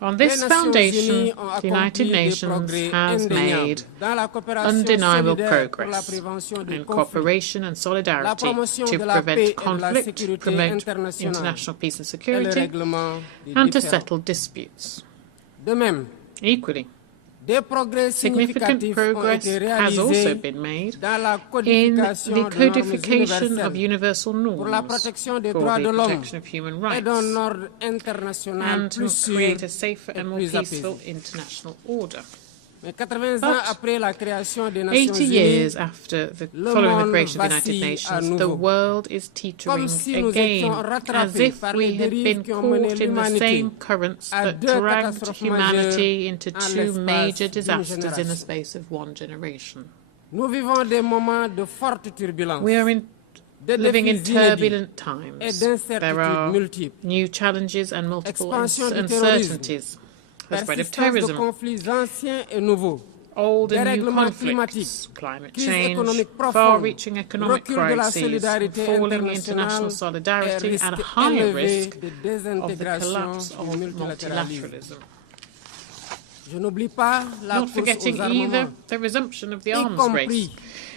On this foundation, the United Nations has made undeniable progress in cooperation and solidarity to prevent conflict, promote international peace and security, and to settle disputes. Equally, significant progress has also been made in the codification of universal norms for the protection of human rights and to create a safer and more peaceful international order. But 80 years after the following the creation of the United Nations, the world is teetering again, as if we had been caught in the same currents that dragged humanity into two major disasters in the space of one generation. We are living in turbulent times. There are new challenges and multiple uncertainties. The spread of terrorism, old and new conflicts, climate change, far-reaching economic crises, falling international solidarity, and a higher risk of the collapse of multilateralism. Not forgetting either the resumption of the arms race,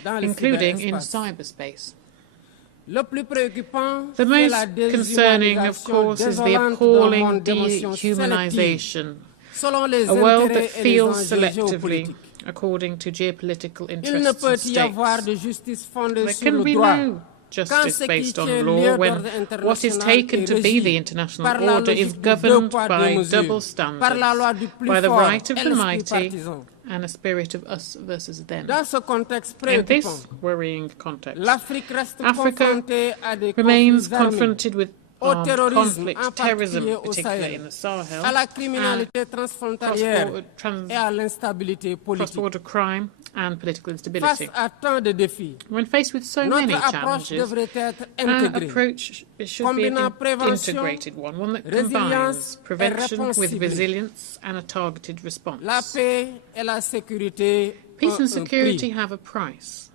including in cyberspace. The most concerning, of course, is the appalling dehumanization. A world that feels selectively according to geopolitical interests and states. There can be no justice based on law when what is taken to be the international order is governed by double standards, by the right of the mighty and a spirit of us versus them. In this worrying context, Africa remains confronted with armed conflict, terrorism, particularly in the Sahel, cross-border crime and political instability. When faced with so many challenges, our approach should be an integrated one that combines prevention with resilience and a targeted response. Peace and security have a price.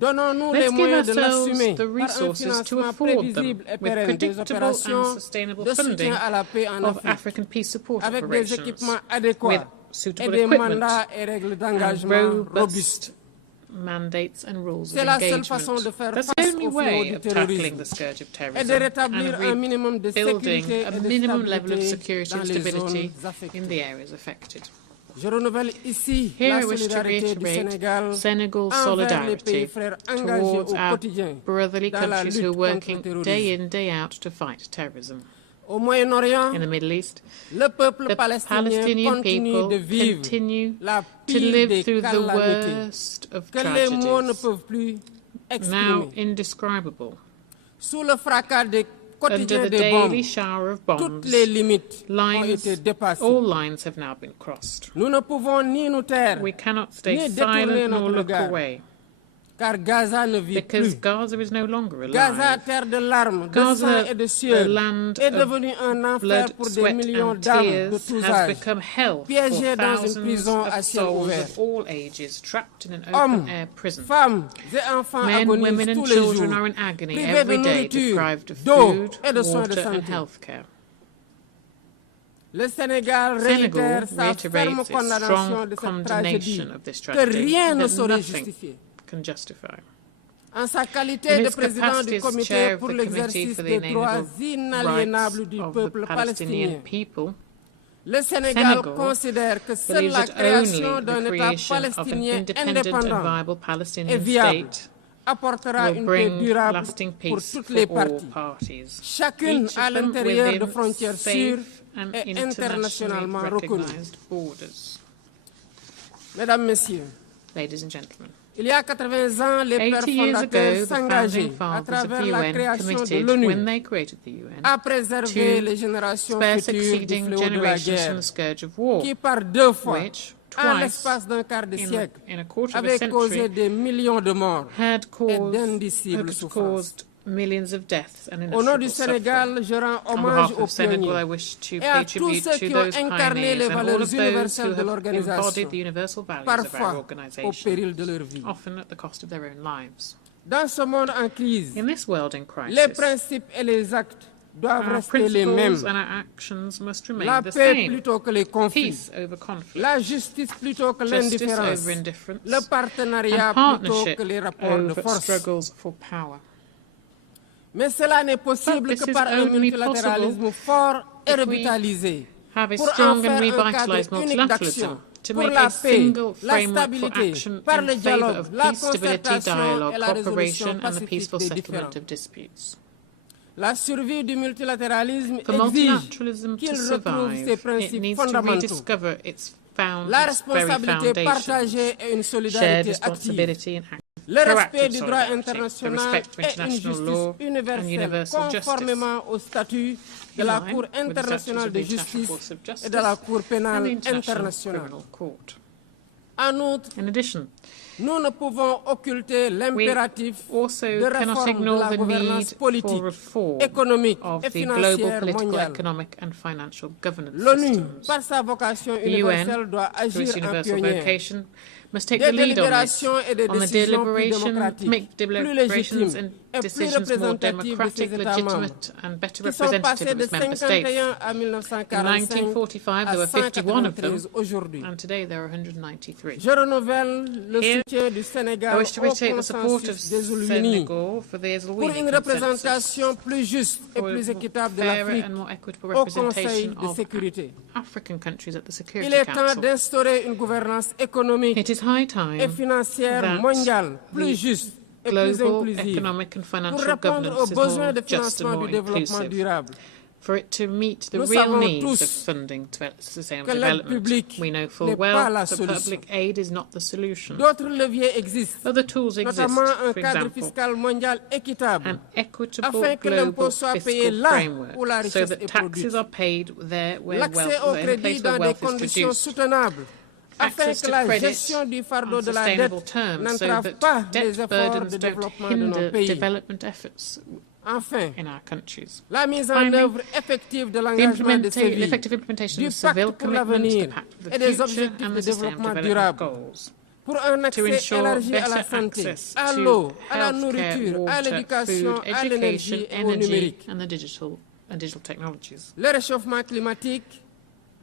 Let's give ourselves the resources to afford them with predictable and sustainable funding of African peace support operations, with suitable equipment and robust mandates and rules of engagement. That's the only way of tackling the scourge of terrorism and building a minimum level of security and stability in the areas affected. Here I wish to reiterate Senegal's solidarity towards our brotherly countries who are working day in, day out to fight terrorism. In the Middle East, the Palestinian people continue to live through the worst of tragedies, now indescribable. Under the daily shower of bombs, all lines have now been crossed. We cannot stay silent nor look away, because Gaza is no longer alive. Gaza, the land of blood, sweat and tears, has become hell for thousands of souls of all ages trapped in an open-air prison. Men, women and children are in agony every day, deprived of food, water and health care. Senegal reiterates its strong condemnation of this tragedy that nothing can justify. In its capacity as chair of the Committee for the Inalienable Rights of the Palestinian people, Senegal believes that only the creation of an independent and viable Palestinian state will bring lasting peace for all parties, each of them within safe and internationally recognized borders. Ladies and gentlemen, 80 years ago, the founding fathers of the UN committed, when they created the UN, to spare succeeding generations from the scourge of war, which, twice, in a quarter of a century, had caused millions of deaths and inevitable suffering. On behalf of Senegal, I wish to pay tribute to those pioneers and all of those who have embodied the universal values of our organization, often at the cost of their own lives. In this world in crisis, doivent Our rester les mêmes. principles and our actions must remain La the paix same. plutôt que les conflits. Peace over conflict. La justice plutôt que Justice l'indifférence. over indifference. Le partenariat And plutôt partnership que les rapports de over force. struggles for power. Mais cela n'est possible But que this par is un only multilatéralisme fort et if we revitalisé. Have a Pour en strong faire and un cadre revitalized unique multilateralism d'action. to Pour make la a paix, single la framework for stabilité, action par in le favor dialogue, of la peace, stability, concertation dialogue, et la cooperation, résolution and the pacifique peaceful des settlement différends. of disputes. La survie du multilatéralisme For exige multilateralism qu'il to retrouve ses survive, it principes needs to fondamentaux. rediscover its La very responsabilité foundations, partagée et une shared solidarité active. responsibility and Le respect proactive du droit solidarity, the international respect for et une international justice law and universelle universal justice. conformément au statut de la In line Cour with the internationale de statutes of the International justice Court of Justice et de la Cour and pénale the International internationale. Criminal Court. En outre, In addition, nous ne pouvons occulter l'impératif also de cannot réforme de ignore la the gouvernance need politique, for reform économique of et the global financière political, mondiale. economic and financial governance L'ONU, systems. par sa vocation The universelle, UN, doit through agir its en universal pionnière. vocation, must take Des the lead on this, délibérations et des on the décisions plus deliberation, démocratiques, make plus deliberations légitimes and et plus decisions more représentatives de ses democratic, États membres, legitimate, and better qui sont representative passés of de its member states. 51 à In 1945 1945, à there were 51 of them, 193 aujourd'hui. and today there are 193. Je renouvelle le Here, soutien du I Sénégal wish to au reiterate the support of consensus des Unis Senegal for the pour Eslovakia une consensus, représentation plus juste et for plus a équitable de fairer l'Afrique and more equitable au Conseil representation de of sécurité. African countries at the Il Security est temps Council. d'instaurer une gouvernance économique It is high et time financière that mondiale plus juste et plus global inclusive economic and pour financial répondre aux governance is besoins more de just and financement more du développement inclusive, durable. for it to meet the Nous real savons needs of tous funding to que sustainable l'aide development. publique We know n'est full pas la well that solution. public aid is not the solution. D'autres leviers existent, Other tools exist, notamment un for cadre example, fiscal mondial équitable, an equitable afin que l'impôt global soit payé fiscal là framework où la so richesse that est taxes produite. are paid there where L'accès au in a crédit place where dans des wealth is conditions produced. soutenables, afin Access que to la credit gestion du fardeau on de la sustainable dette terms so n'entrave that pas les debt efforts burdens de don't développement de nos hinder pays. development efforts Enfin, in our countries. la mise en Finally, œuvre effective de The l'engagement de Séville, effective implementation du of civil pacte pour commitment, the l'avenir pact for et the des future, objectifs and de the sustainable développement development durable, goals pour un to accès ensure élargi à la better santé, access à to l'eau, à la healthcare, nourriture, à water, l'éducation, food, à l'énergie education, et au energy, numérique. and the digital technologies. Le réchauffement climatique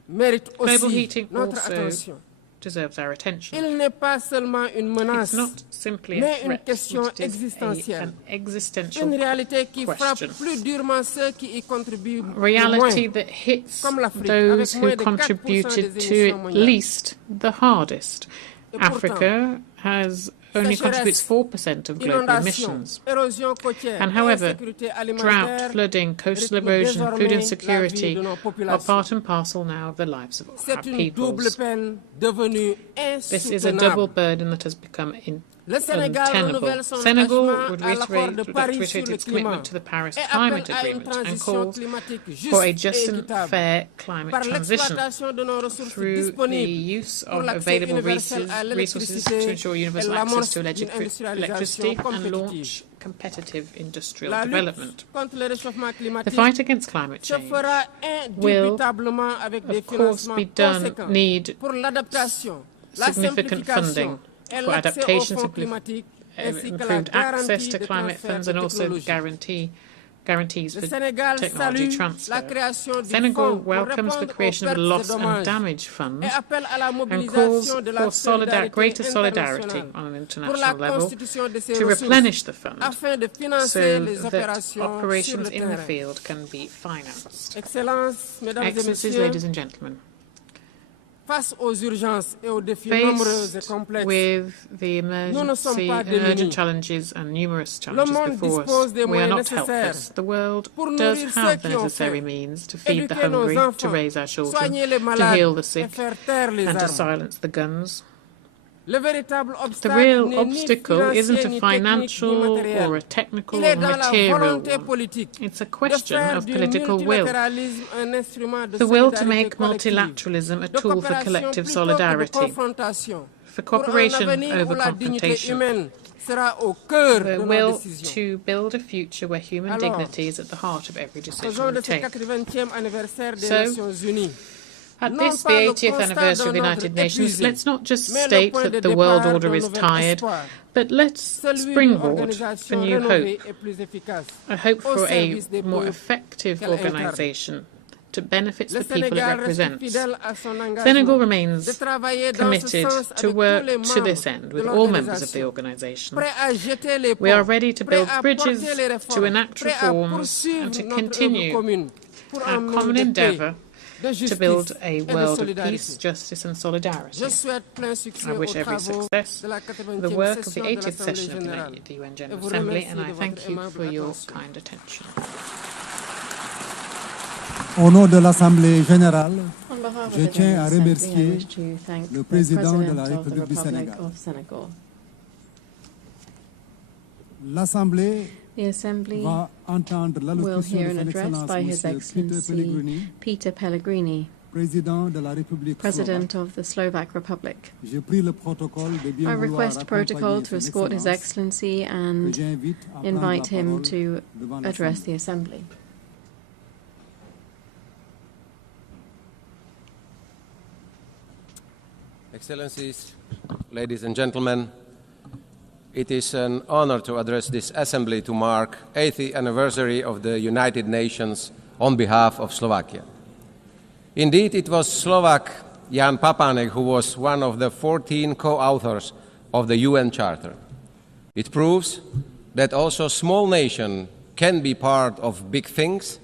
mérite Global aussi heating notre also attention. deserves our attention. Il n'est pas seulement une menace, It's not simply mais a une threat, question but it is existentielle. an existential Une réalité qui frappe question. plus durement ceux qui y contribuent le Reality moins, that hits comme l'Afrique, those avec who moins de 4% contributed des to émissions at mondiales. least the hardest. Et pourtant, Africa only contributes 4% of global inondations, emissions. érosion côtière, And however, insécurité drought, alimentaire flooding, coastal rythment erosion, food désormais insecurity la vie de nos are populations. part and parcel now of the lives of our C'est une double peoples. peine devenue This is a double insoutenable. burden that has become Le Sénégal untenable. renouvelle son Senegal engagement would à l'accord de reiterate Paris sur le its climat commitment to the Paris et Climate appelle à une Agreement and transition calls climatique juste for a et just and équitable fair climate par transition l'exploitation de nos ressources through the disponibles use pour of l'accès available universel à resources to l'électricité ensure et universal l'amorce access to d'une industrialisation electricity and compétitive. launch competitive industrial La development. lutte contre le réchauffement The climatique fight against climate se change fera indubitablement avec des of course financements be done, conséquents need pour l'adaptation, la significant funding simplification et for l'accès aux adaptation, fonds climatiques ainsi que la improved access garantie to de climate transfert funds de and also technologie. guarantees Le for Sénégal technology salue transfer. la création du Senegal fonds pour welcomes the répondre aux creation of a pertes et loss and dommages damage fund et appelle à la and calls mobilisation de la for solidarité greater solidarity internationale on an pour la international level constitution de ces to ressources replenish the fund afin de financer so les that opérations sur operations le in the terrain. field can be financed. Excellences, Mesdames et Excellencies, Messieurs, ladies and gentlemen, face aux urgences et aux défis nombreux et faced complexes, with the nous ne sommes emergency pas and urgent démunis. challenges and numerous Le challenges monde before dispose us, des we are moyens not helpless. nécessaires The world pour does nourrir ceux have the qui ont necessary faim, means to feed the éduquer nos hungry, to enfants, raise our children, soigner les to malades heal the et sick, faire taire les and to armes. silence the guns. Le véritable The obstacle real n'est ni obstacle financier, isn't a ni technique, ni financial or matériel. a technical Il or est dans la material volonté one. politique It's a de question faire of du political will. multilatéralisme un instrument de The will to solidarité make collective, multilateralism a de tool for coopération collective plutôt que de solidarity, confrontation, for pour un cooperation avenir où over la dignité confrontation, humaine sera au cœur de the nos will décisions. to build a future where human Alors, dignity is at the heart of every Faisons decision we de ce take. 80e anniversaire des So, Nations Unies At this, the 80th anniversary of the United Nations, let's not just state that the world order is tired, but let's springboard for new hope, a hope for a more effective organisation to benefit the people it represents. Senegal remains committed to work to this end with all members of the organisation. We are ready to build bridges, to enact reforms, and to continue our common endeavour to build a world of peace, justice and solidarity. I wish every success for the work of the 80th session of the UN General Assembly, and I thank you for your kind attention. Au nom de l'Assemblée Générale, je tiens à remercier le président de la République du Sénégal. L'Assemblée va entendre l'allocution de son Excellence M. Peter Pellegrini, président de la République President of the Slovak Republic. J'ai pris le protocole de bien I vouloir request protocol to escort His Excellence Excellency and que j'invite à prendre invite la him parole to devant address the l'Assemblée. Assembly. Excellencies, ladies and gentlemen, it is an honor to address this Assembly to mark 80th anniversary of the United Nations on behalf of Slovakia. Indeed, it was Slovak Jan Papanek who was one of the 14 co-authors of the UN Charter. It proves that also small nations can be part of big things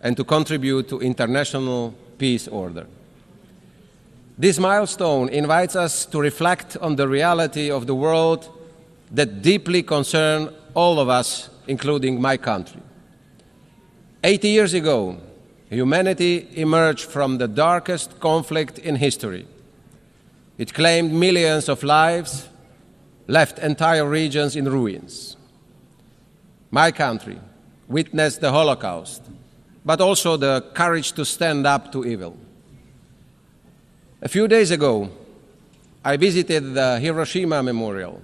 and to contribute to international peace order. This milestone invites us to reflect on the reality of the world that deeply concern all of us, including my country. 80 years ago, humanity emerged from the darkest conflict in history. It claimed millions of lives, left entire regions in ruins. My country witnessed the Holocaust, but also the courage to stand up to evil. A few days ago, I visited the Hiroshima Memorial,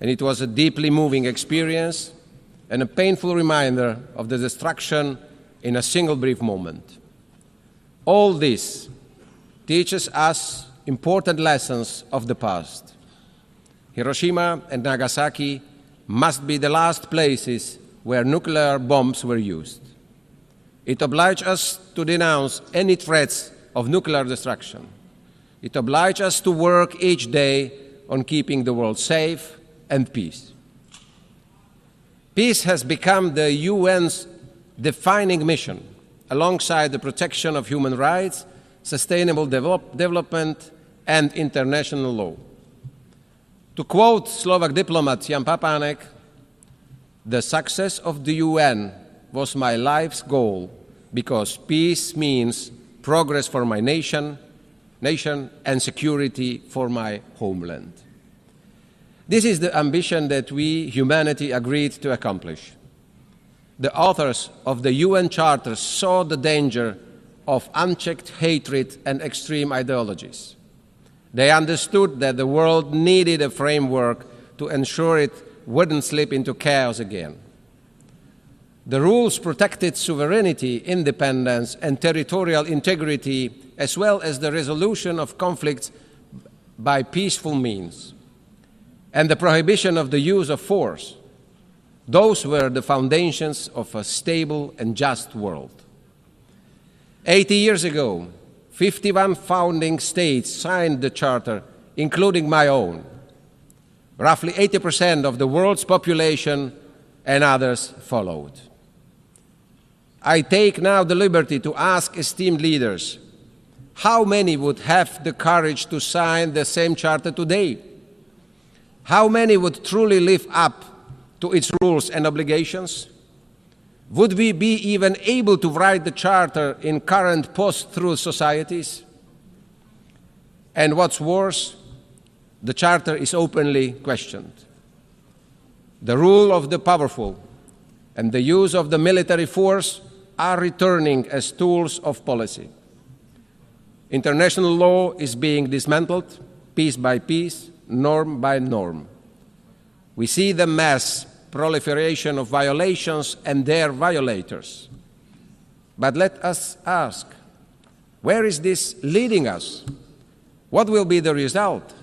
and it was a deeply moving experience and a painful reminder of the destruction in a single brief moment. All this teaches us important lessons of the past. Hiroshima and Nagasaki must be the last places where nuclear bombs were used. It obliges us to denounce any threats of nuclear destruction. It obliges us to work each day on keeping the world safe and peace. Peace has become the UN's defining mission, alongside the protection of human rights, sustainable development, and international law. To quote Slovak diplomat Jan Papanek, "The success of the UN was my life's goal because peace means progress for my nation and security for my homeland." This is the ambition that we, humanity, agreed to accomplish. The authors of the UN Charter saw the danger of unchecked hatred and extreme ideologies. They understood that the world needed a framework to ensure it wouldn't slip into chaos again. The rules protected sovereignty, independence, and territorial integrity, as well as the resolution of conflicts by peaceful means, and the prohibition of the use of force. Those were the foundations of a stable and just world. 80 years ago, 51 founding states signed the Charter, including my own. Roughly 80% of the world's population and others followed. I take now the liberty to ask esteemed leaders, how many would have the courage to sign the same charter today? How many would truly live up to its rules and obligations? Would we be even able to write the charter in current post-truth societies? And what's worse, the charter is openly questioned. The rule of the powerful and the use of the military force are returning as tools of policy. International law is being dismantled, piece by piece, norm by norm. We see the mass proliferation of violations and their violators. But let us ask, Where is this leading us? What will be the result?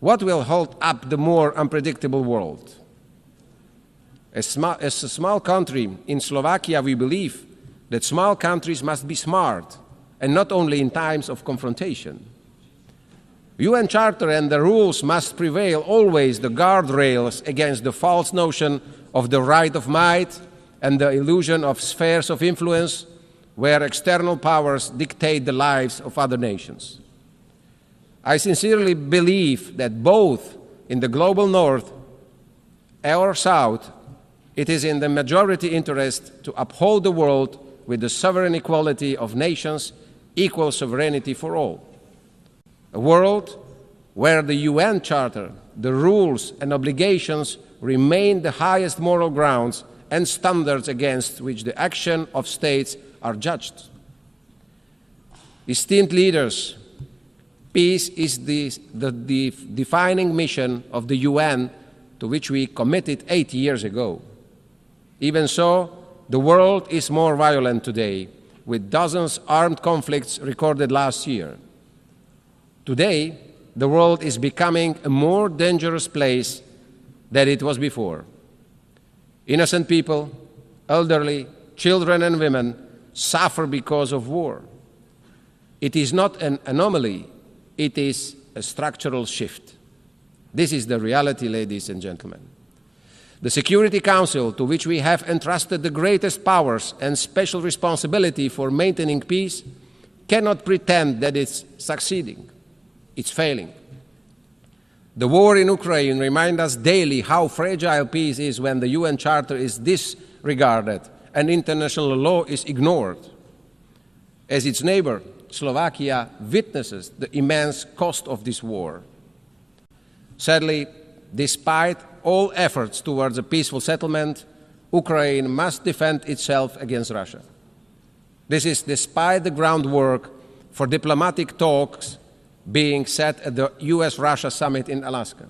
What will hold up the more unpredictable world? As a small country in Slovakia, we believe that small countries must be smart, and not only in times of confrontation. UN Charter and the rules must prevail always, the guardrails against the false notion of the right of might and the illusion of spheres of influence where external powers dictate the lives of other nations. I sincerely believe that both in the global north or south, it is in the majority interest to uphold the world with the sovereign equality of nations, equal sovereignty for all. A world where the UN Charter, the rules and obligations remain the highest moral grounds and standards against which the action of states are judged. Esteemed leaders, peace is the defining mission of the UN to which we committed 8 years ago. Even so, the world is more violent today, with dozens of armed conflicts recorded last year. Today, the world is becoming a more dangerous place than it was before. Innocent people, elderly, children and women suffer because of war. It is not an anomaly, it is a structural shift. This is the reality, ladies and gentlemen. The Security Council, to which we have entrusted the greatest powers and special responsibility for maintaining peace, cannot pretend that it's succeeding. It's failing. The war in Ukraine reminds us daily how fragile peace is when the UN Charter is disregarded and international law is ignored. As its neighbor, Slovakia witnesses the immense cost of this war. Sadly, despite all efforts towards a peaceful settlement, Ukraine must defend itself against Russia. This is despite the groundwork for diplomatic talks being set at the US-Russia summit in Alaska,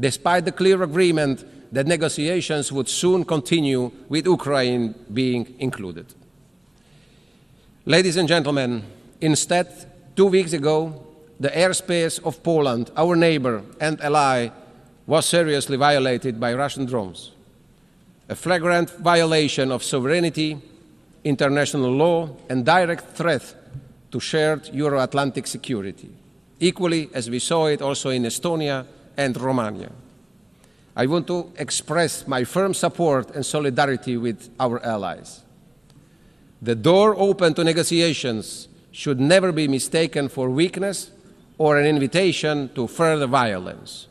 despite the clear agreement that negotiations would soon continue with Ukraine being included. Ladies and gentlemen, instead, 2 weeks ago, the airspace of Poland, our neighbor and ally, was seriously violated by Russian drones. A flagrant violation of sovereignty, international law, and direct threat to shared Euro-Atlantic security, equally as we saw it also in Estonia and Romania. I want to express my firm support and solidarity with our allies. The door open to negotiations should never be mistaken for weakness or an invitation to further violence.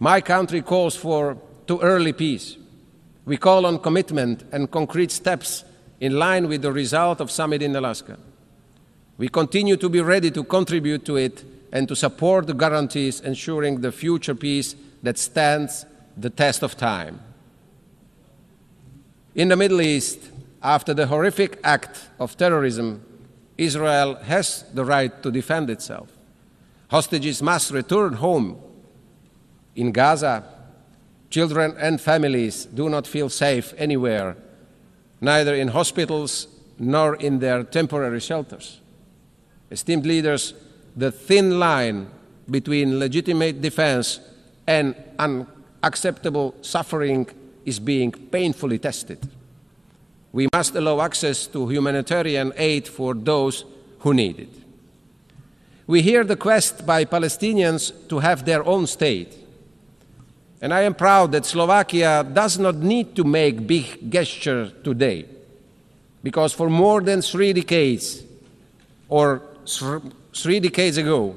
My country calls for too early peace. We call on commitment and concrete steps in line with the result of summit in Alaska. We continue to be ready to contribute to it and to support the guarantees ensuring the future peace that stands the test of time. In the Middle East, after the horrific act of terrorism, Israel has the right to defend itself. Hostages must return home. In Gaza, children and families do not feel safe anywhere, neither in hospitals nor in their temporary shelters. Esteemed leaders, the thin line between legitimate defense and unacceptable suffering is being painfully tested. We must allow access to humanitarian aid for those who need it. We hear the quest by Palestinians to have their own state. And I am proud that Slovakia does not need to make big gestures today, because for more than 3 decades, or 3 decades ago,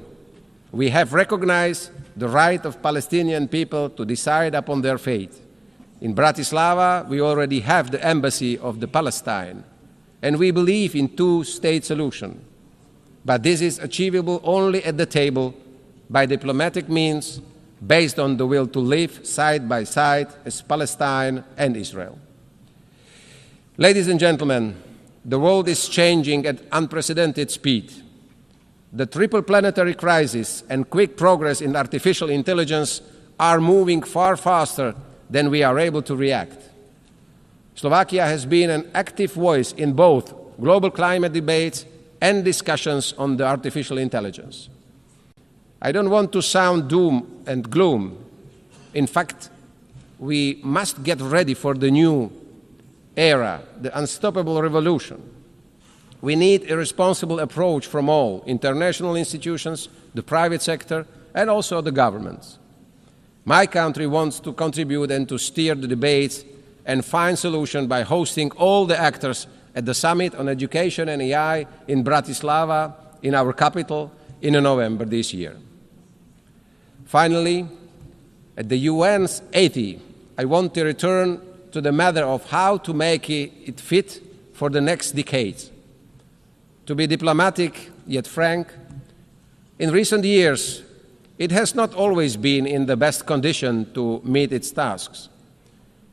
we have recognized the right of Palestinian people to decide upon their fate. In Bratislava, we already have the embassy of the Palestine, and we believe in two-state solution. But this is achievable only at the table by diplomatic means based on the will to live side by side as Palestine and Israel. Ladies and gentlemen, the world is changing at unprecedented speed. The triple planetary crisis and quick progress in artificial intelligence are moving far faster than we are able to react. Slovakia has been an active voice in both global climate debates and discussions on the artificial intelligence. I don't want to sound doom and gloom. In fact, we must get ready for the new era, the unstoppable revolution. We need a responsible approach from all international institutions, the private sector, and also the governments. My country wants to contribute and to steer the debates and find solutions by hosting all the actors at the Summit on Education and AI in Bratislava, in our capital, in November this year. Finally, at the UN's 80, I want to return to the matter of how to make it fit for the next decades. To be diplomatic yet frank, in recent years, it has not always been in the best condition to meet its tasks.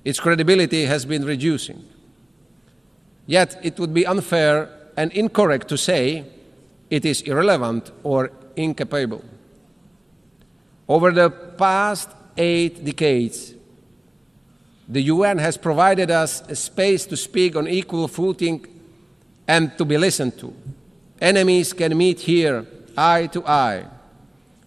Its credibility has been reducing. Yet it would be unfair and incorrect to say it is irrelevant or incapable. Over the past 8 decades, the UN has provided us a space to speak on equal footing and to be listened to. Enemies can meet here eye to eye.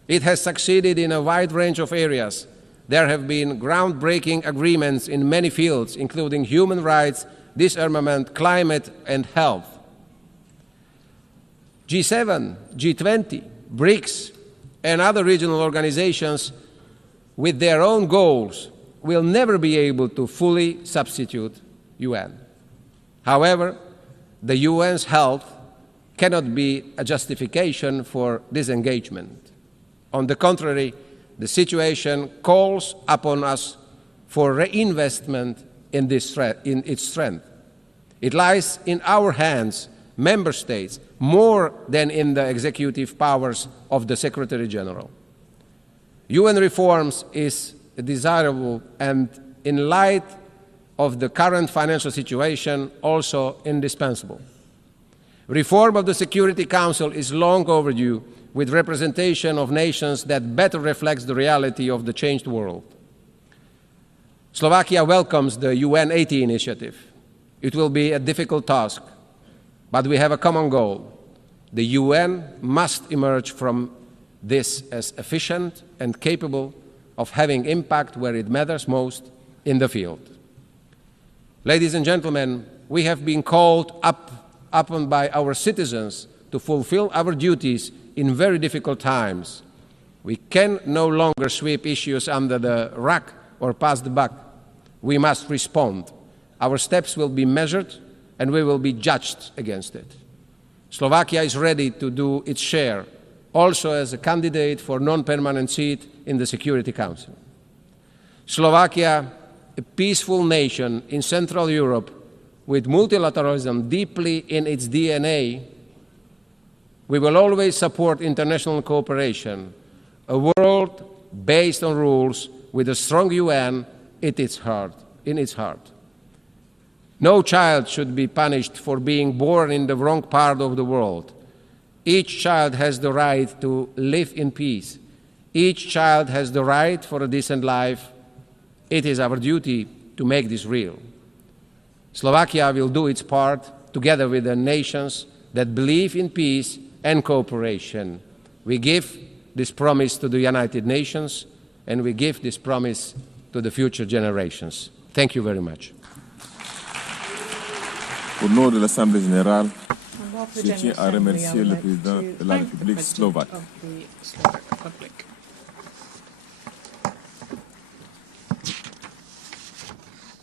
It has succeeded in a wide range of areas. There have been groundbreaking agreements in many fields, including human rights, disarmament, climate, and health. G7, G20, BRICS, and other regional organizations with their own goals will never be able to fully substitute UN. However, the UN's health cannot be a justification for disengagement. On the contrary, the situation calls upon us for reinvestment in its strength. It lies in our hands, member states, more than in the executive powers of the Secretary General. UN reforms is desirable and, in light of the current financial situation, also indispensable. Reform of the Security Council is long overdue, with representation of nations that better reflects the reality of the changed world. Slovakia welcomes the UN 80 initiative. It will be a difficult task, but we have a common goal. The UN must emerge from this as efficient and capable of having impact where it matters most in the field. Ladies and gentlemen, we have been called upon by our citizens to fulfill our duties in very difficult times. We can no longer sweep issues under the rug or pass the buck. We must respond. Our steps will be measured and we will be judged against it. Slovakia is ready to do its share, also as a candidate for non-permanent seat in the Security Council. Slovakia, a peaceful nation in Central Europe with multilateralism deeply in its DNA, we will always support international cooperation, a world based on rules with a strong UN in its heart. No child should be punished for being born in the wrong part of the world. Each child has the right to live in peace. Each child has the right for a decent life. It is our duty to make this real. Slovakia will do its part together with the nations that believe in peace and cooperation. We give this promise to the United Nations, and we give this promise to the future generations. Thank you very much. Au nom de l'Assemblée Générale, je tiens à remercier le président de la République slovaque.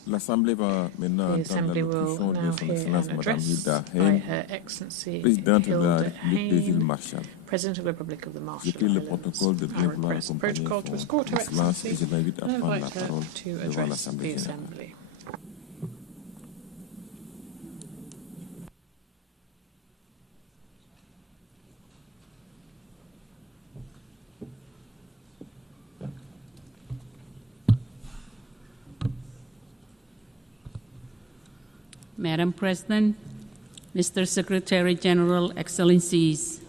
L'Assemblée va maintenant entendre l'allocution de son Excellence Madame Hilda Heine, présidente de la République des Îles Marshall. J'écris le protocole de bien vouloir accompagner son Excellence et je l'invite à prendre la parole devant l'Assemblée Générale. Madam President, Mr. Secretary General, Excellencies,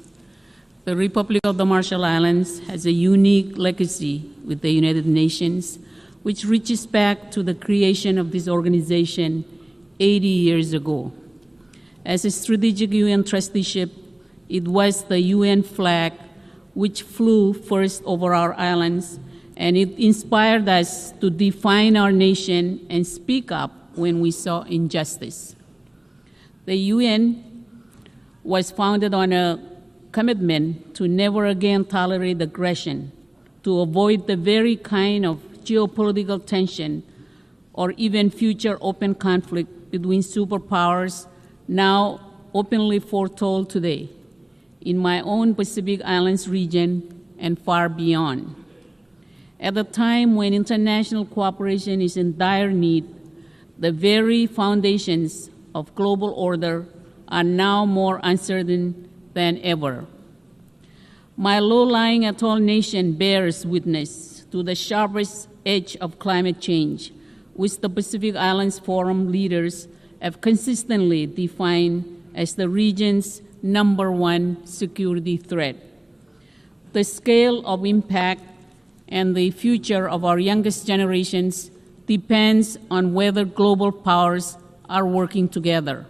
the Republic of the Marshall Islands has a unique legacy with the United Nations, which reaches back to the creation of this organization 80 years ago. As a strategic UN trusteeship, it was the UN flag which flew first over our islands, and it inspired us to define our nation and speak up when we saw injustice. The UN was founded on a commitment to never again tolerate aggression, to avoid the very kind of geopolitical tension or even future open conflict between superpowers now openly foretold today in my own Pacific Islands region and far beyond. At a time when international cooperation is in dire need, the very foundations of global order are now more uncertain than ever. My low-lying atoll nation bears witness to the sharpest edge of climate change, which the Pacific Islands Forum leaders have consistently defined as the region's #1 security threat. The scale of impact and the future of our youngest generations depends on whether global powers are working together.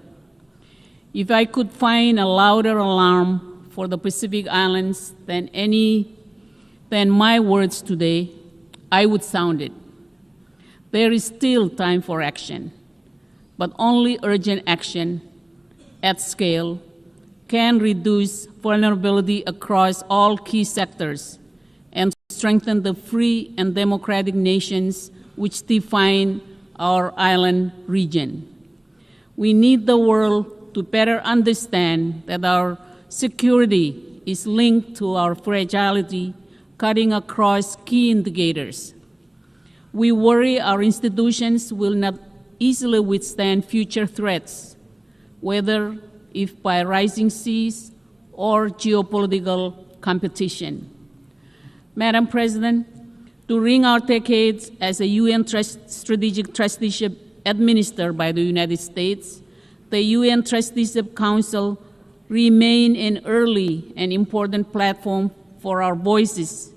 If I could find a louder alarm for the Pacific Islands than my words today, I would sound it. There is still time for action, but only urgent action at scale can reduce vulnerability across all key sectors and strengthen the free and democratic nations which define our island region. We need the world to better understand that our security is linked to our fragility, cutting across key indicators. We worry our institutions will not easily withstand future threats, whether if by rising seas or geopolitical competition. Madam President, during our decades as a UN strategic trusteeship administered by the United States, the UN Trusteeship Council remained an early and important platform for our voices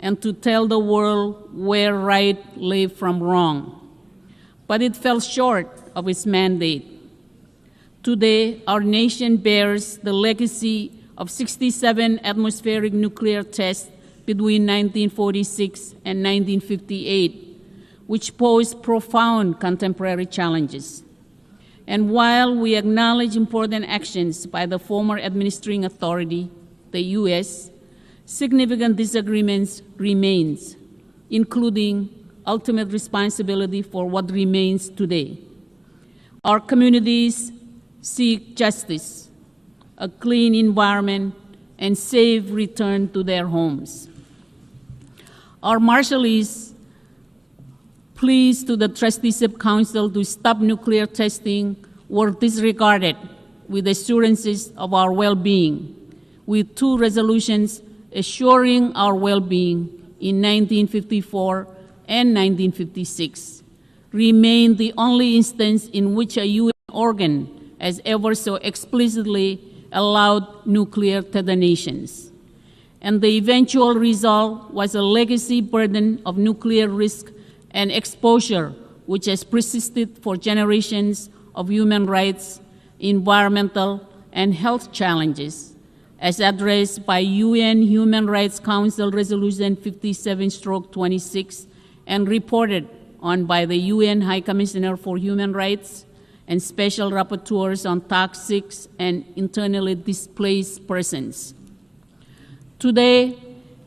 and to tell the world where right lay from wrong. But it fell short of its mandate. Today, our nation bears the legacy of 67 atmospheric nuclear tests between 1946 and 1958, which posed profound contemporary challenges. And while we acknowledge important actions by the former administering authority, the U.S., significant disagreements remain, including ultimate responsibility for what remains today. Our communities seek justice, a clean environment, and safe return to their homes. Our Marshallese pleas to the Trusteeship Council to stop nuclear testing were disregarded with assurances of our well-being, with 2 resolutions assuring our well-being in 1954 and 1956, remain the only instance in which a UN organ has ever so explicitly allowed nuclear detonations. And the eventual result was a legacy burden of nuclear risk and exposure, which has persisted for generations of human rights, environmental, and health challenges, as addressed by UN Human Rights Council Resolution 57/26 and reported on by the UN High Commissioner for Human Rights and Special Rapporteurs on toxic and internally displaced persons. Today,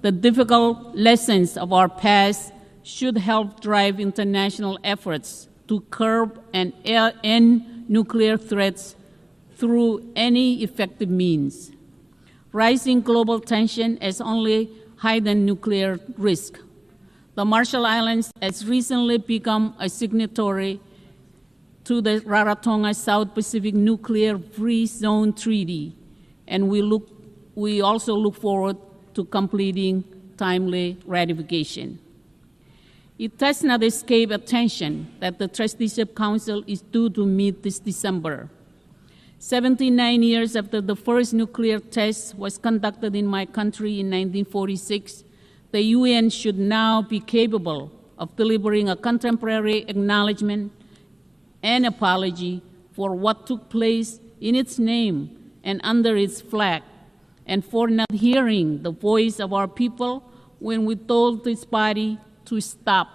the difficult lessons of our past should help drive international efforts to curb and end nuclear threats through any effective means. Rising global tension has only heightened nuclear risk. The Marshall Islands has recently become a signatory to the Rarotonga South Pacific Nuclear Free Zone Treaty, and we also look forward to completing timely ratification. It does not escape attention that the Trusteeship Council is due to meet this December. 79 years after the first nuclear test was conducted in my country in 1946, the UN should now be capable of delivering a contemporary acknowledgement and apology for what took place in its name and under its flag and for not hearing the voice of our people when we told this body to stop.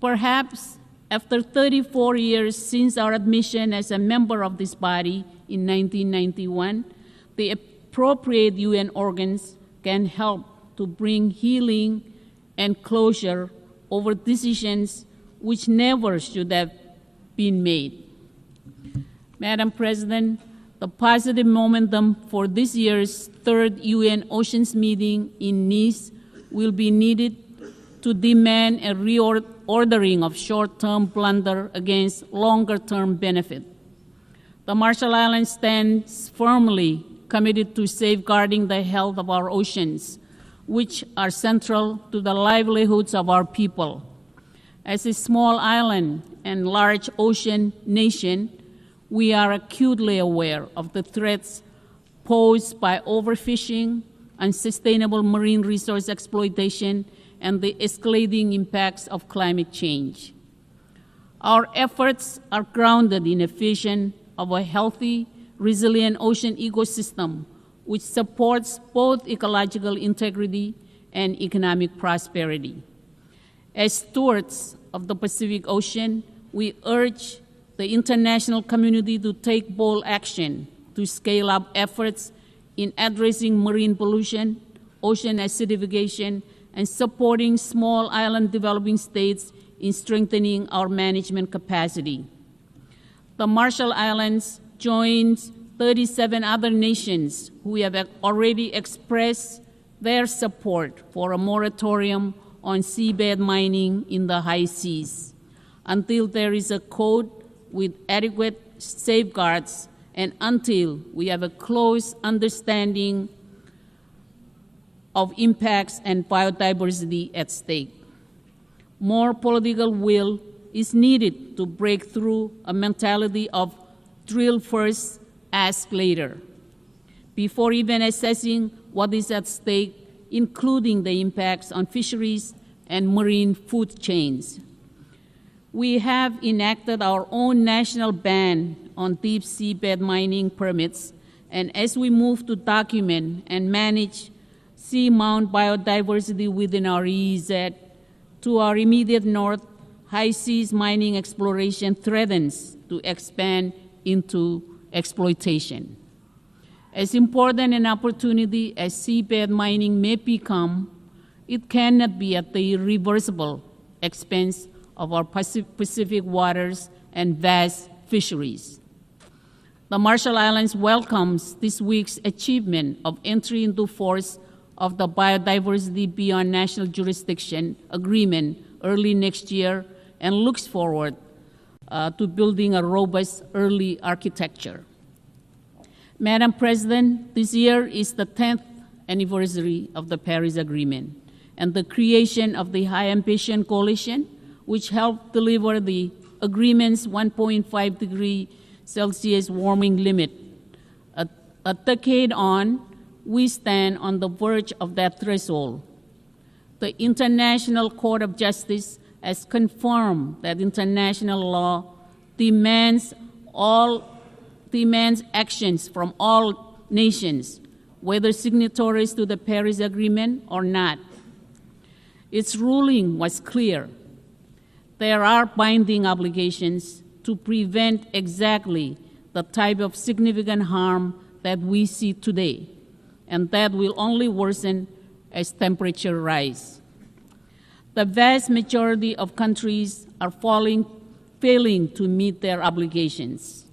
Perhaps after 34 years since our admission as a member of this body in 1991, the appropriate UN organs can help to bring healing and closure over decisions which never should have been made. Madam President, the positive momentum for this year's third UN Oceans meeting in Nice will be needed to demand a reordering of short-term plunder against longer-term benefit. The Marshall Islands stands firmly committed to safeguarding the health of our oceans, which are central to the livelihoods of our people. As a small island and large ocean nation, we are acutely aware of the threats posed by overfishing, unsustainable marine resource exploitation, and the escalating impacts of climate change. Our efforts are grounded in a vision of a healthy, resilient ocean ecosystem which supports both ecological integrity and economic prosperity. As stewards of the Pacific Ocean, we urge the international community to take bold action to scale up efforts in addressing marine pollution, ocean acidification, and supporting small island developing states in strengthening our management capacity. The Marshall Islands joins 37 other nations who have already expressed their support for a moratorium on seabed mining in the high seas until there is a code with adequate safeguards and until we have a close understanding of impacts and biodiversity at stake. More political will is needed to break through a mentality of drill first, ask later, before even assessing what is at stake, including the impacts on fisheries and marine food chains. We have enacted our own national ban on deep seabed mining permits, and as we move to document and manage seamount biodiversity within our EEZ, to our immediate north, high seas mining exploration threatens to expand into exploitation. As important an opportunity as seabed mining may become, it cannot be at the irreversible expense of our Pacific waters and vast fisheries. The Marshall Islands welcomes this week's achievement of entry into force of the Biodiversity Beyond National Jurisdiction Agreement early next year and looks forward to building a robust early architecture. Madam President, this year is the 10th anniversary of the Paris Agreement and the creation of the High Ambition Coalition, which helped deliver the agreement's 1.5 degree Celsius warming limit. A decade on, we stand on the verge of that threshold. The International Court of Justice has confirmed that international law demands actions from all nations, whether signatories to the Paris Agreement or not. Its ruling was clear. There are binding obligations to prevent exactly the type of significant harm that we see today, and that will only worsen as temperature rise. The vast majority of countries are failing to meet their obligations.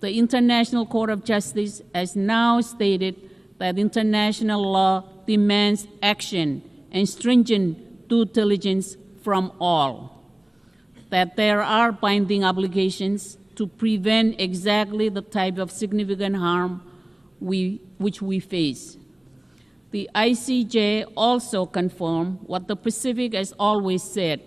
The International Court of Justice has now stated that international law demands action and stringent due diligence from all, that there are binding obligations to prevent exactly the type of significant harm which we face. The ICJ also confirmed what the Pacific has always said.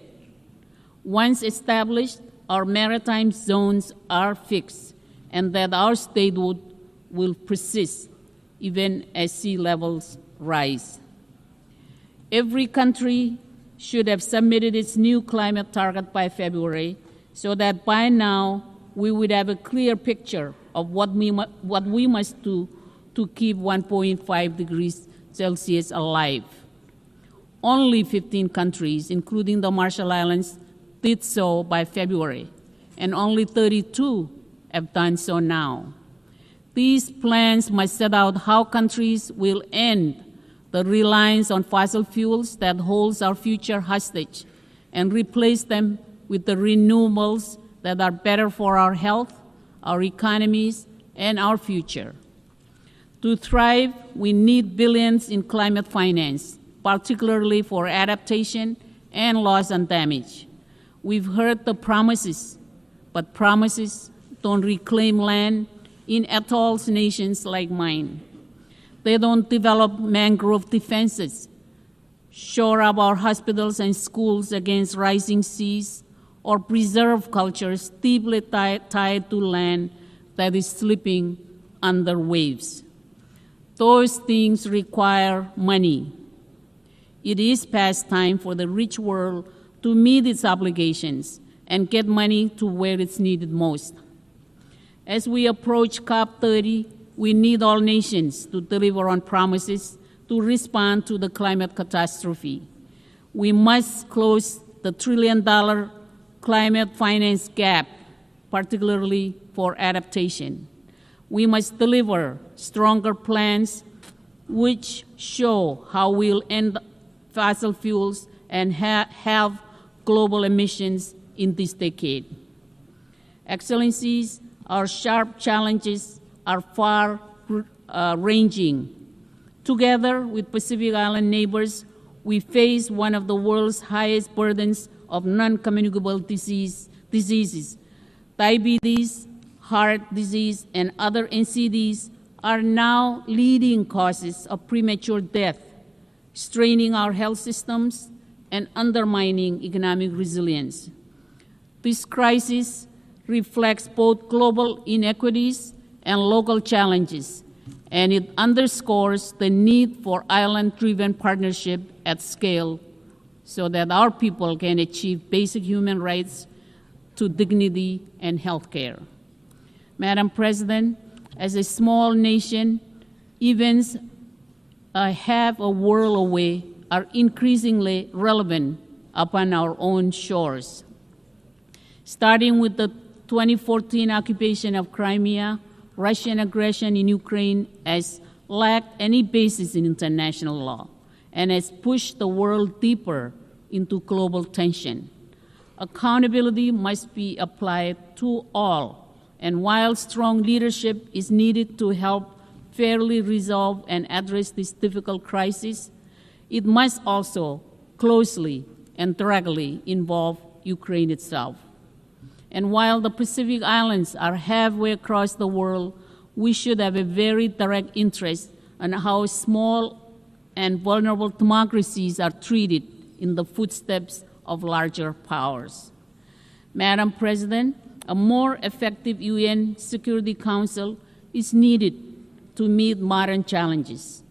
Once established, our maritime zones are fixed, and that our statehood will persist even as sea levels rise. Every country should have submitted its new climate target by February, so that by now we would have a clear picture of what we must do to keep 1.5 degrees Celsius alive. Only 15 countries, including the Marshall Islands, did so by February, and only 32 have done so now. These plans must set out how countries will end the reliance on fossil fuels that holds our future hostage and replace them with the renewables that are better for our health, our economies, and our future. To thrive, we need billions in climate finance, particularly for adaptation and loss and damage. We've heard the promises, but promises don't reclaim land in atolls nations like mine. They don't develop mangrove defenses, shore up our hospitals and schools against rising seas, or preserve cultures deeply tied to land that is slipping under waves. Those things require money. It is past time for the rich world to meet its obligations and get money to where it's needed most. As we approach COP30, we need all nations to deliver on promises to respond to the climate catastrophe. We must close the $1 trillion climate finance gap, particularly for adaptation. We must deliver stronger plans which show how we'll end fossil fuels and have global emissions in this decade. Excellencies, our sharp challenges are far-ranging. Together with Pacific Island neighbors, we face one of the world's highest burdens of non-communicable diseases. Diabetes, heart disease, and other NCDs are now leading causes of premature death, straining our health systems and undermining economic resilience. This crisis reflects both global inequities and local challenges, and it underscores the need for island-driven partnership at scale so that our people can achieve basic human rights to dignity and health care. Madam President, as a small nation, events half a world away are increasingly relevant upon our own shores. Starting with the 2014 occupation of Crimea, Russian aggression in Ukraine has lacked any basis in international law and has pushed the world deeper into global tension. Accountability must be applied to all, and while strong leadership is needed to help fairly resolve and address this difficult crisis, it must also closely and directly involve Ukraine itself. And while the Pacific Islands are halfway across the world, we should have a very direct interest in how small and vulnerable democracies are treated in the footsteps of larger powers. Madam President, a more effective UN Security Council is needed to meet modern challenges.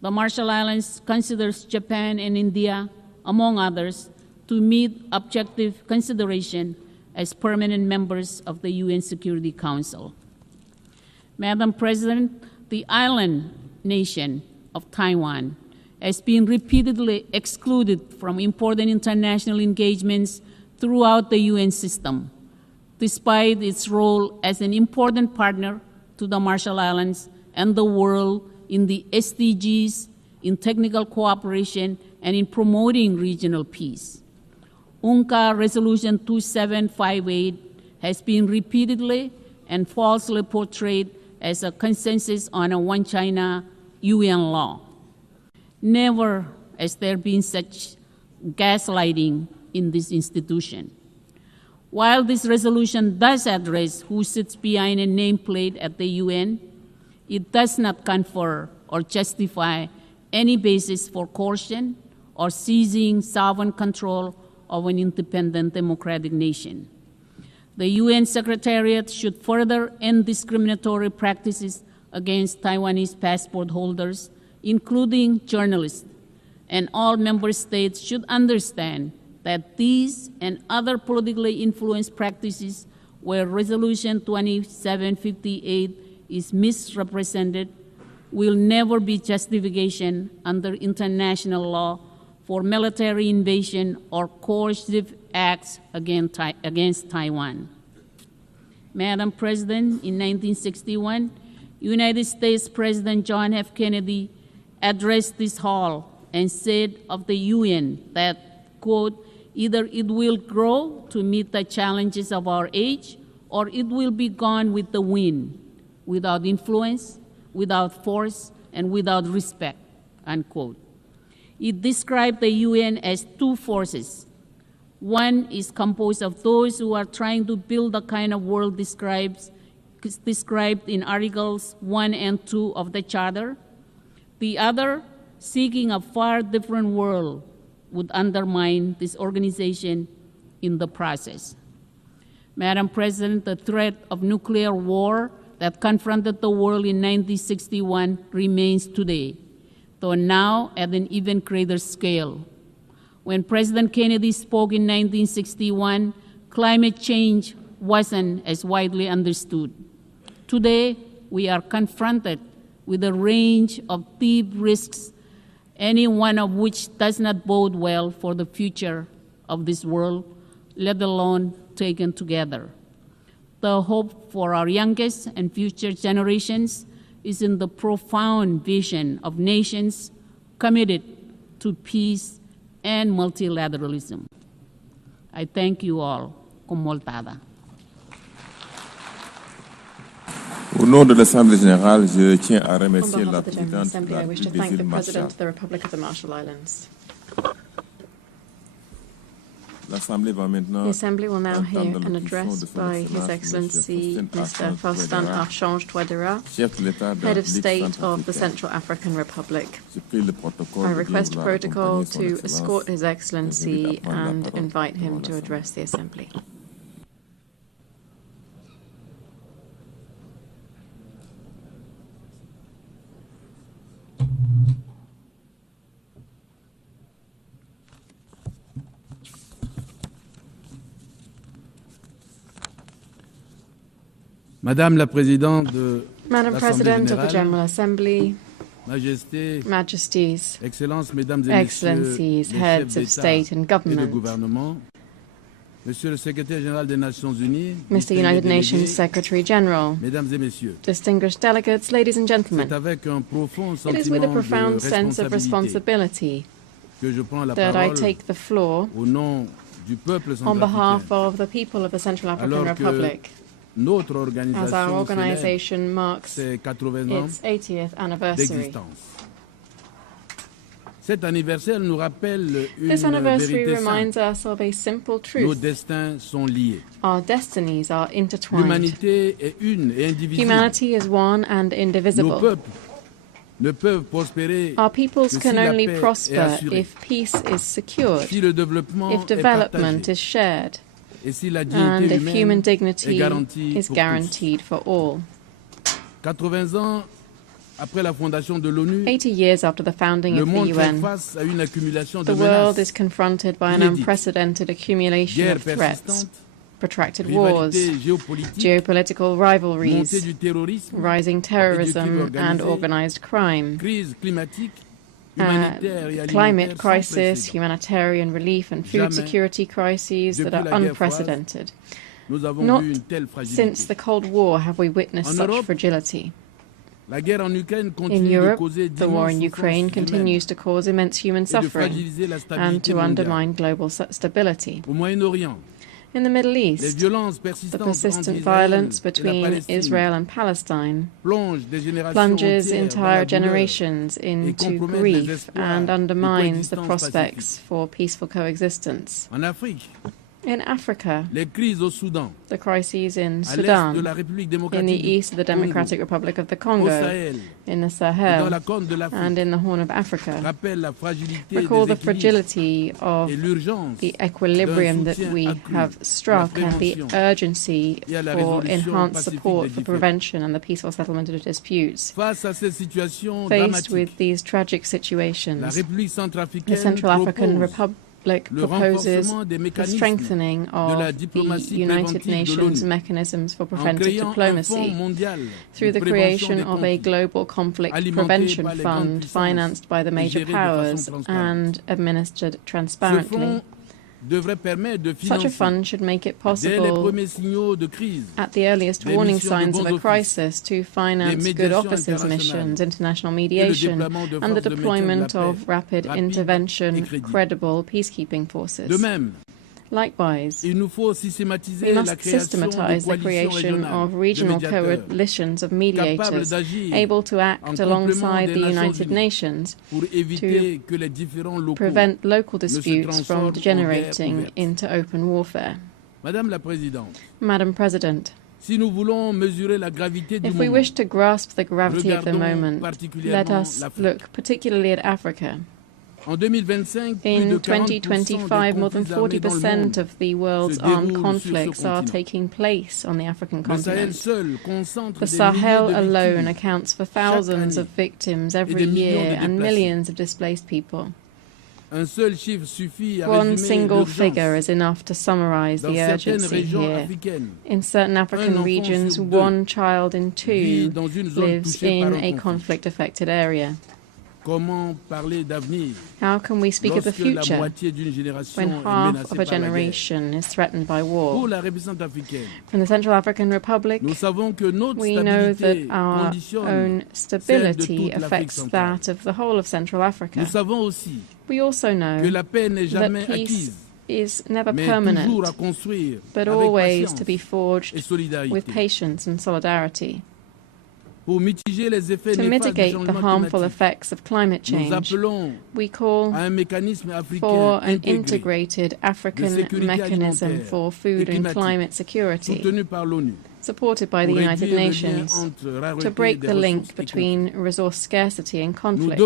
The Marshall Islands considers Japan and India, among others, to meet objective consideration as permanent members of the UN Security Council. Madam President, the island nation of Taiwan has been repeatedly excluded from important international engagements throughout the UN system, despite its role as an important partner to the Marshall Islands and the world in the SDGs, in technical cooperation, and in promoting regional peace. UNCA Resolution 2758 has been repeatedly and falsely portrayed as a consensus on a One China UN law. Never has there been such gaslighting in this institution. While this resolution does address who sits behind a nameplate at the UN, it does not confer or justify any basis for coercion or seizing sovereign control of an independent democratic nation. The UN Secretariat should further end discriminatory practices against Taiwanese passport holders, including journalists, and all member states should understand that these and other politically influenced practices where Resolution 2758 is misrepresented will never be justification under international law for military invasion or coercive acts against Taiwan. Madam President, in 1961, United States President John F. Kennedy addressed this hall and said of the UN that, quote, either it will grow to meet the challenges of our age, or it will be gone with the wind, without influence, without force, and without respect, unquote. It described the UN as two forces. One is composed of those who are trying to build the kind of world described in Articles 1 and 2 of the Charter. The other, seeking a far different world, would undermine this organization in the process. Madam President, the threat of nuclear war that confronted the world in 1961 remains today, though now at an even greater scale. When President Kennedy spoke in 1961, climate change wasn't as widely understood. Today, we are confronted with a range of deep risks, any one of which does not bode well for the future of this world, let alone taken together. The hope for our youngest and future generations is in the profound vision of nations committed to peace and multilateralism. I thank you all. Con moltada. Au nom de l'Assemblée Générale, je tiens à remercier la On behalf of the General présidente Assembly, I wish to des thank îles the Marshall. President of the Republic of the Marshall Islands. L'Assemblée va maintenant The Assembly will now hear entendre an l'allocution address de Son by His Excellence Excellency Mr. Faustin Archange Touadéra, chef de l'État de la Head of République State of the centrafricaine. Central African Republic. Je prie le protocole I de request bien vouloir protocol accompagner Son to Excellence escort His et Excellency de prendre la and parole invite him devant to l'Assemblée. address the Assembly. Madame la Présidente de Madam l'Assemblée President of the Générale, General Assembly, Majesté, Majesties, Excellences, Mesdames et Excellencies, Messieurs, les Heads chefs of State d'État and et de Government, gouvernement, Monsieur le Secrétaire Général des Nations Unies, Mr. United Nations Secretary General, Mesdames et Messieurs, distinguished delegates, ladies and gentlemen, c'est avec un profond it is with a sentiment profound de sense of responsabilité responsibility que je prends la that I parole take the floor au nom du peuple on behalf centrafricain, of the people of the Central African alors que Republic, notre as our organisation célèbre organization marks ses 80 ans its 80th anniversary. d'existence. Cet anniversaire nous rappelle une This anniversary vérité reminds simple. us of a simple Nos truth. destins sont liés. Our destinies are intertwined. L'humanité est une et indivisible. Humanity is one and Nos indivisible. peuples ne peuvent prospérer Our peoples que si can la only paix est prosper assurée, if peace is secured, si le développement if est development partagé is shared, et si la and dignité if human humaine est dignity garantie is pour guaranteed for all. tous. 80 ans après la fondation de l'ONU, 80 years after the founding le of the monde fait UN, face à une accumulation de the world is menaces, confronted by an inédites. unprecedented accumulation guerres of threats, persistantes, protracted wars, rivalités géopolitiques, geopolitical montée rivalries, du terrorisme, rising terrorism and organisé, organized crime, crise climatique, humanitaire et climate alimentaire sans crisis, précédent. humanitarian relief and food Jamais, security crises that depuis are la guerre unprecedented. Nous avons Not vu une telle fragilité. since the Cold War have we witnessed En such Europe, fragility. La guerre en Ukraine In continue de Europe, causer the war in d'immenses Ukraine souffrances continues to cause immense human humaines et de suffering fragiliser la and stabilité to mondiale. undermine global stability. Au Moyen-Orient, In the Middle les East, violences the persistantes persistent entre Israël violence et la between Palestine Israel and Palestine plongent des générations plunges entières dans entire la douleur generations into compromettent les grief espoirs and de undermines the coexistence prospects for peaceful coexistence. En Afrique, In Africa, les crises au Soudan, the crises in à l'est de Sudan, la République in démocratique the du east of the Congo, Democratic Republic of the au Congo, Sahel in the et dans Sahel, la Corne de l'Afrique and in the Horn of Africa, rappellent la fragilité recall des the équilibres fragility of et l'urgence the equilibrium that soutien we accru have struck à la and the prévention urgency et à la for résolution enhanced pacifique support des for différends. prevention and the peaceful settlement of disputes. Face à ces situations Faced dramatiques, with these tragic la situations, République the centrafricaine Central African propose Republic proposes the strengthening of the United Nations mechanisms for preventive diplomacy through the creation of a global conflict prevention fund financed by the major powers and administered transparently. Such a fund should make it possible, at the earliest warning signs of a crisis, to finance good offices missions, international mediation, and the deployment of rapid intervention, credible peacekeeping forces. Likewise, we must systematize the creation of regional coalitions of mediators able to act alongside the United Nations to prevent local disputes from degenerating into open warfare. Madam President, if we wish to grasp the gravity of the moment, let us look particularly at Africa. In 2025, more than 40% of the world's armed conflicts are taking place on the African continent. The Sahel alone accounts for thousands of victims every year and millions of displaced people. One single figure is enough to summarize the urgency here. In certain African regions, 1 child in 2 lives in a conflict-affected area. How can we speak of the future when half of a generation is threatened by war? From the Central African Republic, we know that our own stability affects that of the whole of Central Africa. We also know that peace is never permanent, but always to be forged with patience and solidarity. To mitigate the harmful effects of climate change, we call for an integrated African mechanism for food and climate security, supported by the United Nations, to break the link between resource scarcity and conflict.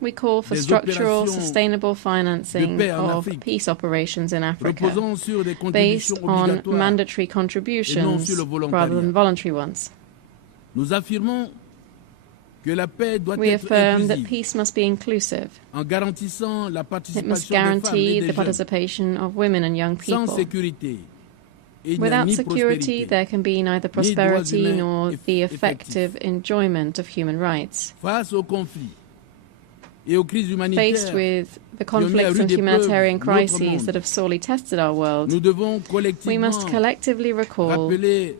We call for structural, sustainable financing of peace operations in Africa, based on mandatory contributions rather than voluntary ones. We affirm that peace must be inclusive. It must guarantee the participation of women and young people. Without security, there can be neither prosperity nor the effective enjoyment of human rights. Faced with the conflicts and humanitarian crises that have sorely tested our world, we must collectively recall the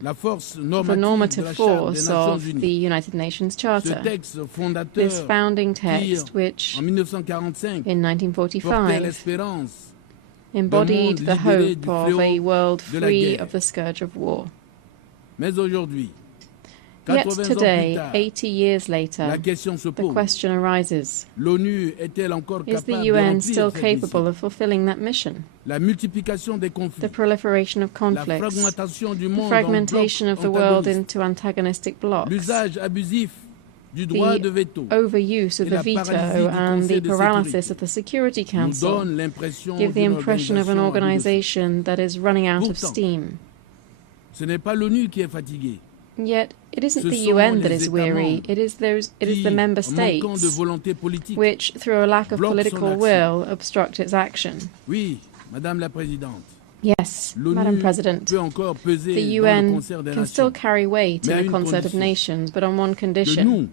normative force of the United Nations Charter, this founding text which, in 1945, embodied the hope of a world free of the scourge of war. Yet today, 80 years later, the question arises, is the UN still capable of fulfilling that mission? The proliferation of conflicts, the fragmentation of the world into antagonistic blocs, the overuse of the veto and the paralysis of the Security Council give the impression of an organization that is running out of steam. Yet it isn't the UN that is weary, it is the member states which, through a lack of political will, obstruct its action. Yes, Madam President, the UN can still carry weight in the concert of nations, but on one condition.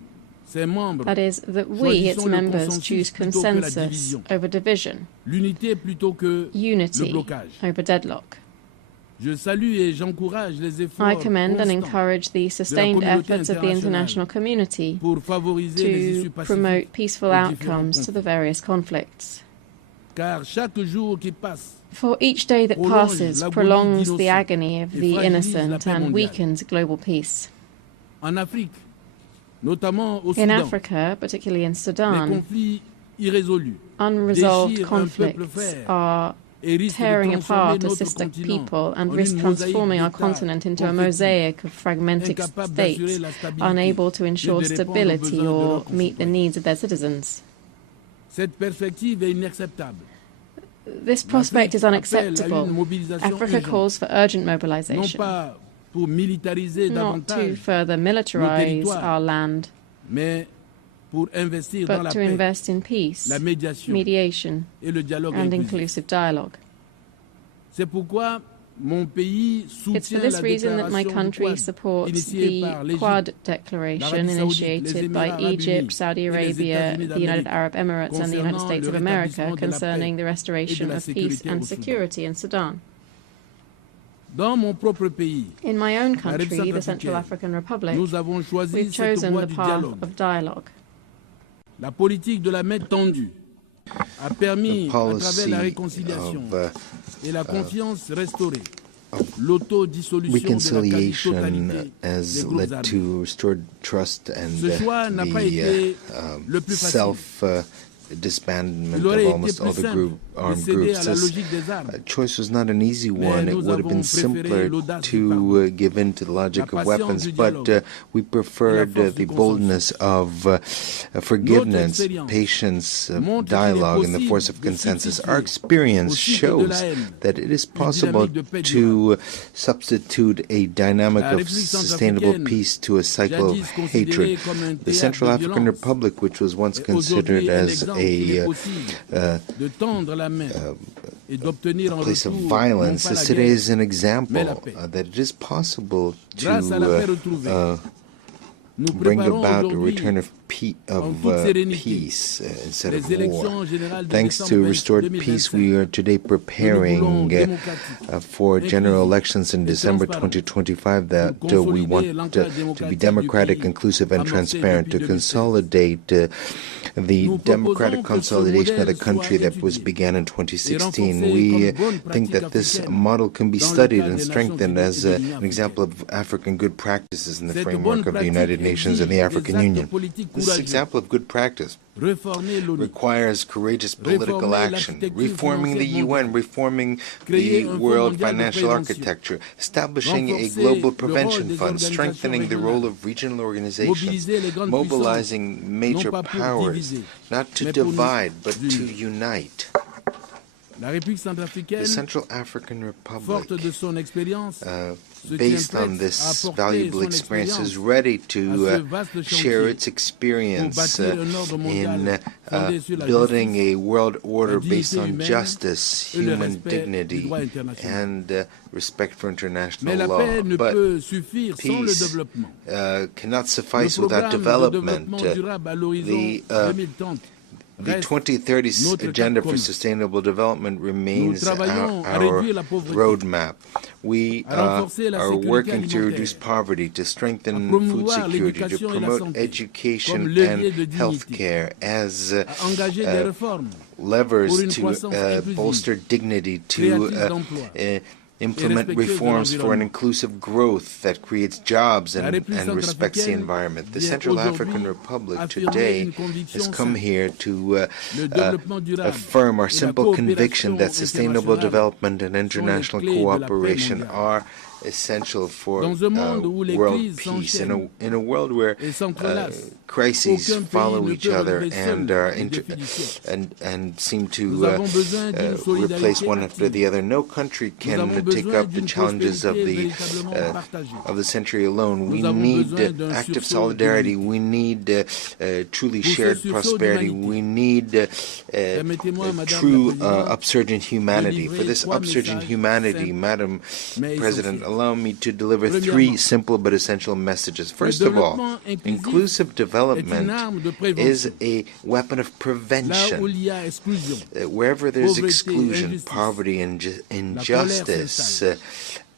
That is, that we, its members, choose consensus over division, unity over deadlock. I commend and encourage the sustained efforts of the international community to promote peaceful outcomes to the various conflicts. For each day that passes prolongs the agony of the innocent and weakens global peace. In Africa, particularly in Sudan, unresolved conflicts are tearing apart a sister people and risk transforming our continent into a mosaic of fragmented states, unable to ensure stability or meet the needs of their citizens. This prospect is unacceptable. Africa calls for urgent mobilization, not to further militarize our land, but to invest in peace, mediation, and inclusive dialogue. It's for this reason that my country supports the Quad Declaration initiated by Egypt, Saudi Arabia, the United Arab Emirates, and the United States of America concerning the restoration of peace and security in Sudan. In my own country, the Central African Republic, we've chosen the path of dialogue. La politique de la main tendue a permis à travers la réconciliation et la confiance restaurée. Reconciliation has led to restored trust and the self-disbandment of almost all the armed groups. This choice was not an easy one. It would have been simpler to give in to the logic of weapons, but we preferred the boldness of forgiveness, patience, dialogue, and the force of consensus. Our experience shows that it is possible to substitute a dynamic of sustainable peace to a cycle of hatred. The Central African Republic, which was once considered as a place of violence, today is an example that it is possible to bring about a return of peace instead of war. Thanks to restored peace, we are today preparing for general elections in December 2025 that we want to be democratic, inclusive, and transparent, to consolidate the democratic consolidation of the country that was began in 2016. We think that this model can be studied and strengthened as an example of African good practices in the framework of the United Nations and the African Union. This example of good practice requires courageous political action, reforming the UN, reforming the world financial architecture, establishing a global prevention fund, strengthening the role of regional organizations, mobilizing major powers, not to divide but to unite. The Central African Republic, based on this valuable experience, is ready to share its experience in building a world order based on justice, human dignity, and respect for international law. But peace cannot suffice without development. The 2030 Agenda for Sustainable Development remains our roadmap. We are working to reduce poverty, to strengthen food security, to promote education and health care as levers to bolster dignity, to implement reforms for an inclusive growth that creates jobs and respects the environment. The Central African Republic today has come here to affirm our simple conviction that sustainable development and international cooperation are essential for world peace. In a world where crises follow each other and seem to replace one after the other, no country can take up the challenges of the century alone. We need active solidarity. We need truly shared prosperity. We need true upsurge in humanity. For this upsurge in humanity, Madam President, allow me to deliver three simple but essential messages. First of all, inclusive development is a weapon of prevention. Wherever there's exclusion, poverty, and injustice,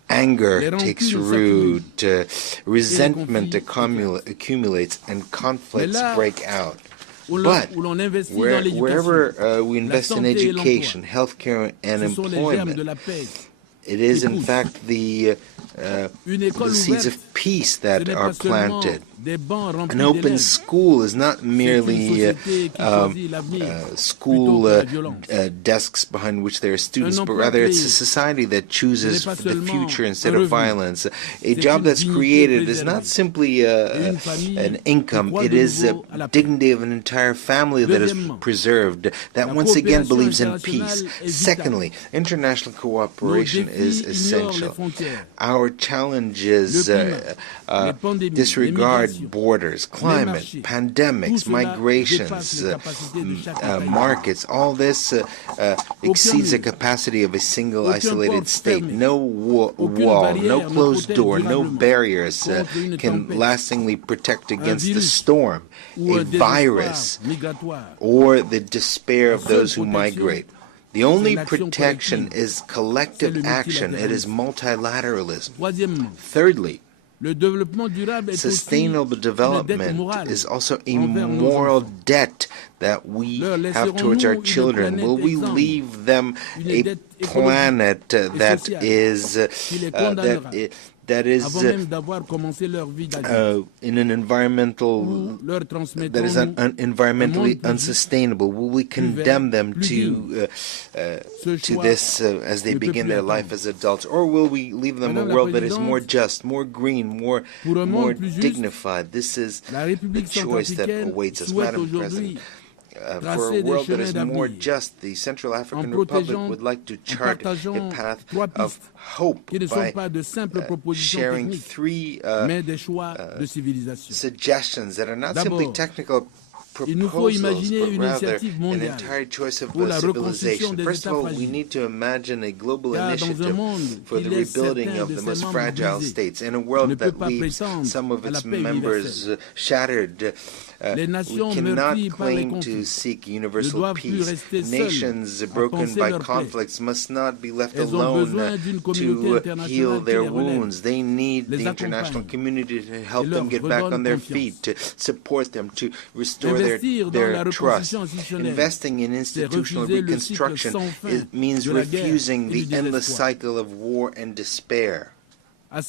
anger takes root, resentment accumulates, and conflicts break out. But wherever we invest in education, healthcare, and employment, it is in fact the seeds of peace that are planted. An open school is not merely school desks behind which there are students, but rather it's a society that chooses the future instead of violence. A job that's created is not simply an income, it is a dignity of an entire family that is preserved, that once again believes in peace. Secondly, international cooperation is essential. Our challenges disregard shared borders, climate, pandemics, migrations, markets, all this exceeds the capacity of a single isolated state. No wall, no closed door, no barriers can lastingly protect against the storm, a virus, or the despair of those who migrate. The only protection is collective action. It is multilateralism. Thirdly, sustainable development is also a moral debt that we have towards our children. Will we leave them a planet that is in an environmental that is environmentally unsustainable? Will we condemn them to this as they begin their life as adults, or will we leave them a world that is more just, more green, more dignified? This is the choice that awaits us, Madam President. For a world that is more just, the Central African Republic would like to chart a path of hope by sharing three suggestions that are not simply technical proposals, but rather an entire choice of civilization. First of all, we need to imagine a global initiative for the rebuilding of the most fragile states. In a world that leaves some of its members shattered, we cannot claim to seek universal peace. Nations broken by conflicts must not be left alone to heal their wounds. They need the international community to help them get back on their feet, to support them, to restore their trust. Investing in institutional reconstruction means refusing the endless cycle of war and despair. Now,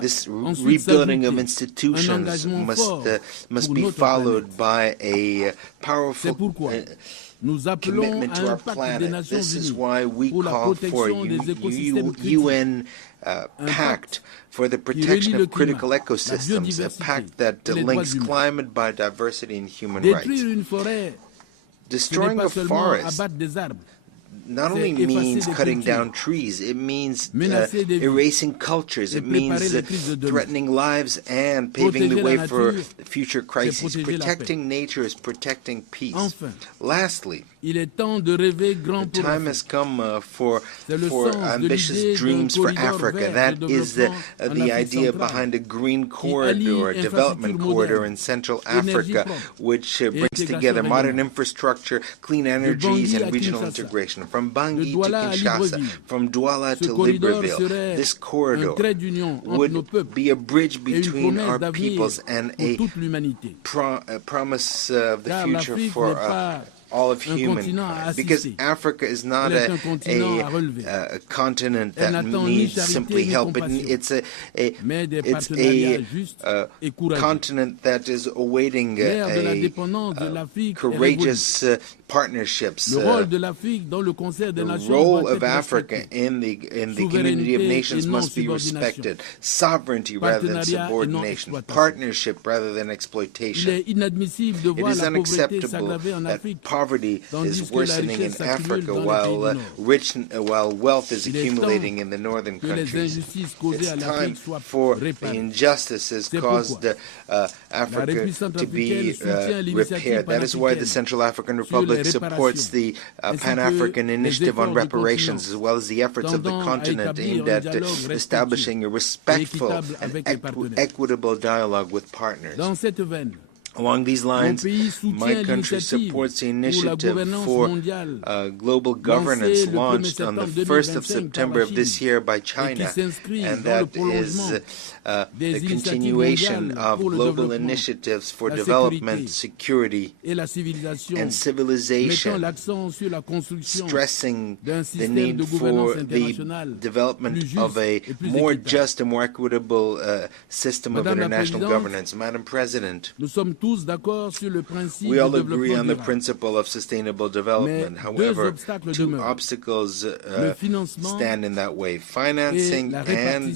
this rebuilding of institutions must be followed by a powerful commitment to our planet. This is why we call for a UN pact for the protection of critical ecosystems, a pact that links climate, biodiversity, and human rights. Destroying a forest not only means cutting down trees, it means erasing cultures, it means threatening lives and paving the way for future crises. Protecting nature is protecting peace. Lastly, the time has come for ambitious dreams for Africa. That is the idea behind a green corridor, a development corridor in Central Africa, which brings together modern infrastructure, clean energies, and regional integration. From Bangui to Kinshasa, from Douala to Libreville, this corridor would be a bridge between our peoples and a promise of the future for all of humankind, because Africa is not a continent that needs simply help. It's a continent that is awaiting courageous partnerships. The role of Africa in the community of nations must be respected. Sovereignty rather than subordination. Partnership rather than exploitation. It is unacceptable that poverty is worsening in Africa while wealth is accumulating in the northern countries. It's time for the injustices caused Africa to be repaired. That is why the Central African Republic supports the Pan-African Initiative on Reparations, as well as the efforts of the continent aimed at establishing a respectful and equitable dialogue with partners. Along these lines, my country supports the initiative for global governance launched on the 1st of September of this year by China, and that is the continuation of global initiatives for development, security, and civilization, stressing the need for the development of a more just and more equitable system of international governance. Madam President, we all agree on the principle of sustainable development. However, two obstacles stand in that way: financing and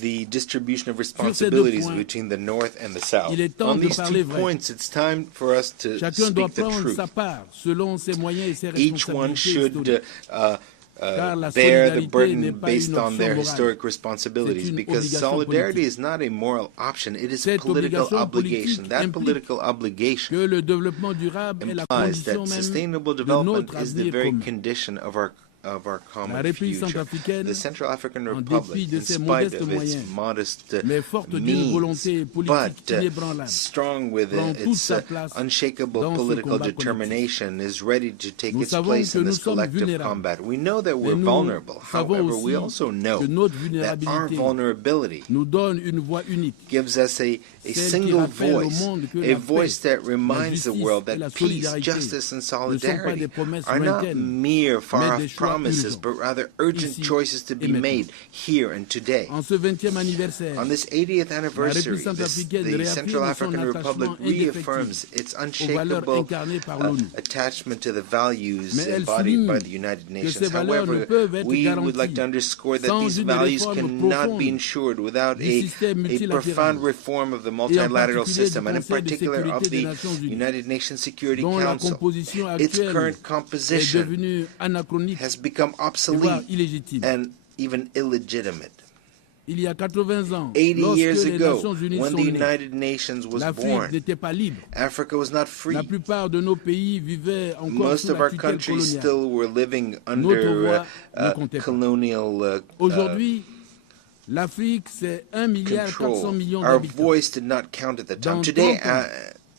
the distribution of responsibilities between the North and the South. On these 2 points, it's time for us to speak the truth. Each one should bear the burden based on their historic responsibilities, because solidarity is not a moral option, it is a political obligation. That political obligation implies that sustainable development is the very condition of our common future. The Central African Republic, in spite of its modest means, but strong with its unshakable political determination, is ready to take its place in this collective combat. We know that we're vulnerable. However, we also know that our vulnerability gives us a single voice, a voice that reminds the world that peace, justice, and solidarity are not mere far-off promises, but rather urgent choices to be made here and today. On this 80th anniversary, the Central African Republic reaffirms its unshakable attachment to the values embodied by the United Nations. However, we would like to underscore that these values cannot be ensured without a profound reform of the multilateral system, and in particular of the United Nations Security Council. Its current composition has become obsolete and even illegitimate. 80 years ago, when the United Nations was born, Africa was not free. Most of our countries still were living under colonial control. Our voice did not count at the time. Today,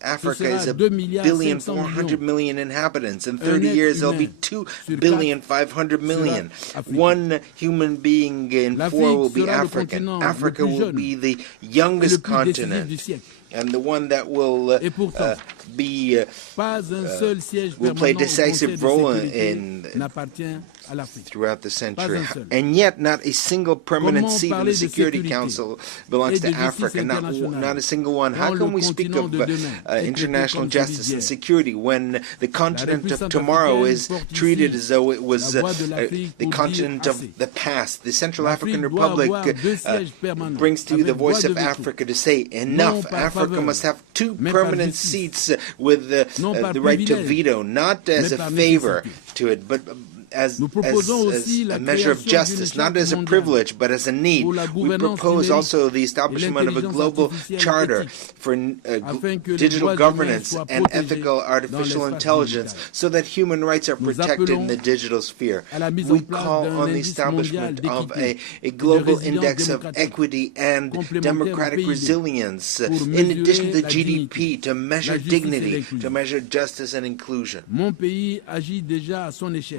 Africa is 1,400,000,000 inhabitants. In 30 years, there'll be 2,500,000,000. 1 human being in 4 will be African. Africa will be the youngest continent, and the one that will play a decisive role in throughout the century. And yet, not a single permanent seat in the Security Council belongs to Africa, not a single one. How can we speak of international justice and security when the continent of tomorrow is treated as though it was the continent of the past? The Central African Republic brings to you the voice of Africa to say, enough. Africa must have 2 permanent seats with the right to veto, not as a favor to it, but as a measure of justice, not as a privilege, but as a need. We propose also the establishment of a global charter for digital governance and ethical artificial intelligence so that human rights are protected in the digital sphere. We call on the establishment of a global index of equity and democratic resilience, in addition to GDP, to measure dignity, to measure justice and inclusion.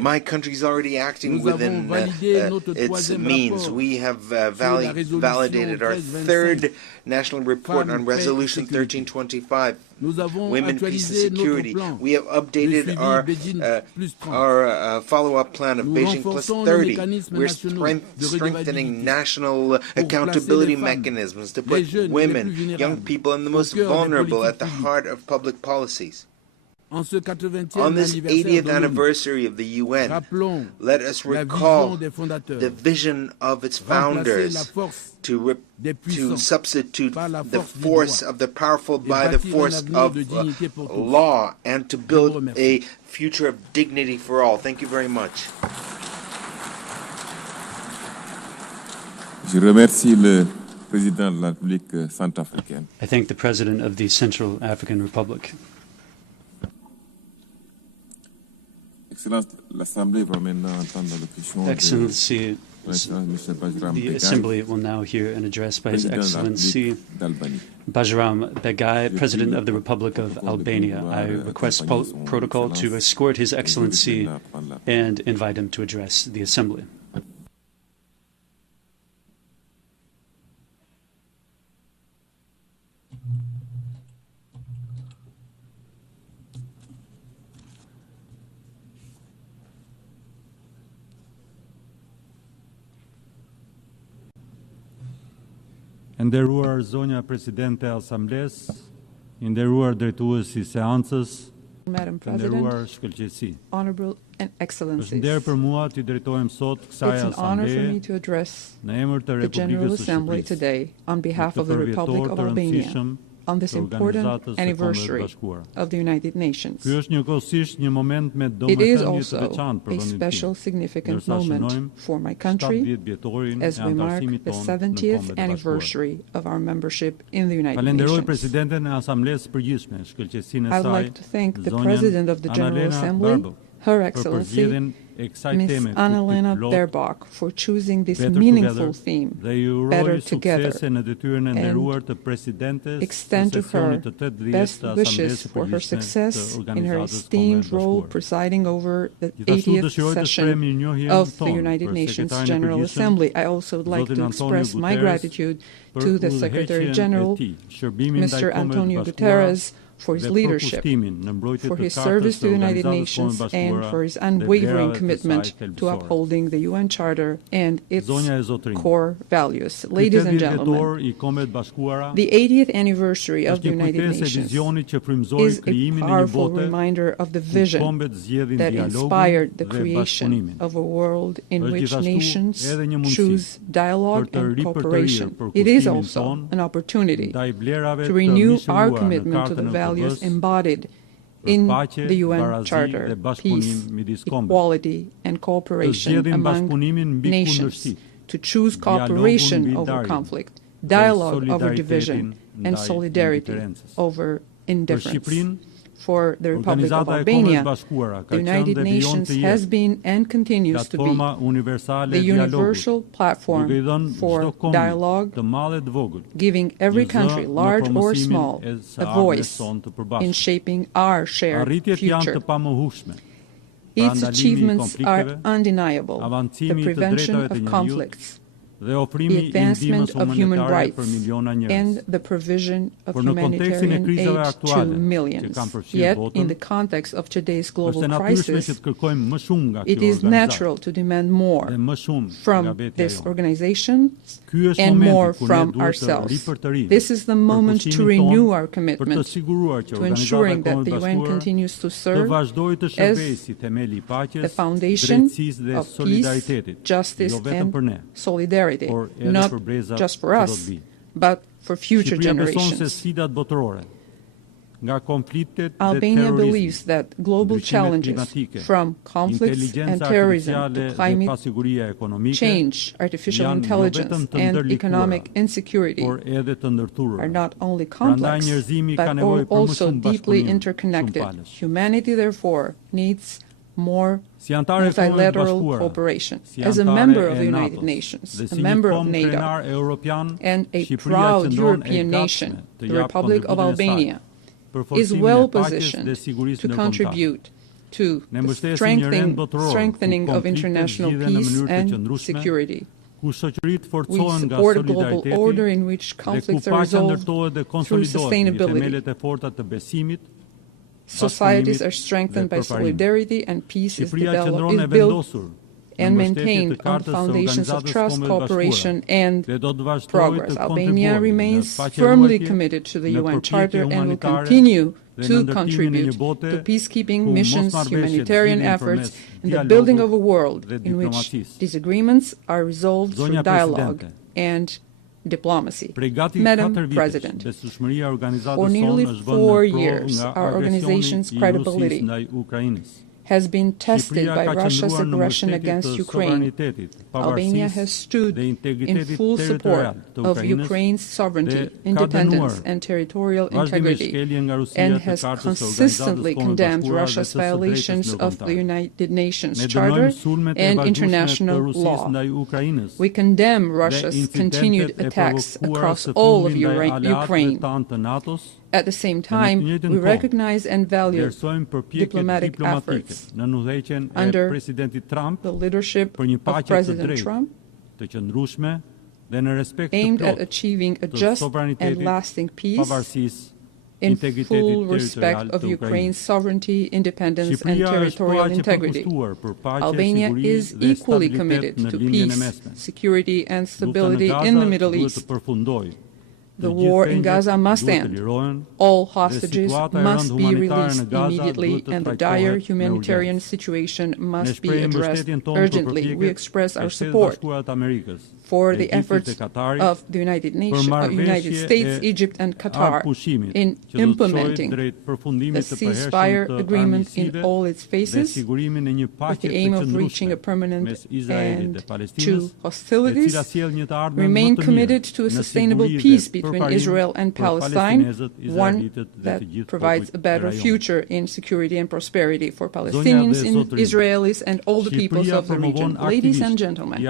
My country is already acting within its means. We have validated our 3rd national report on Resolution 1325, Women, Peace and Security. We have updated our follow-up plan of Beijing Plus 30. We're strengthening national accountability mechanisms to put women, young people, and the most vulnerable at the heart of public policies. On this 80th anniversary of the UN, let us recall the vision of its founders to substitute the force of the powerful by the force of law, and to build a future of dignity for all. Thank you very much. Je remercie le président de la République centrafricaine. I thank the President of the Central African Republic. Excellency, the Assembly will now hear an address by His Excellency Bajram Begai, President of the Republic of Albania. I request protocol to escort His Excellency and invite him to address the Assembly. Nderuar zonja Presidente e Asamblees, nderuar drejtuesi seancës, nderuar shkëlqësi. Honorable and Excellencies, Është për mua t'i drejtohem sot kësaj it's an honor for me to address në emër të the General Republikës së Assembly Shqipërisë today on behalf of the Republic of Albania on this important anniversary of the United Nations. It is also a special significant moment for my country as we mark the 70th anniversary of our membership in the United Nations. I would like to thank the President of the General Assembly, Her Excellency, Ms. Annalena Baerbock, for choosing this meaningful theme, Better Together, and extend to her best wishes for her success in her esteemed role presiding over the 80th session of the United Nations General Assembly. I also would like to express my gratitude to the Secretary General, Mr. Antonio Guterres, for his leadership, for his service to the United Nations, and for his unwavering commitment to upholding the UN Charter and its core values. Ladies and gentlemen, the 80th anniversary of the United Nations is a powerful reminder of the vision that inspired the creation of a world in which nations choose dialogue and cooperation. It is also an opportunity to renew our commitment to the values embodied in the UN Charter: peace, equality, and cooperation among nations, to choose cooperation over conflict, dialogue over division, and solidarity over indifference. For the Republic of Albania, the United Nations has been and continues to be the universal platform for dialogue, giving every country, large or small, a voice in shaping our shared future. Its achievements are undeniable: the prevention of conflicts, the advancement of human rights, and the provision of humanitarian aid to millions. Yet, in the context of today's global crisis, it is natural to demand more from this organization and more from ourselves. This is the moment to renew our commitment to ensuring that the UN continues to serve as the foundation of peace, justice, and solidarity. Not just for us, but for future generations. Albania believes that global challenges, from conflicts and terrorism to climate change, artificial intelligence, and economic insecurity, are not only complex, but are also deeply interconnected. Humanity, therefore, needs more multilateral cooperation. As a member of the United Nations, a member of NATO, and a proud European nation, the Republic of Albania is well positioned to contribute to the strengthening of international peace and security. We support a global order in which conflicts are resolved through sustainability. Societies are strengthened by solidarity, and peace is built and maintained on foundations of trust, cooperation, and progress. Albania remains firmly committed to the UN Charter and will continue to contribute to peacekeeping missions, humanitarian efforts, and the building of a world in which disagreements are resolved through dialogue and diplomacy. Madam President, for nearly 4 years, our organization's credibility has been tested by Russia's aggression against Ukraine. Albania has stood in full support of Ukraine's sovereignty, independence, and territorial integrity, and has consistently condemned Russia's violations of the United Nations Charter and international law. We condemn Russia's continued attacks across all of Ukraine. At the same time, we recognize and value diplomatic efforts under the leadership of President Trump aimed at achieving a just and lasting peace in full respect of Ukraine's sovereignty, independence, and territorial integrity. Albania is equally committed to peace, security, and stability in the Middle East. The war in Gaza must end. All hostages must be released immediately, and the dire humanitarian situation must be addressed urgently. We express our support for the efforts of the United States, Egypt, and Qatar in implementing the ceasefire agreement in all its phases, with the aim of reaching a permanent end to hostilities, remain committed to a sustainable peace between Israel and Palestine, one that provides a better future in security and prosperity for Palestinians, Israelis, and all the peoples of the region. Ladies and gentlemen,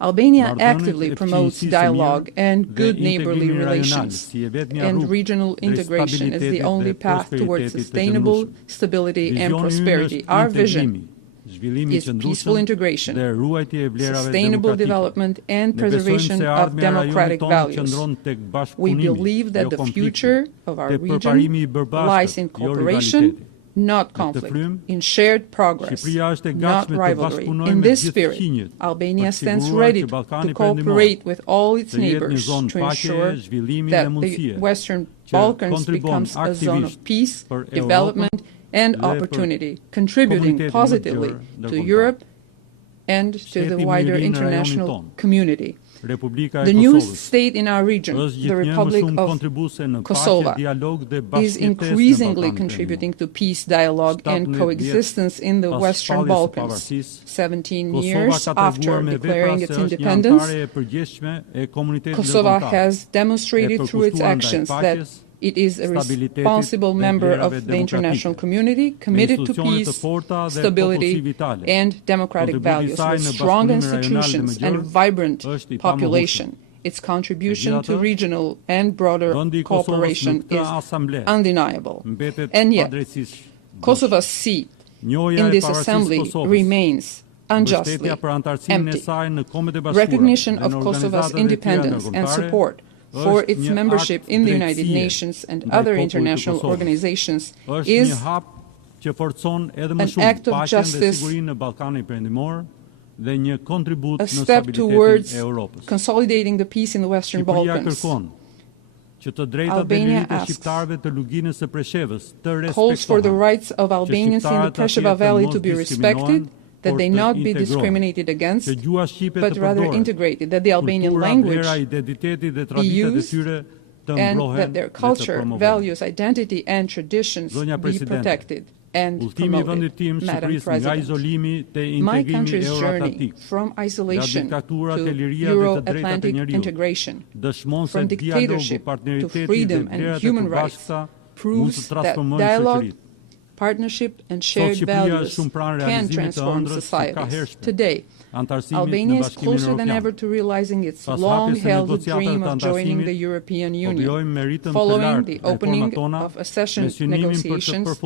Albania actively promotes dialogue and good neighborly relations, and regional integration is the only path towards sustainable stability and prosperity. Our vision is peaceful integration, sustainable development, and preservation of democratic values. We believe that the future of our region lies in cooperation, not conflict, in shared progress, not rivalry. In this spirit, Albania stands ready to cooperate with all its neighbors to ensure that the Western Balkans becomes a zone of peace, development, and opportunity, contributing positively to Europe and to the wider international community. The newest state in our region, the Republic of Kosovo, is increasingly contributing to peace, dialogue, and coexistence in the Western Balkans. 17 years after declaring its independence, Kosovo has demonstrated through its actions that it is a responsible member of the international community, committed to peace, stability, and democratic values, with strong institutions and a vibrant population. Its contribution to regional and broader cooperation is undeniable. And yet, Kosovo's seat in this assembly remains unjustly empty. Recognition of Kosovo's independence and support for its membership in the United Nations and other international organizations is an act of justice, a step towards consolidating the peace in the Western Balkans. Albania calls for the rights of Albanians in the Preševa Valley to be respected, that they not be discriminated against, but rather integrated, that the Albanian language be used, and that their culture, values, identity, and traditions be protected and promoted. Madam President, my country's journey from isolation to Euro-Atlantic integration, from dictatorship to freedom and human rights, proves that dialogue, partnership, and shared values can transform societies. Today, Albania is closer than ever to realizing its long-held dream of joining the European Union. Following the opening of accession negotiations,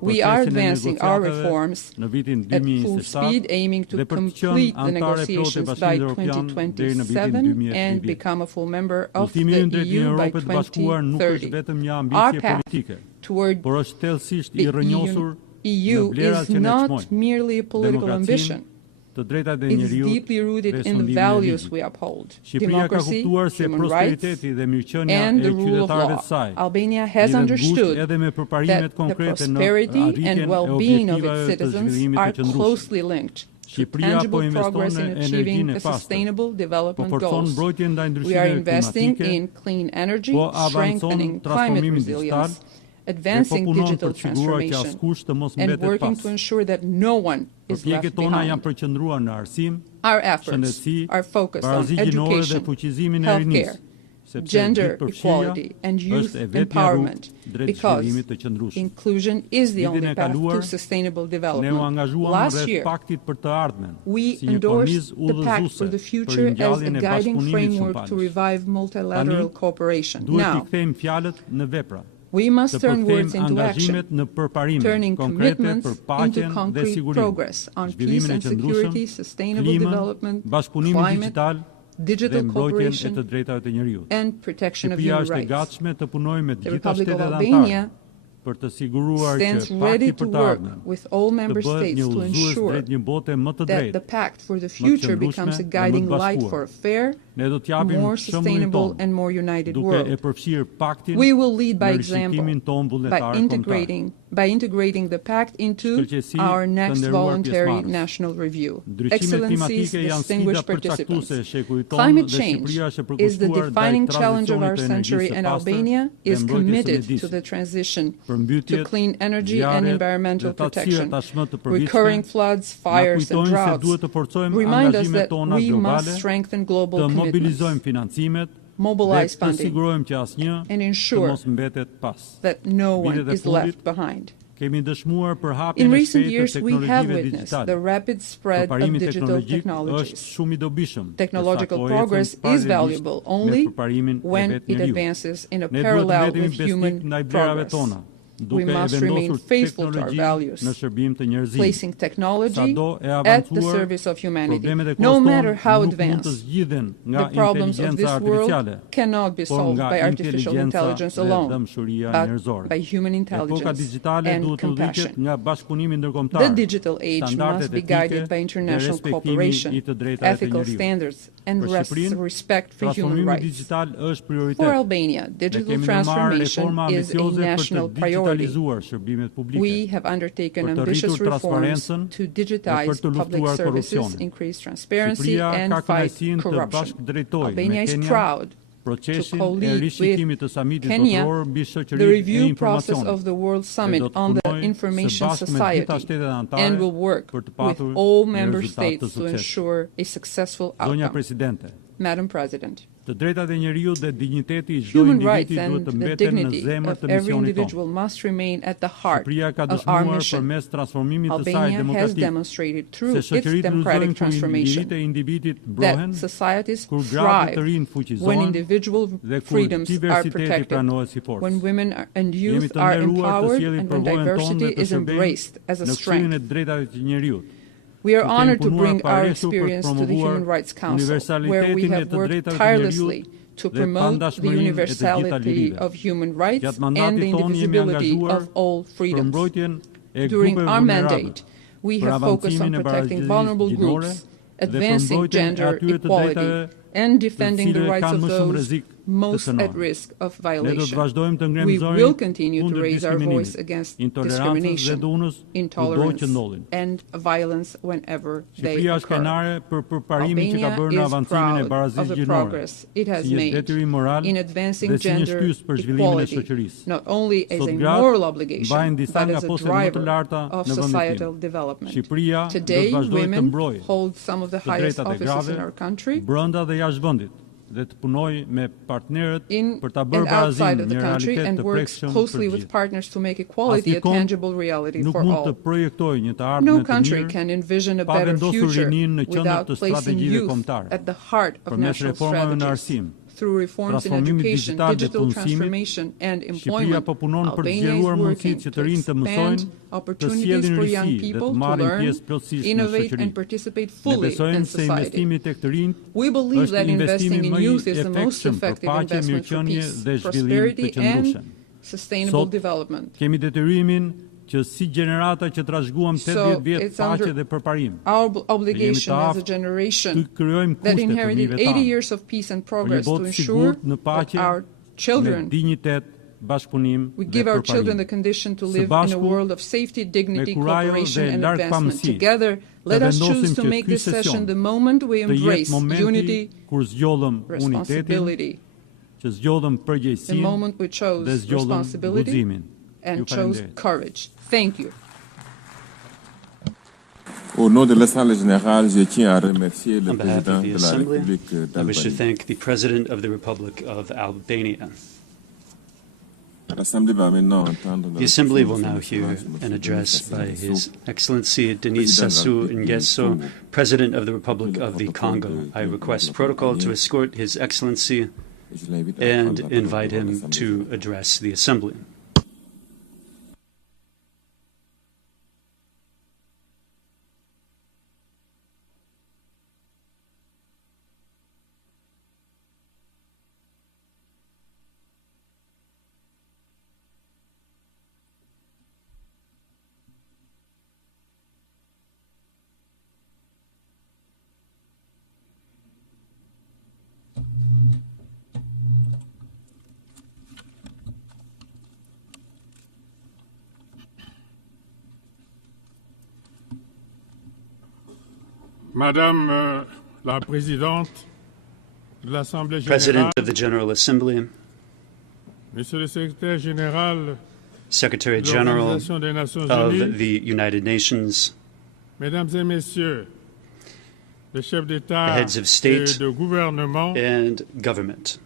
we are advancing our reforms at full speed, aiming to complete the negotiations by 2027 and become a full member of the EU by 2030. Our path toward the EU is not merely a political ambition. It is deeply rooted in the values we uphold: democracy, human rights, and the rule of law. Albania has understood that the prosperity and well-being of its citizens are closely linked to tangible progress in achieving the sustainable development goals. We are investing in clean energy, strengthening climate resilience, advancing digital transformation, and working to ensure that no one is left behind. Our efforts are focused on education, healthcare, gender equality, and youth empowerment, because inclusion is the only path to sustainable development. Last year, we endorsed the Pact for the Future as a guiding framework to revive multilateral cooperation. Now, we must turn words into action, turning commitments into concrete progress on peace and security, sustainable development, climate, digital cooperation, and protection of human rights. The Republic of Albania stands ready to work with all member states to ensure that the Pact for the Future becomes a guiding light for a fair, more sustainable and more united world. We will lead by example, by integrating the pact into our next voluntary national review. Excellencies, distinguished participants, climate change is the defining challenge of our century, and Albania is committed to the transition to clean energy and environmental protection. Recurring floods, fires, and droughts remind us that we must strengthen global commitments, mobilize funding, and ensure that no one is left behind. In recent years, we have witnessed the rapid spread of digital technologies. Technological progress is valuable only when it advances in a parallel with human progress. We must remain faithful to our values, placing technology at the service of humanity. No matter how advanced, the problems of this world cannot be solved by artificial intelligence alone, but by human intelligence and compassion. The digital age must be guided by international cooperation, ethical standards, and respect for human rights. For Albania, digital transformation is a national priority. We have undertaken ambitious reforms to digitize public services, increase transparency, and fight corruption. Albania is proud to co-lead with Kenya the review process of the World Summit on the Information Society and will work with all member states to ensure a successful outcome. Madam President, human rights and the dignity of every individual must remain at the heart of our mission. Albania has demonstrated through its democratic transformation that societies thrive when individual freedoms are protected, when women and youth are empowered, and when diversity is embraced as a strength. We are honored to bring our experience to the Human Rights Council, where we have worked tirelessly to promote the universality of human rights and the indivisibility of all freedoms. During our mandate, we have focused on protecting vulnerable groups, advancing gender equality, and defending the rights of those most at risk of violation. We will continue to raise our voice against discrimination, intolerance, and violence whenever they occur. Albania is proud of the progress it has made in advancing gender equality, not only as a moral obligation, but as a driver of societal development. Today, women hold some of the highest offices in our country, in and outside of the country, and works closely with partners to make equality a tangible reality for all. No country can envision a better future without placing youth at the heart of national strategies. Through reforms in education, digital transformation, and employment, Albania is working to expand opportunities for young people to learn, innovate, and participate fully in society. We believe that investing in youth is the most effective investment for peace, prosperity, and sustainable development. So it's our obligation as a generation that inherited 80 years of peace and progress to ensure that our children, we give our children the condition to live in a world of safety, dignity, cooperation, and advancement. Together, let us choose to make this session the moment we embrace unity, responsibility, the moment we chose responsibility and chose courage. Thank you. Au nom de l'Assemblée Générale, je tiens à remercier le président de la République d'Albanie. I wish to thank the President of the Republic of Albania. The Assembly will now hear an address by His Excellency Denis Sassou Nguesso, President of the Republic of the Congo. I request protocol to escort His Excellency and invite him to address the Assembly. Madame la Présidente de l'Assemblée Générale, President of the General Assembly, Monsieur le Secrétaire Général, Secretary General of the United Nations, Mesdames et Messieurs, les chefs the d'État heads of et state de gouvernement, and government,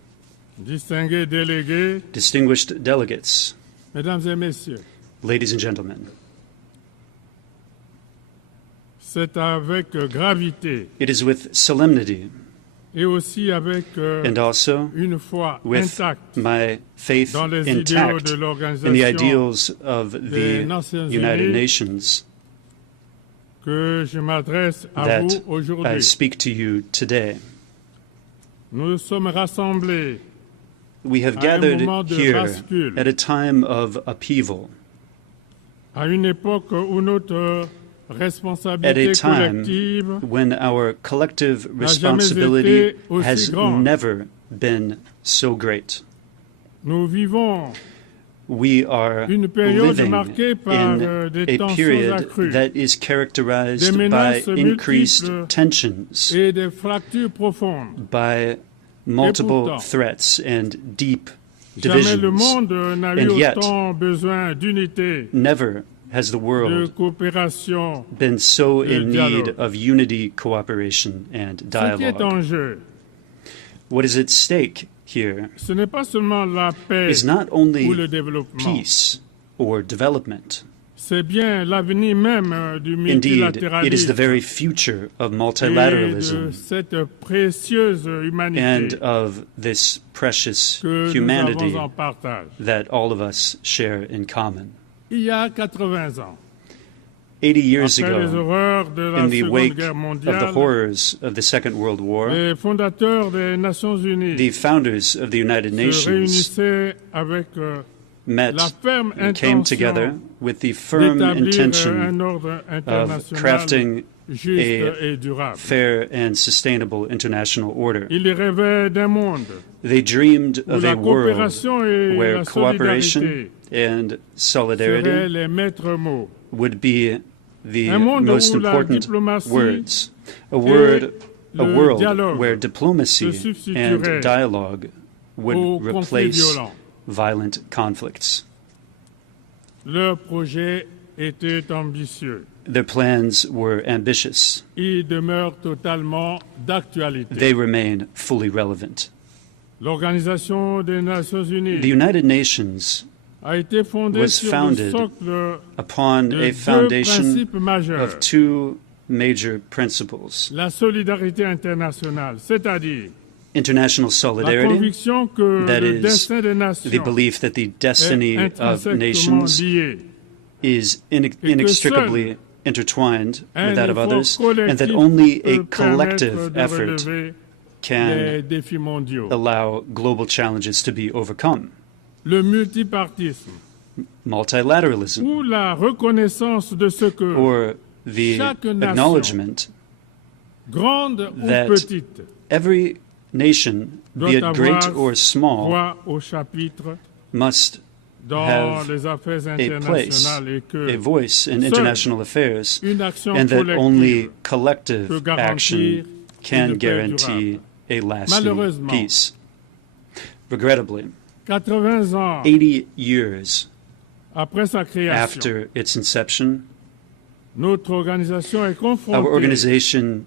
distingués délégués, distinguished delegates, Mesdames et Messieurs, ladies and gentlemen, c'est avec gravité it is with solemnity et aussi avec and also une foi with intacte my faith dans les idéaux intact de in the l'Organisation ideals of des the Nations United Unies Nations que je m'adresse à that vous I aujourd'hui. speak to you today. Nous nous sommes rassemblés We have à un gathered moment de here bascule, at a time of upheaval, à une époque où notre at responsabilité a time collective when our collective n'a jamais responsibility été aussi has grande. never been so great. Nous vivons We are une période living marquée par in des a tensions period accrues, that is characterized des by menaces increased multiples tensions, et des fractures profondes. by multiple pourtant, threats and deep Jamais le divisions. monde n'a eu And yet, autant besoin d'unité, never has the de world coopération. been so de in dialogue. need of unity, cooperation, and Ce qui est en dialogue. jeu, What is at stake here ce n'est pas seulement la paix is not ou le only développement, peace or development. c'est bien l'avenir même du Indeed, it is the multilatéralisme very future of et de multilateralism cette précieuse and humanité of this precious que nous humanity avons en partage. that all of us share in common. Il y a 80 ans, 80 years après les ago, horreurs de la in the Seconde wake Guerre of the mondiale, horrors of the Second World War, les fondateurs des Nations Unies the founders of the United se Nations réunissaient avec met la ferme and came together intention with the firm d'établir intention un ordre of international crafting juste et a durable. fair and sustainable international order. Ils rêvaient d'un monde They dreamed où of la a world coopération et where la cooperation solidarité and seraient solidarity les maîtres mots. would be the Un monde most où la important diplomatie words. A le world dialogue where diplomacy se substituerait and dialogue would aux conflits replace violents. violent conflicts. Leur projet était ambitieux. Their plans were ambitious. Il demeure totalement d'actualité. They remain fully relevant. L'Organisation des Nations Unies The United Nations a été fondée was sur le founded socle upon de a deux foundation principes majeurs. of two major principles: La solidarité internationale, c'est-à-dire international la solidarity, conviction que that le is, destin des nations the belief that the destiny est of intrinsèquement nations lié, is que inextricably intertwined un with that of effort others, and that collectif only a peut permettre collective de effort relever les can défis mondiaux. allow global challenges to be overcome. Le multipartisme Multilateralism, ou la reconnaissance de ce que or the chaque nation, acknowledgement grande ou that petite, every nation, doit be it great avoir or small, voix au chapitre must dans have les affaires a place, internationales et que a voice in seule international affairs, une action and that only collective collective peut garantir action can une paix guarantee a lasting Malheureusement, peace. Regrettably, 80 ans 80 years après sa création, after its inception, notre organisation est our confrontée organization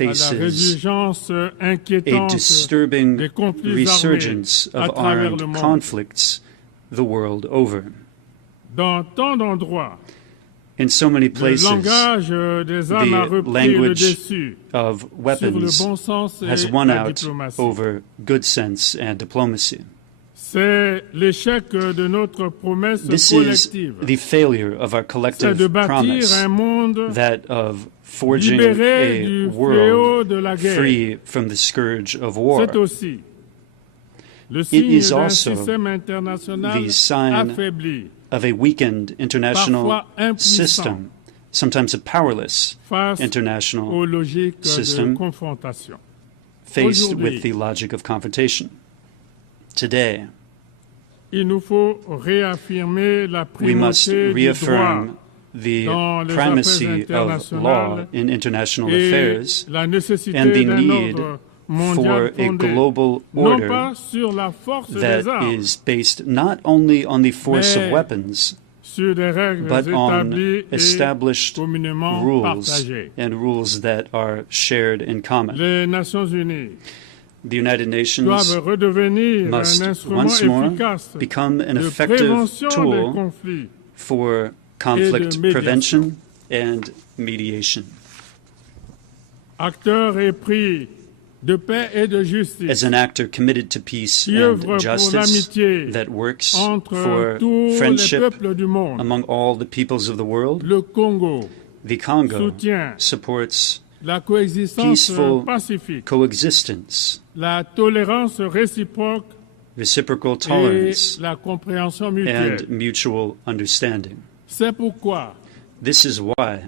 à la faces résurgence a inquiétante disturbing des conflits resurgence armés à of travers armed le monde. conflicts the world over. Dans tant d'endroits, In so many le places, langage des armes a the repris le language dessus of sur le weapons bon sens et has won la out diplomatie. over good sense and diplomacy. C'est l'échec de notre promesse This is collective. the failure of our C'est collective de bâtir promise, un monde that of forging libéré a du world fléau de la guerre. free from the scourge of war. C'est aussi le It signe is d'un also système international the sign affaibli of a weakened international Parfois impuissant. system, sometimes a powerless face international aux logiques de system confrontation. faced Aujourd'hui, with the logic of confrontation. Today, il nous faut réaffirmer la we must primauté du droit reaffirm the primacy of law in international affairs and the need for a global order that is based not only on the force of weapons, but on established rules and rules that are shared in common. The United Nations must once more become an effective tool for conflict prevention and mediation. As an actor committed to peace and justice that works for friendship among all the peoples of the world, the Congo supports peaceful coexistence, reciprocal tolerance, and mutual understanding. This is why,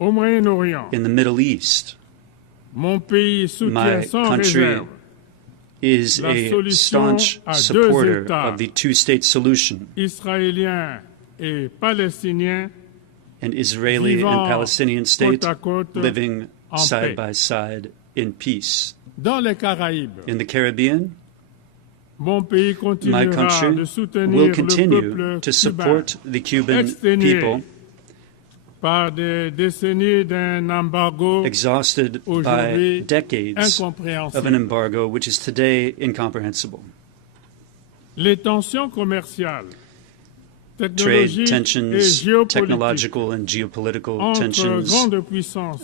in the Middle East, my country is a staunch supporter of the two-state solution, an Israeli and Palestinian state living side by side in peace. In the Caribbean, my country will continue to support the Cuban people, exhausted by decades of an embargo which is today incomprehensible. Trade tensions, technological and geopolitical tensions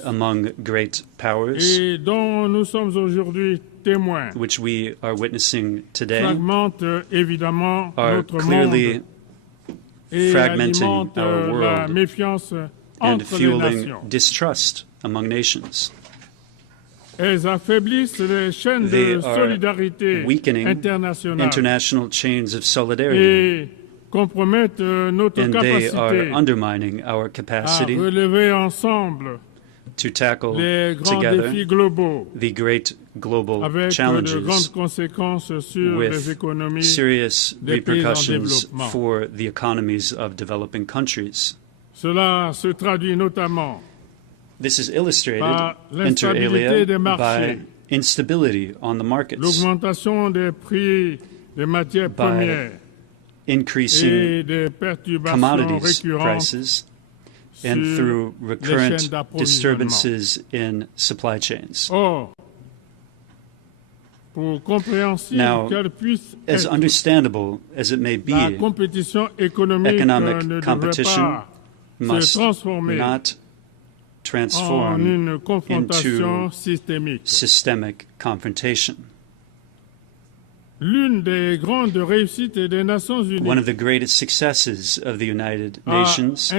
among great powers, which we are witnessing today, are clearly fragmenting our world and fueling distrust among nations. They are weakening international chains of solidarity, and they are undermining our capacity to tackle together the great global challenges with serious repercussions for the economies of developing countries. This is illustrated, inter alia, by instability on the markets, by increasing commodities prices, and through recurrent disturbances in supply chains. Now, as understandable as it may be, economic competition must not transform into systemic confrontation. One of the greatest successes of the United Nations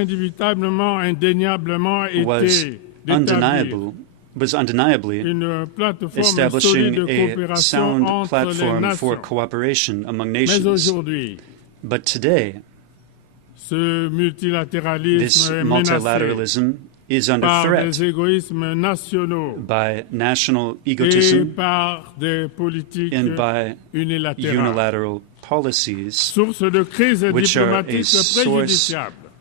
was undeniably establishing a sound platform for cooperation among nations. But today, this multilateralism is under threat by national egotism and by unilateral policies, which are a source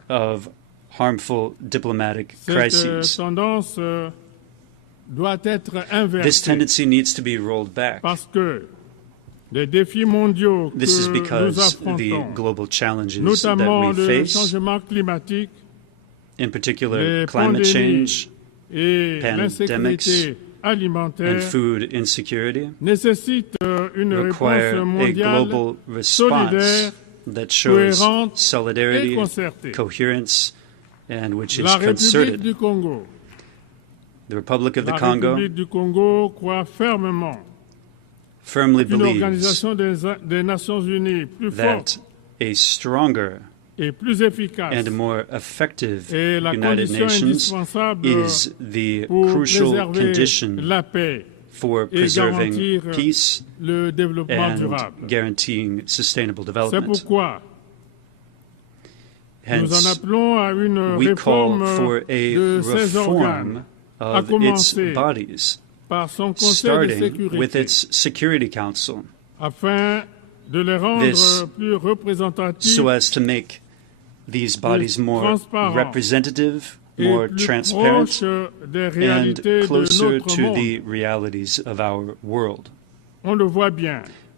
of harmful diplomatic crises. This tendency needs to be rolled back. This is because the global challenges that we face, in particular climate change, pandemics, and food insecurity, require a global response that shows solidarity, coherence, and which is concerted. The Republic of the Congo firmly believes that a stronger and more effective United Nations is the crucial condition for preserving peace and guaranteeing sustainable development. Hence, we call for a reform of its bodies, starting with its Security Council, this so as to make these bodies more representative, more transparent, and closer to the realities of our world.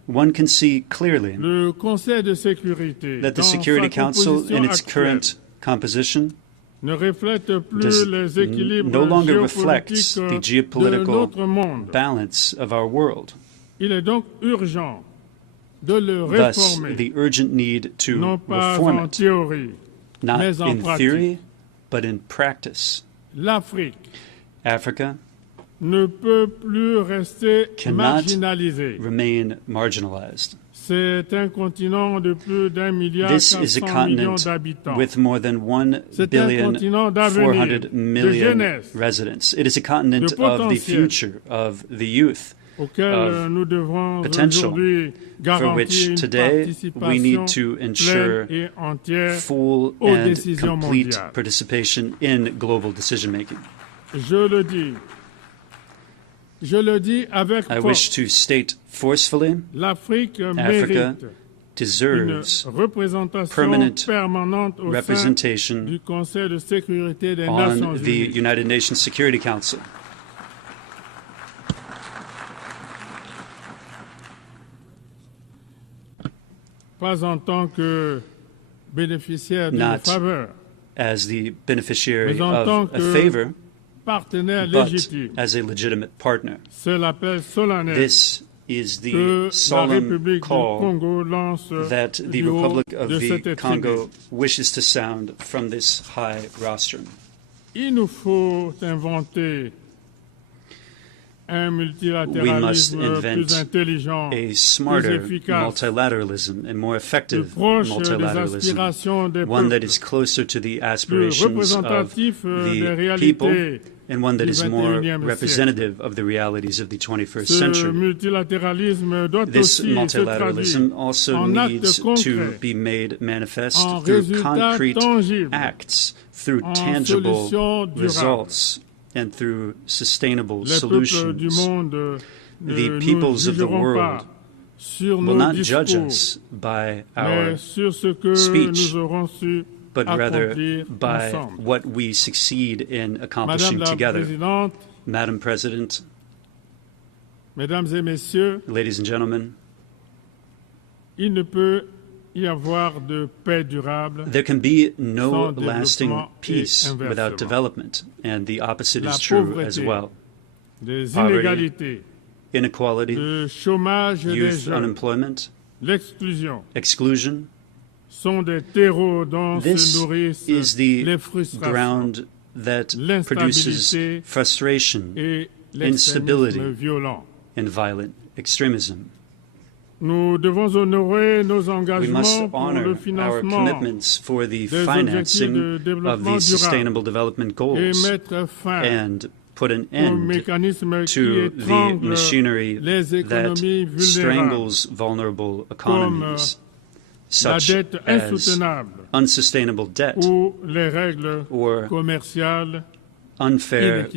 One can see clearly that the Security Council, in its current composition, no longer reflects the geopolitical balance of our world. Thus, the urgent need to reform it, not in theory, but in practice. Africa cannot remain marginalized. This is a continent with more than 1,400,000,000 residents. It is a continent of the future, of the youth, of potential, for which today we need to ensure full and complete participation in global decision-making. I wish to state forcefully, Africa deserves permanent representation on the United Nations Security Council. Not as the beneficiary of a favor, but as a legitimate partner. This is the solemn call that the Republic of the Congo wishes to sound from this high rostrum. We must invent a smarter multilateralism, a more effective multilateralism, one that is closer to the aspirations of the people, and one that is more representative of the realities of the 21st century. This multilateralism also needs to be made manifest through concrete acts, through tangible results, and through sustainable solutions. The peoples of the world will not judge us by our speech, but rather by what we succeed in accomplishing together. Madam President, ladies and gentlemen, there can be no lasting peace without development, and the opposite is true as well. Poverty, inequality, youth unemployment, exclusion. This is the ground that produces frustration, instability, and violent extremism. We must honor our commitments for the financing of the Sustainable Development Goals and put an end to the machinery that strangles vulnerable economies, such as unsustainable debt or unfair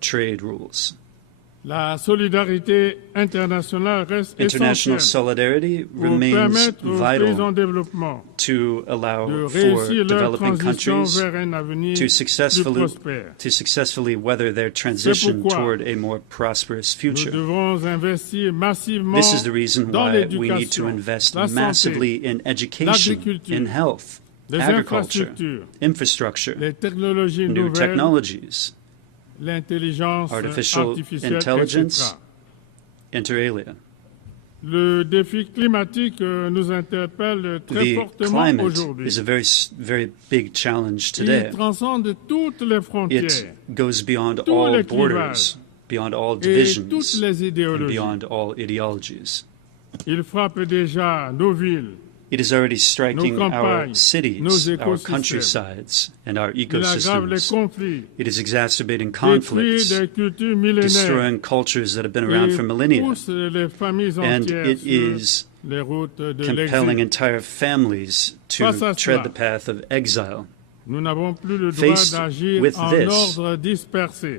trade rules. International solidarity remains vital to allow for developing countries to successfully weather their transition toward a more prosperous future. This is the reason why we need to invest massively in education, in health, agriculture, infrastructure, new technologies, artificial intelligence, inter alia. The climate is a very big challenge today. It goes beyond all borders, beyond all divisions, and beyond all ideologies. It is already striking our cities, our countrysides, and our ecosystems. It is exacerbating conflicts, destroying cultures that have been around for millennia. And it is compelling entire families to tread the path of exile. Faced with this,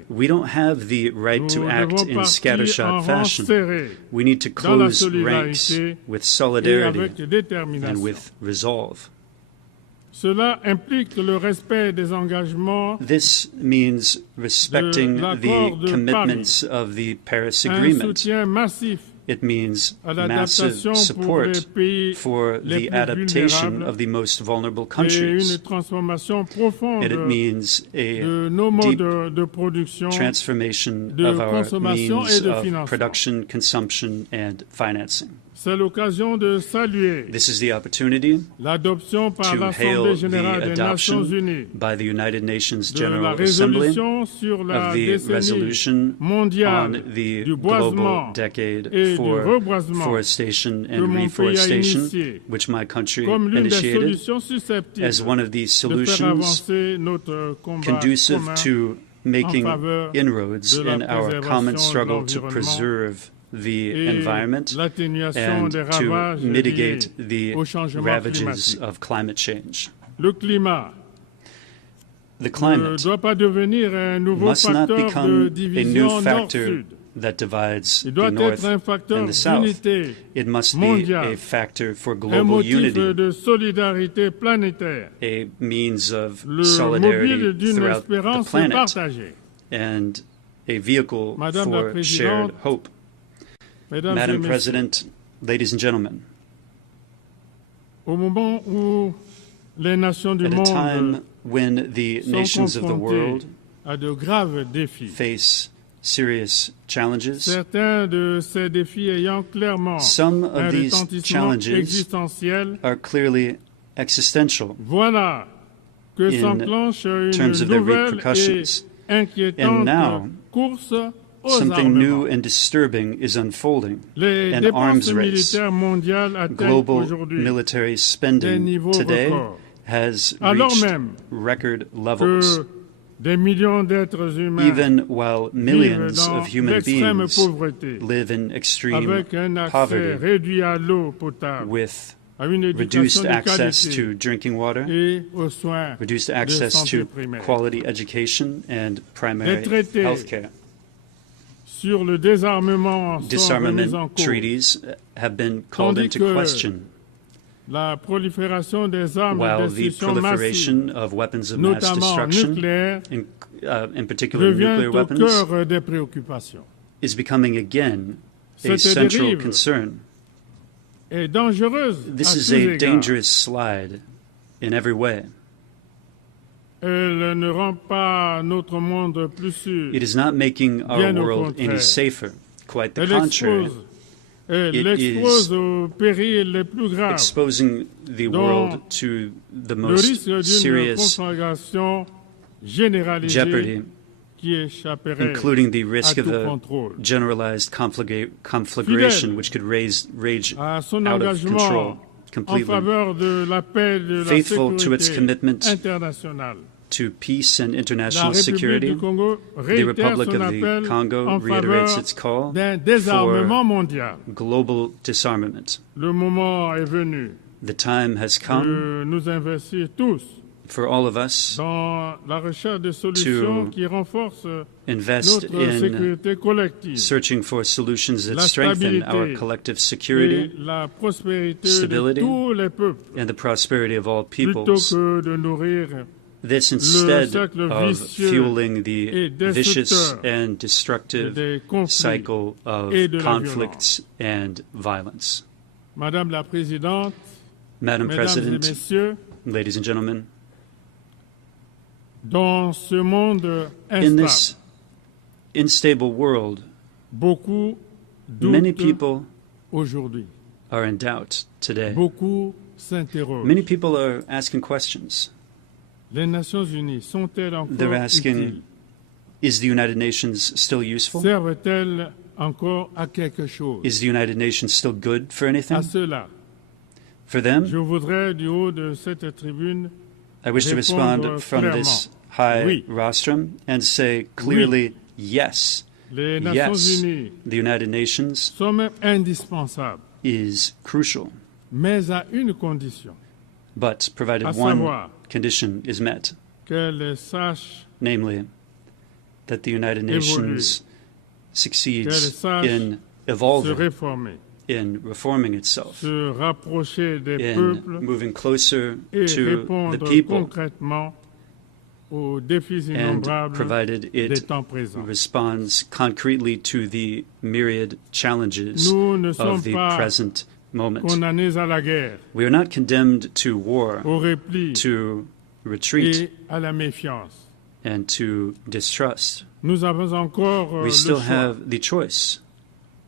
we don't have the right to act in scattershot fashion. We need to close ranks with solidarity and with resolve. Cela implique le respect des engagements. This means respecting the commitments of the Paris Agreement. It means massive support for the adaptation of the most vulnerable countries. And it means a deep transformation of our means of production, consumption, and financing. This is the opportunity to hail the adoption by the United Nations General Assembly of the resolution on the global decade for forestation and reforestation, which my country initiated as one of the solutions conducive to making inroads in our common struggle to preserve the environment and to mitigate the ravages of climate change. The climate must not become a new factor that divides the North and the South. It must be a factor for global unity, a means of solidarity throughout the planet, and a vehicle for shared hope. Madam President, ladies and gentlemen, at a time when the nations of the world face serious challenges, some of these challenges are clearly existential in terms of their repercussions. And now, something new and disturbing is unfolding, an arms race. Global military spending today has reached record levels, even while millions of human beings live in extreme poverty with reduced access to drinking water, reduced access to quality education and primary health care. Disarmament treaties have been called into question, while the proliferation of weapons of mass destruction, in particular nuclear weapons, is becoming again a central concern. This is a dangerous slide in every way. It is not making our world any safer. Quite the contrary. It is exposing the world to the most serious jeopardy, including the risk of a generalized conflagration which could raise rage out of control completely. Faithful to its commitment to peace and international security, the Republic of the Congo reiterates its call for global disarmament. The time has come for all of us to invest in searching for solutions that strengthen our collective security, stability, and the prosperity of all peoples. This instead of fueling the vicious and destructive cycle of conflicts and violence. Madam President, ladies and gentlemen, in this unstable world, many people are in doubt today. Many people are asking questions. They're asking, is the United Nations still useful? Is the United Nations still good for anything? For them, I wish to respond from this high rostrum and say clearly, yes, yes, the United Nations is crucial, but provided one condition is met, namely that the United Nations succeeds in evolving in reforming itself, se rapprocher des in peuples moving closer et to the répondre people, concrètement aux défis and innombrables provided des it temps présents. responds concretely to the myriad challenges Nous ne sommes of the pas present moment. condamnés à la guerre, We are not condemned to war, au repli to retreat, et à la méfiance. and to distrust. Nous avons encore We le still choix, have the choice,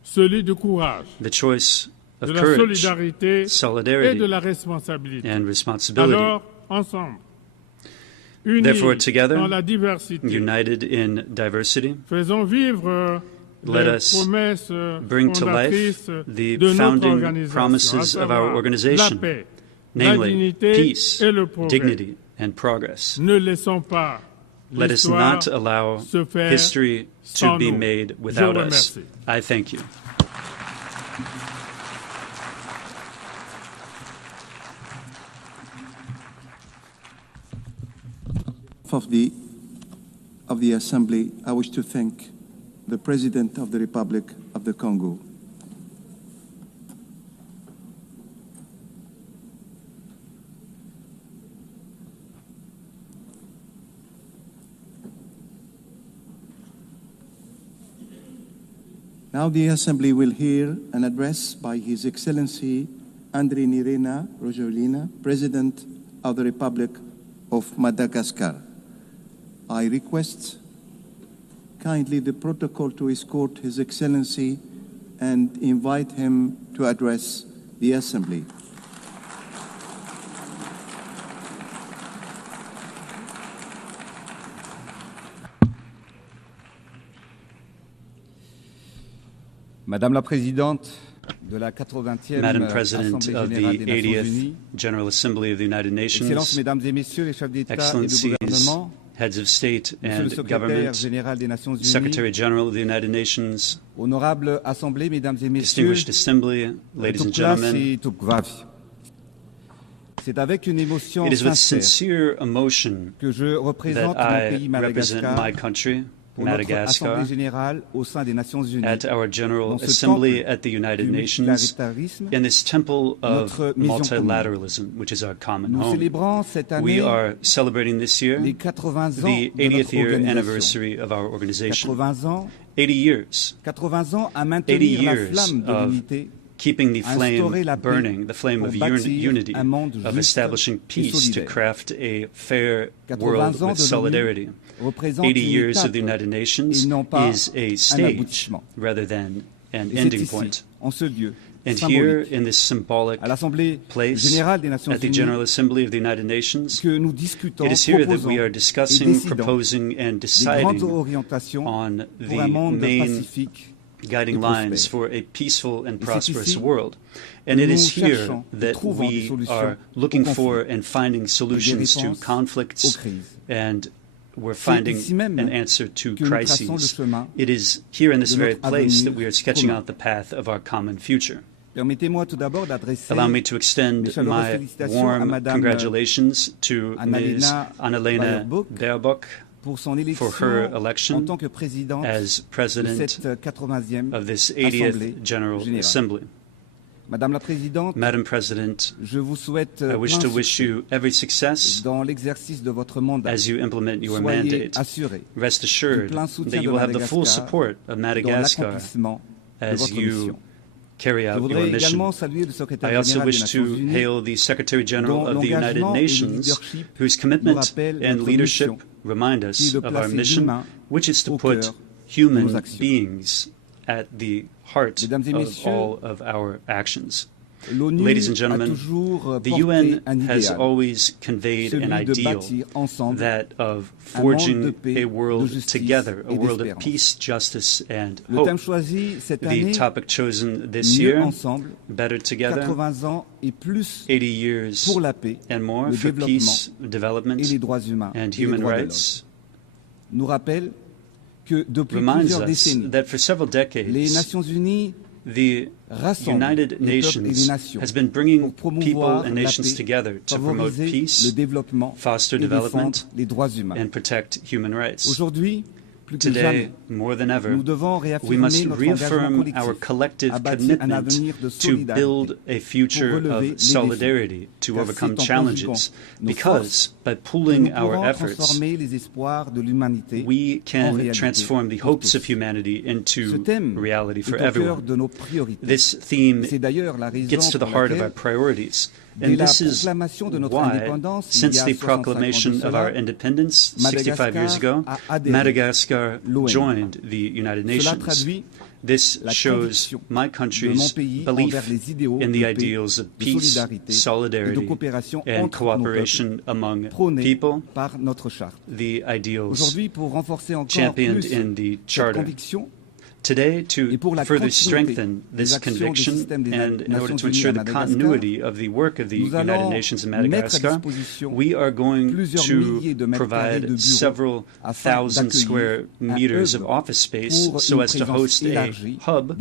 celui du courage, the choice de of la courage, solidarité et solidarity, de la responsabilité. and responsibility. Alors, ensemble, unis Therefore, together, dans la diversité, united in diversity, faisons vivre let les us promesses bring to life fondatrices the de notre founding organisation, promises à of our savoir organization, la paix, la namely dignité peace, et le progrès. dignity, and progress. Ne laissons pas Let us l'histoire not allow se faire history to sans be nous. made Je without vous us. remercie. I thank you. Of the Assembly, I wish to thank the President of the Republic of the Congo. Now the Assembly will hear an address by His Excellency Andry Nirina Rojolina, President of the Republic of Madagascar. I request kindly the protocol to escort His Excellency and invite him to address the Assembly. Madame la Présidente de la 80e Madam President Assemblée of Générale the des Nations 80th Unies, General Assembly of the United Excellences, Nations, Mesdames et Messieurs les chefs d'État et de Excellencies, gouvernement, heads of state Monsieur le and Secrétaire government, Général des Nations Unies, Secretary General of the United Nations, Honorable Assemblée, Mesdames et Messieurs, distinguished Assembly, ladies and gentlemen, c'est avec une émotion it is with sincère sincere emotion que je représente that mon I pays represent Madagascar my country, pour notre Madagascar, Assemblée Générale au sein des Nations Unies. at our General Dans ce Assembly temple at the United du Nations, multilatérisme, in this temple of notre mission multilateralism, which is our common Nous home. célébrons cette année We are celebrating this year les 80 ans the de 80th notre year organisation. anniversary of our organization. 80 ans, 80 years. 80 ans à 80 maintenir la years flamme de of l'unité, keeping the à instaurer flame la paix burning, the flame pour of bâtir unity, un monde of juste establishing et peace to solidaire. craft a fair 80 world ans with de solidarity. l'ONU représentent 80 une years of the étape United Nations et non pas is a un stage aboutissement. rather than an Et c'est ending ici, point. en ce lieu And here, symbolique, in this symbolic à l'Assemblée place, Générale des Nations at the Unies, General Assembly of the United Nations, que nous discutons, it is here that proposons we are et discussing, décidons proposing, and des deciding grandes orientations on pour un the monde main pacifique guiding et lines prospère. for a peaceful and Et c'est prosperous ici world. And que it nous is here cherchons et that trouvons des we solutions are looking aux for conflits and finding solutions to réponses aux conflicts, crises. and we're C'est finding ici même an answer to que nous traçons le crises. chemin It is here in this de very notre place avenir that we are sketching commun. out the path of our common future. Permettez-moi tout d'abord d'adresser Allow me to mes extend chaleureuses my félicitations à warm Madame congratulations to Ms. Annalena Annalena Baerbock pour son for élection her en election tant que présidente as de president cette 80e of this Assemblée 80th General Générale. Assembly. Madame la Présidente, Madam President, je vous souhaite I wish plein to wish succès you every success dans l'exercice de votre mandat. as you implement your Soyez mandate. assurés Rest du assured plein soutien that you de will have the full Madagascar support of dans Madagascar l'accomplissement de as votre you mission. carry Je out your voudrais mission. également saluer le secrétaire I also général des wish Nations to Unies, hail the Secretary General dont of the United l'engagement et le Nations, leadership whose nous commitment rappellent and notre leadership mission, remind qui us est de of our placer mission, l'humain which is to au put cœur de human nos actions. beings at the heart Mesdames et of messieurs, all of our actions. l'ONU Ladies and a gentlemen, toujours the porté UN un has idéal, always conveyed an celui de ideal, bâtir ensemble that of un monde de forging paix, a world de justice together, a et world of d'espérance. peace, justice, and Le thème hope. choisi cette The année, topic chosen this mieux year, ensemble, better together, 80 ans et plus 80 years pour la paix, and more le for développement peace, development, et les droits humains and et les human droits de rights, l'homme, nous rappelle que depuis reminds plusieurs us décennies, that for several les decades, Nations Unies the rassemblent United les peuples et les Nations nations has been bringing pour people promouvoir and la nations paix, together to promote favoriser peace, le développement foster et défendre development, les droits humains. and protect human rights. Aujourd'hui, Today, more than ever, we must reaffirm our collective commitment to build a future of solidarity to overcome challenges, because by pooling our efforts, we can transform the hopes of humanity into reality for everyone. This theme gets to the heart of our priorities. And this is why, since the proclamation of our independence 65 years ago, Madagascar joined the United Nations. This shows my country's belief in the ideals of peace, solidarity, and cooperation among people, the ideals championed in the Charter. Today, to further strengthen this conviction and in order to ensure the continuity of the work of the United Nations in Madagascar, we are going to provide several thousand square meters of office space so as to host a hub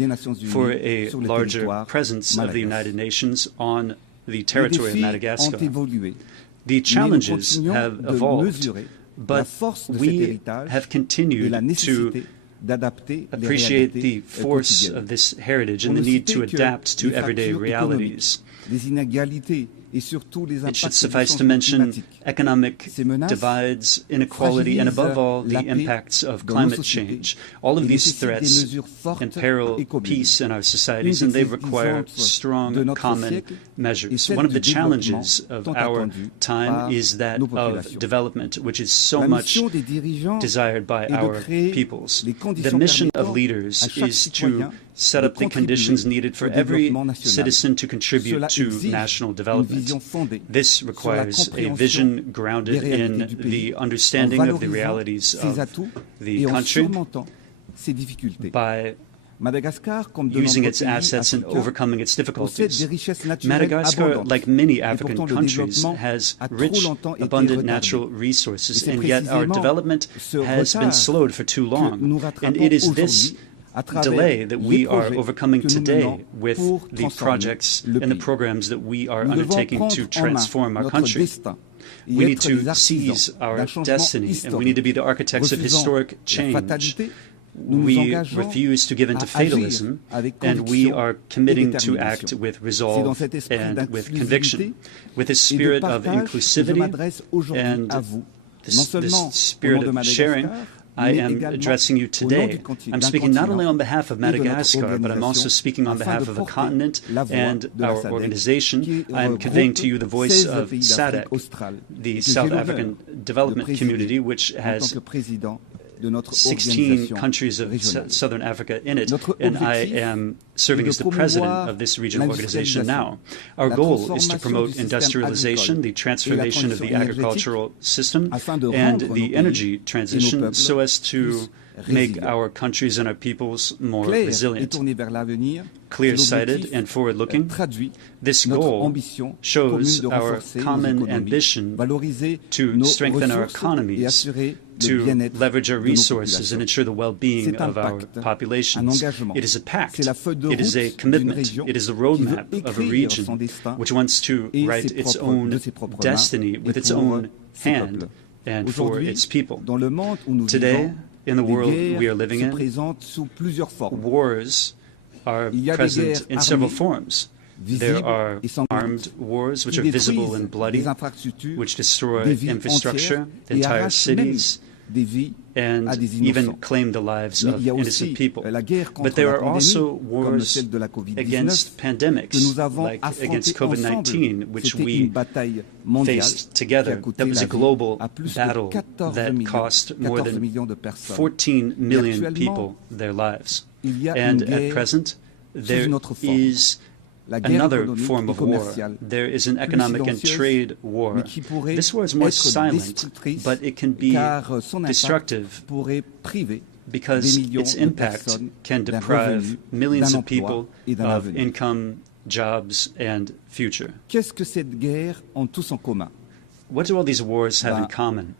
for a larger presence of the United Nations on the territory of Madagascar. The challenges have evolved, but we have continued to appreciate the force of this heritage and the need to adapt to everyday realities. It should suffice to mention economic divides, inequality, and above all, the impacts of climate change. All of these threats imperil peace in our societies, and they require strong common measures. One of the challenges of our time is that of development, which is so much desired by our peoples. The mission of leaders is to set up the conditions needed for every citizen to contribute to national development. This requires a vision grounded in the understanding of the realities of the country by using its assets and overcoming its difficulties. Madagascar, like many African countries, has rich, abundant natural resources, and yet our development has been slowed for too long. And it is this delay that we are overcoming today with the projects and the programs that we are undertaking to transform our country. We need to seize our destiny, and we need to be the architects of historic change. We refuse to give in to fatalism, and we are committing to act with resolve and with conviction, with a spirit of inclusivity and this spirit of sharing. I am addressing you today. I'm speaking not only on behalf of Madagascar, but I'm also speaking on behalf of the continent and our organization. I am conveying to you the voice of SADC, the South African Development Community, which has 16 countries of Southern Africa in it, and I am serving as the president of this regional organization now. Our goal is to promote industrialization, the transformation of the agricultural system, and the energy transition so as to make our countries and our peoples more resilient. Clear-sighted and forward-looking, this goal shows our common ambition to strengthen our economies, to leverage our resources and ensure the well-being of our populations. It is a pact. It is a commitment. It is a roadmap of a region which wants to write its own destiny with its own hand and for its people. Today, in the world we are living in, wars are present in several forms. There are armed wars, which are visible and bloody, which destroy infrastructure, entire cities, and even claim the lives of innocent people. But there are also wars against pandemics, like against COVID-19, which we faced together. That was a global battle that cost more than 14 million people their lives. And at present, there is another form of war. There is an economic and trade war. This war is more silent, but it can be destructive because its impact can deprive millions of people of income, jobs, and future. What do all these wars have in common?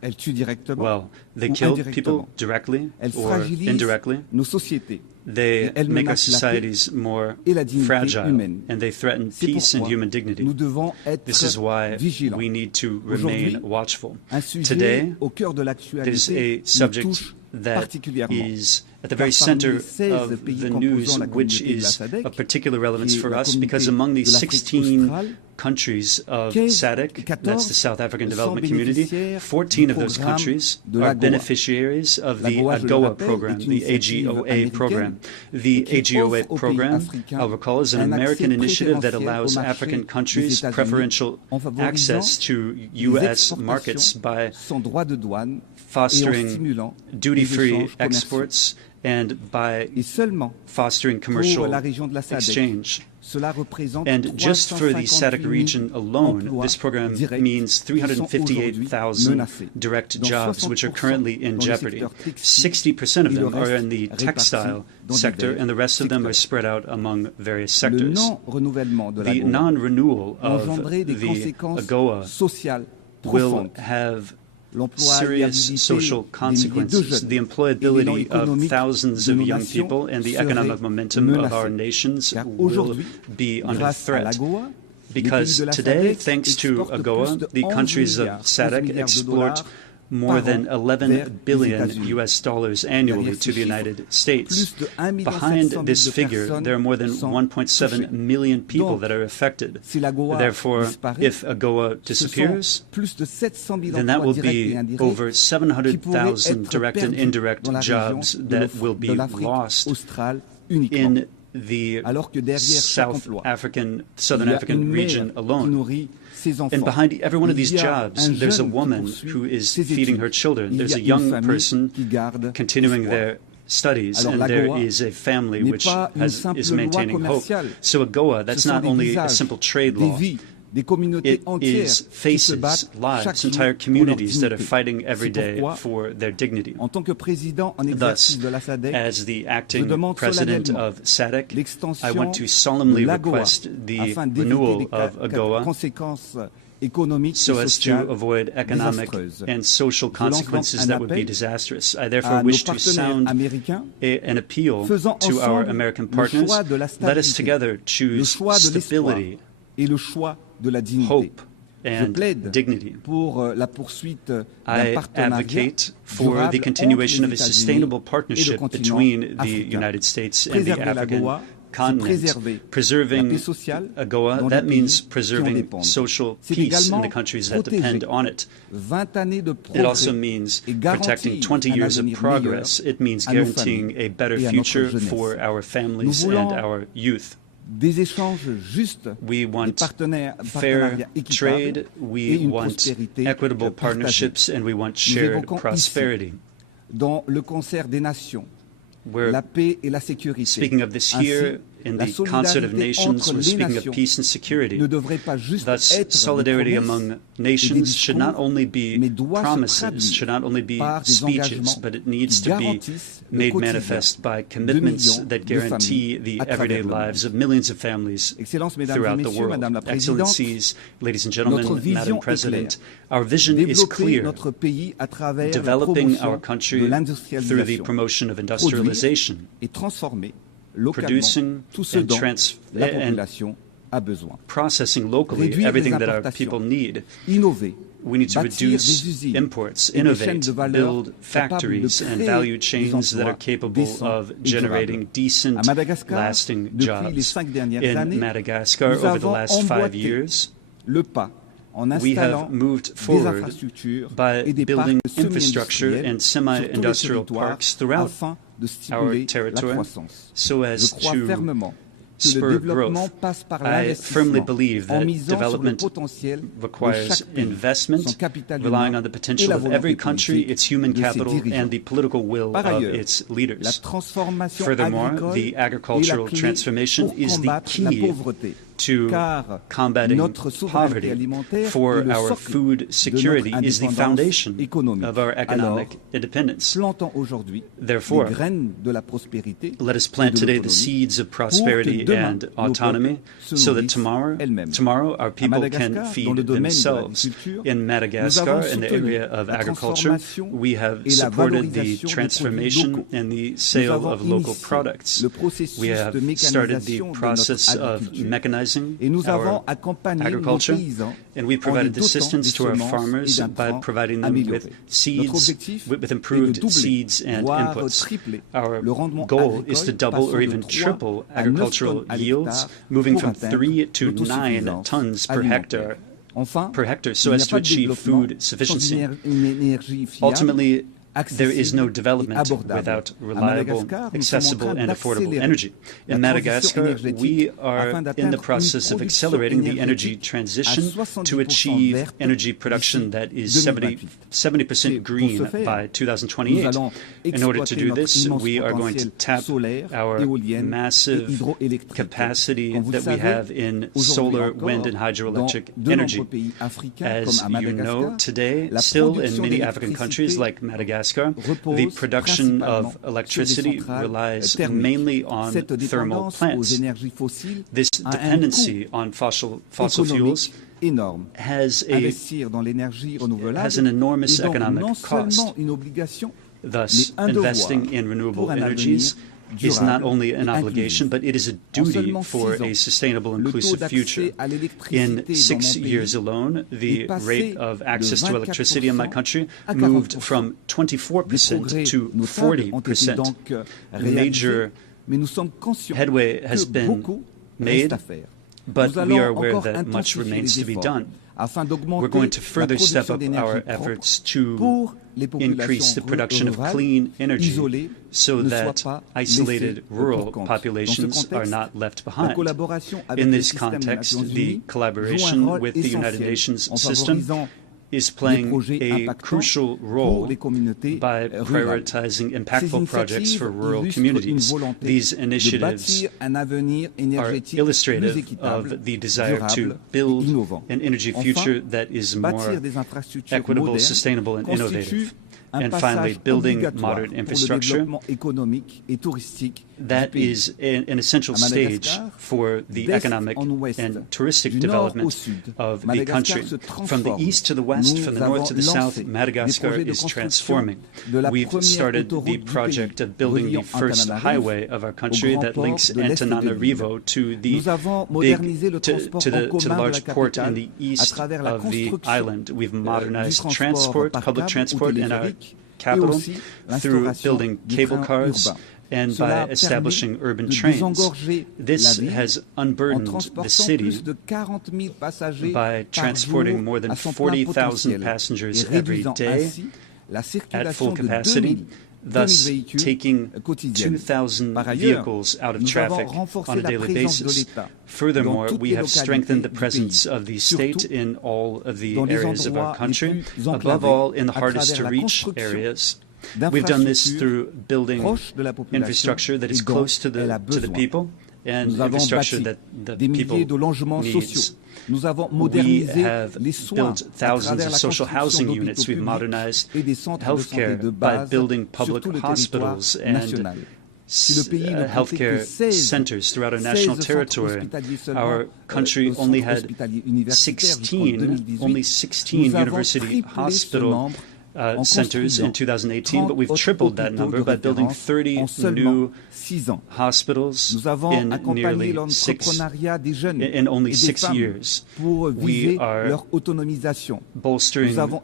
Well, they kill people directly or indirectly. They make our societies more fragile, and they threaten peace and human dignity. This is why we need to remain watchful. Today, there's a subject that is at the very center of the news, which is of particular relevance for us, because among the 16 countries of SADC, that's the South African Development Community, 14 of those countries are beneficiaries of the AGOA program, the AGOA program. The AGOA program, I'll recall, is an American initiative that allows African countries preferential access to U.S. markets by fostering duty-free exports and by fostering commercial exchange. And just for the SADC region alone, this program means 358,000 direct jobs, which are currently in jeopardy. 60% of them are in the textile sector, and the rest of them are spread out among various sectors. The non-renewal of the AGOA will have serious social consequences. The employability of thousands of young people and the economic momentum of our nations will be under threat. Because today, thanks to AGOA, the countries of SADC export more than $11 billion US annually to the United States. Behind this figure, there are more than 1.7 million people that are affected. Therefore, if AGOA disappears, then that will be over 700,000 direct and indirect jobs that will be lost in the Southern African region alone. And behind every one of these jobs, there's a woman who is feeding her children. There's a young person continuing their studies, and there is a family which is maintaining hope. So AGOA, that's not only a simple trade law. It is faces, lives, entire communities that are fighting every day for their dignity. Thus, as the acting president of SADC, I want to solemnly request the renewal of AGOA so as to avoid economic and social consequences that would be disastrous. I therefore wish to sound an appeal to our American partners. Let us together choose stability, hope, and dignity. I advocate for the continuation of a sustainable partnership between the United States and the African continent. Preserving AGOA, that means preserving social peace in the countries that depend on it. It also means protecting 20 years of progress. It means guaranteeing a better future for our families and our youth. We want fair trade, we want equitable partnerships, and we want shared prosperity. We're speaking of this here in the concert of nations. We're speaking of peace and security. Thus, solidarity among nations should not only be promises, should not only be speeches, but it needs to be made manifest by commitments that guarantee the everyday lives of millions of families throughout the world. Excellencies, ladies and gentlemen, Madam President, our vision is clear: developing our country through the promotion of industrialization, producing and processing locally everything that our people need. We need to reduce imports, innovate, build factories and value chains that are capable of generating decent, lasting jobs. In Madagascar, over the last 5 years, we have moved forward by building infrastructure and semi-industrial parks throughout our territory so as to spur growth. I firmly believe that development requires investment, relying on the potential of every country, its human capital, and the political will of its leaders. Furthermore, the agricultural transformation is the key to combating poverty, for our food security is the foundation of our economic independence. Therefore, let us plant today the seeds of prosperity sovereignty and autonomy so that tomorrow our people can feed themselves. In Madagascar, in the area of agriculture, we have supported the transformation and the sale of local products. We have started the process of mechanizing our agriculture, and we provided assistance to our farmers by providing them with seeds, with improved seeds and inputs. Our goal is to double or even triple agricultural yields, moving from 3 to 9 tons per hectare, so as to achieve food sufficiency. Ultimately, there is no development without reliable, accessible, and affordable energy. In Madagascar, we are in the process of accelerating the energy transition to achieve energy production that is 70% green by 2028. In order to do this, we are going to tap our massive capacity that we have in solar, wind, and hydroelectric energy. As you know, today, still in many African countries like Madagascar, the production of electricity relies mainly on thermal plants. This dependency on fossil fuels has an enormous economic cost. Thus, investing in renewable energies is not only an obligation, but it is a duty for a sustainable, inclusive future. In 6 years alone, the rate of access to electricity in my country moved from 24% to 40%. Major headway has been made, but we are aware that much remains to be done. We're going to further step up our efforts to increase the production of clean energy so that isolated rural populations are not left behind. In this context, the collaboration with the United Nations system is playing a crucial role by prioritizing impactful projects for rural communities. These initiatives are illustrative of the desire to build an energy future that is more equitable, sustainable, and innovative. And finally, building modern infrastructure that is an essential stage for the economic and touristic development of the country. From the east to the west, from the north to the south, Madagascar is transforming. We've started the project of building the first highway of our country that links Antananarivo to the large port in the east of the island. We've modernized transport, public transport in our capital through building cable cars and by establishing urban trains. This has unburdened the city by transporting more than 40,000 passengers every day at full capacity, thus taking 2,000 vehicles out of traffic on a daily basis. Furthermore, we have strengthened the presence of the state in all of the areas of our country, above all in the hardest-to-reach areas. We've done this through building infrastructure that is close to the people and infrastructure that the people needs. We have built thousands of social housing units. We've modernized healthcare by building public hospitals and healthcare centers throughout our national territory. Our country only had 16 university hospital centers in 2018, but we've tripled that number by building 30 new hospitals in only 6 years. We are bolstering the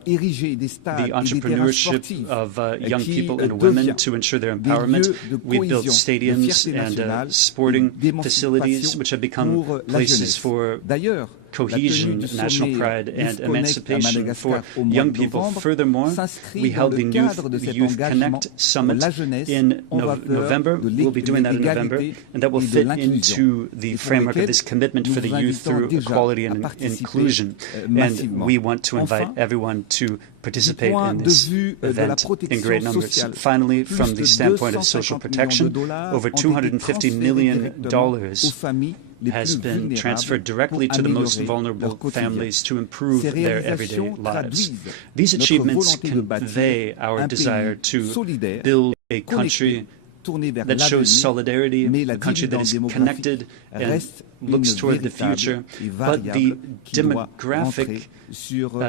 entrepreneurship of young people and women to ensure their empowerment. We've built stadiums and sporting facilities which have become places for cohesion, national pride, and emancipation for young people. Furthermore, we held the Youth Connect Summit in November. We'll be doing that in November, and that will fit into the framework of this commitment for the youth through equality and inclusion. And we want to invite everyone to participate in this event in great numbers. Finally, from the standpoint of social protection, over $250 million has been transferred directly to the most vulnerable families to improve their everyday lives. These achievements convey our desire to build a country that shows solidarity, a country that is connected and looks toward the future, but the demographic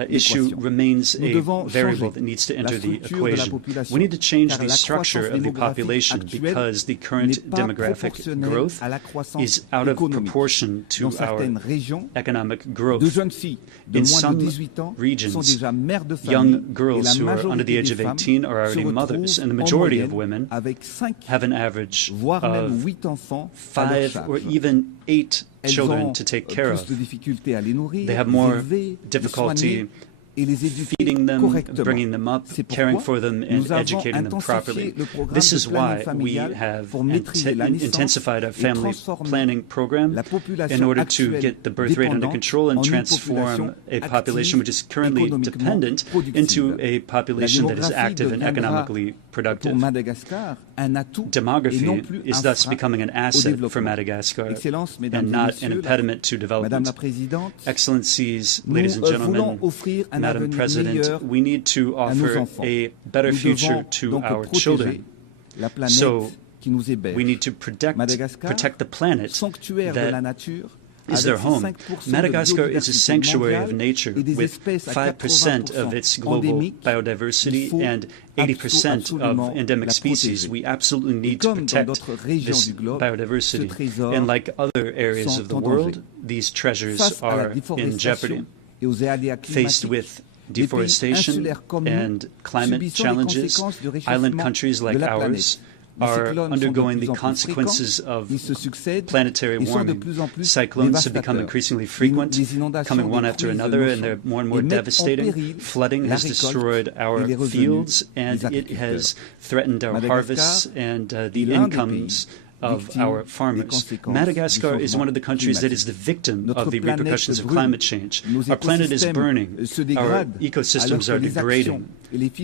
issue remains a variable that needs to enter the equation. We need to change the structure of the population because the current demographic growth is out of proportion to our economic growth. In some regions, young girls who are under the age of 18 are already mothers, and the majority of women have an average of 5 or even 8 children to take care of. They have more difficulty feeding them, bringing them up, caring for them, and educating them properly. This is why we have intensified our family planning program in order to get the birth rate under control and transform a population which is currently dependent into a population that is active and economically productive. Demography is thus becoming an asset for Madagascar and not an impediment to development. Excellencies, ladies and gentlemen, Madam President, we need to offer a better future to our children. So we need to protect the planet that is their home. Madagascar is a sanctuary of nature with 5% of its global biodiversity and 80% of endemic species. We absolutely need to protect this biodiversity. And like other areas of the world, these treasures are in jeopardy. Faced with deforestation and climate challenges, island countries like ours are undergoing the consequences of planetary warming. Cyclones have become increasingly frequent, coming one after another, and they're more and more devastating. Flooding has destroyed our fields, and it has threatened our harvests and the incomes of our farmers. Madagascar is one of the countries that is the victim of the repercussions of climate change. Our planet is burning, our ecosystems are degrading,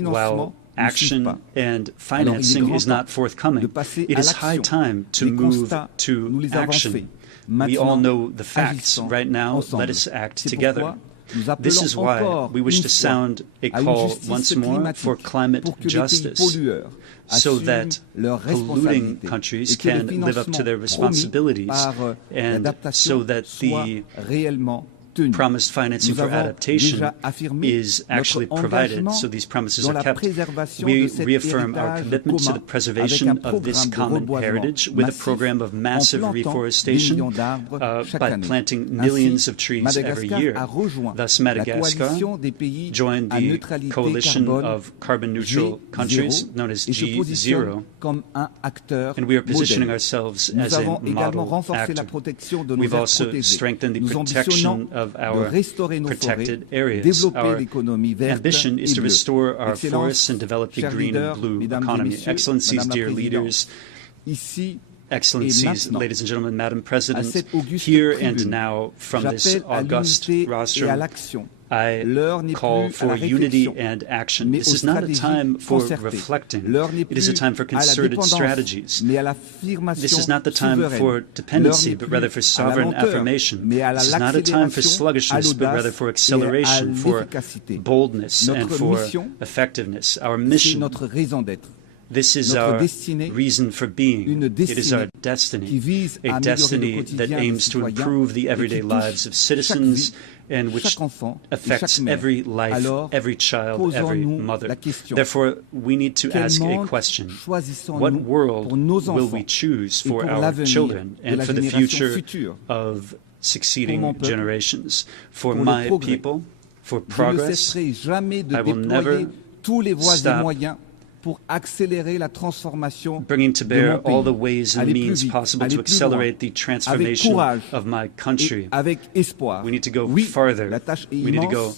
while action and financing is not forthcoming. It is high time to move to action. We all know the facts. Right now, let us act together. This is why we wish to sound a call once more for climate justice, so that polluting countries can live up to their responsibilities, and so that the promised financing for adaptation is actually provided, so these promises are kept. We reaffirm our commitment to the preservation of this common heritage with a program of massive reforestation by planting millions of trees every year. Thus, Madagascar joined the coalition of carbon-neutral countries known as G0, and we are positioning ourselves as a model actor. We've also strengthened the protection of our protected areas. Our ambition is to restore our forests and develop the green and blue economy. Excellencies, dear leaders, Excellencies, ladies and gentlemen, Madam President, here and now from this august rostrum, I call for unity and action. This is not a time for reflecting. It is a time for concerted strategies. This is not the time for dependency, but rather for sovereign affirmation. This is not a time for sluggishness, but rather for acceleration, for boldness, and for effectiveness. Our mission, this is our reason for being. It is our destiny, a destiny that aims to improve the everyday lives of citizens and which affects every life, every child, every mother. Therefore, we need to ask a question. What world will we choose for our children and for the future of succeeding generations? For my people, for progress, I will never stop bringing to bear all the ways and means possible to accelerate the transformation of my country. We need to go farther. We need to go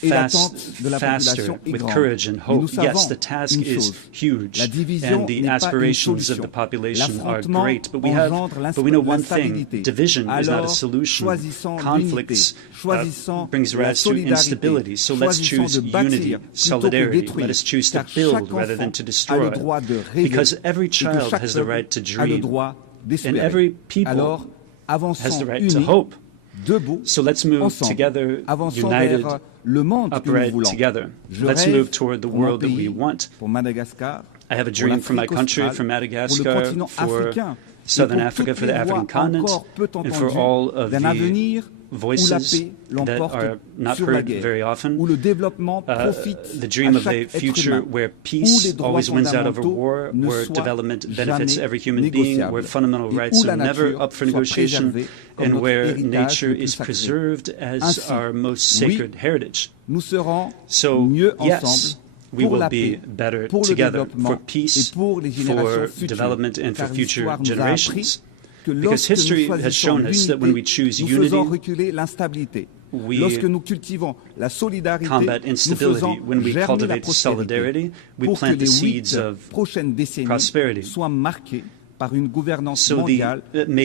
faster, with courage and hope. Yes, the task is huge, and the aspirations of the population are great, but we know one thing: division is not a solution. Conflicts brings rise to instability. So let's choose unity, solidarity. Let us choose to build rather than to destroy, because every child has the right to dream, and every people has the right to hope. So let's move together, united, upright together. Let's move toward the world that we want. I have a dream for my country, for Madagascar, for Southern Africa, for the African continent, and for all of the voices that are not heard very often. The dream of a future where peace always wins out over war, where development benefits every human being, where fundamental rights are never up for negotiation, and where nature is preserved as our most sacred heritage. So, yes, we will be better together for peace, for development, and for future generations. Because history has shown us that when we choose unity, we combat instability. When we cultivate solidarity, we plant the seeds of prosperity. So may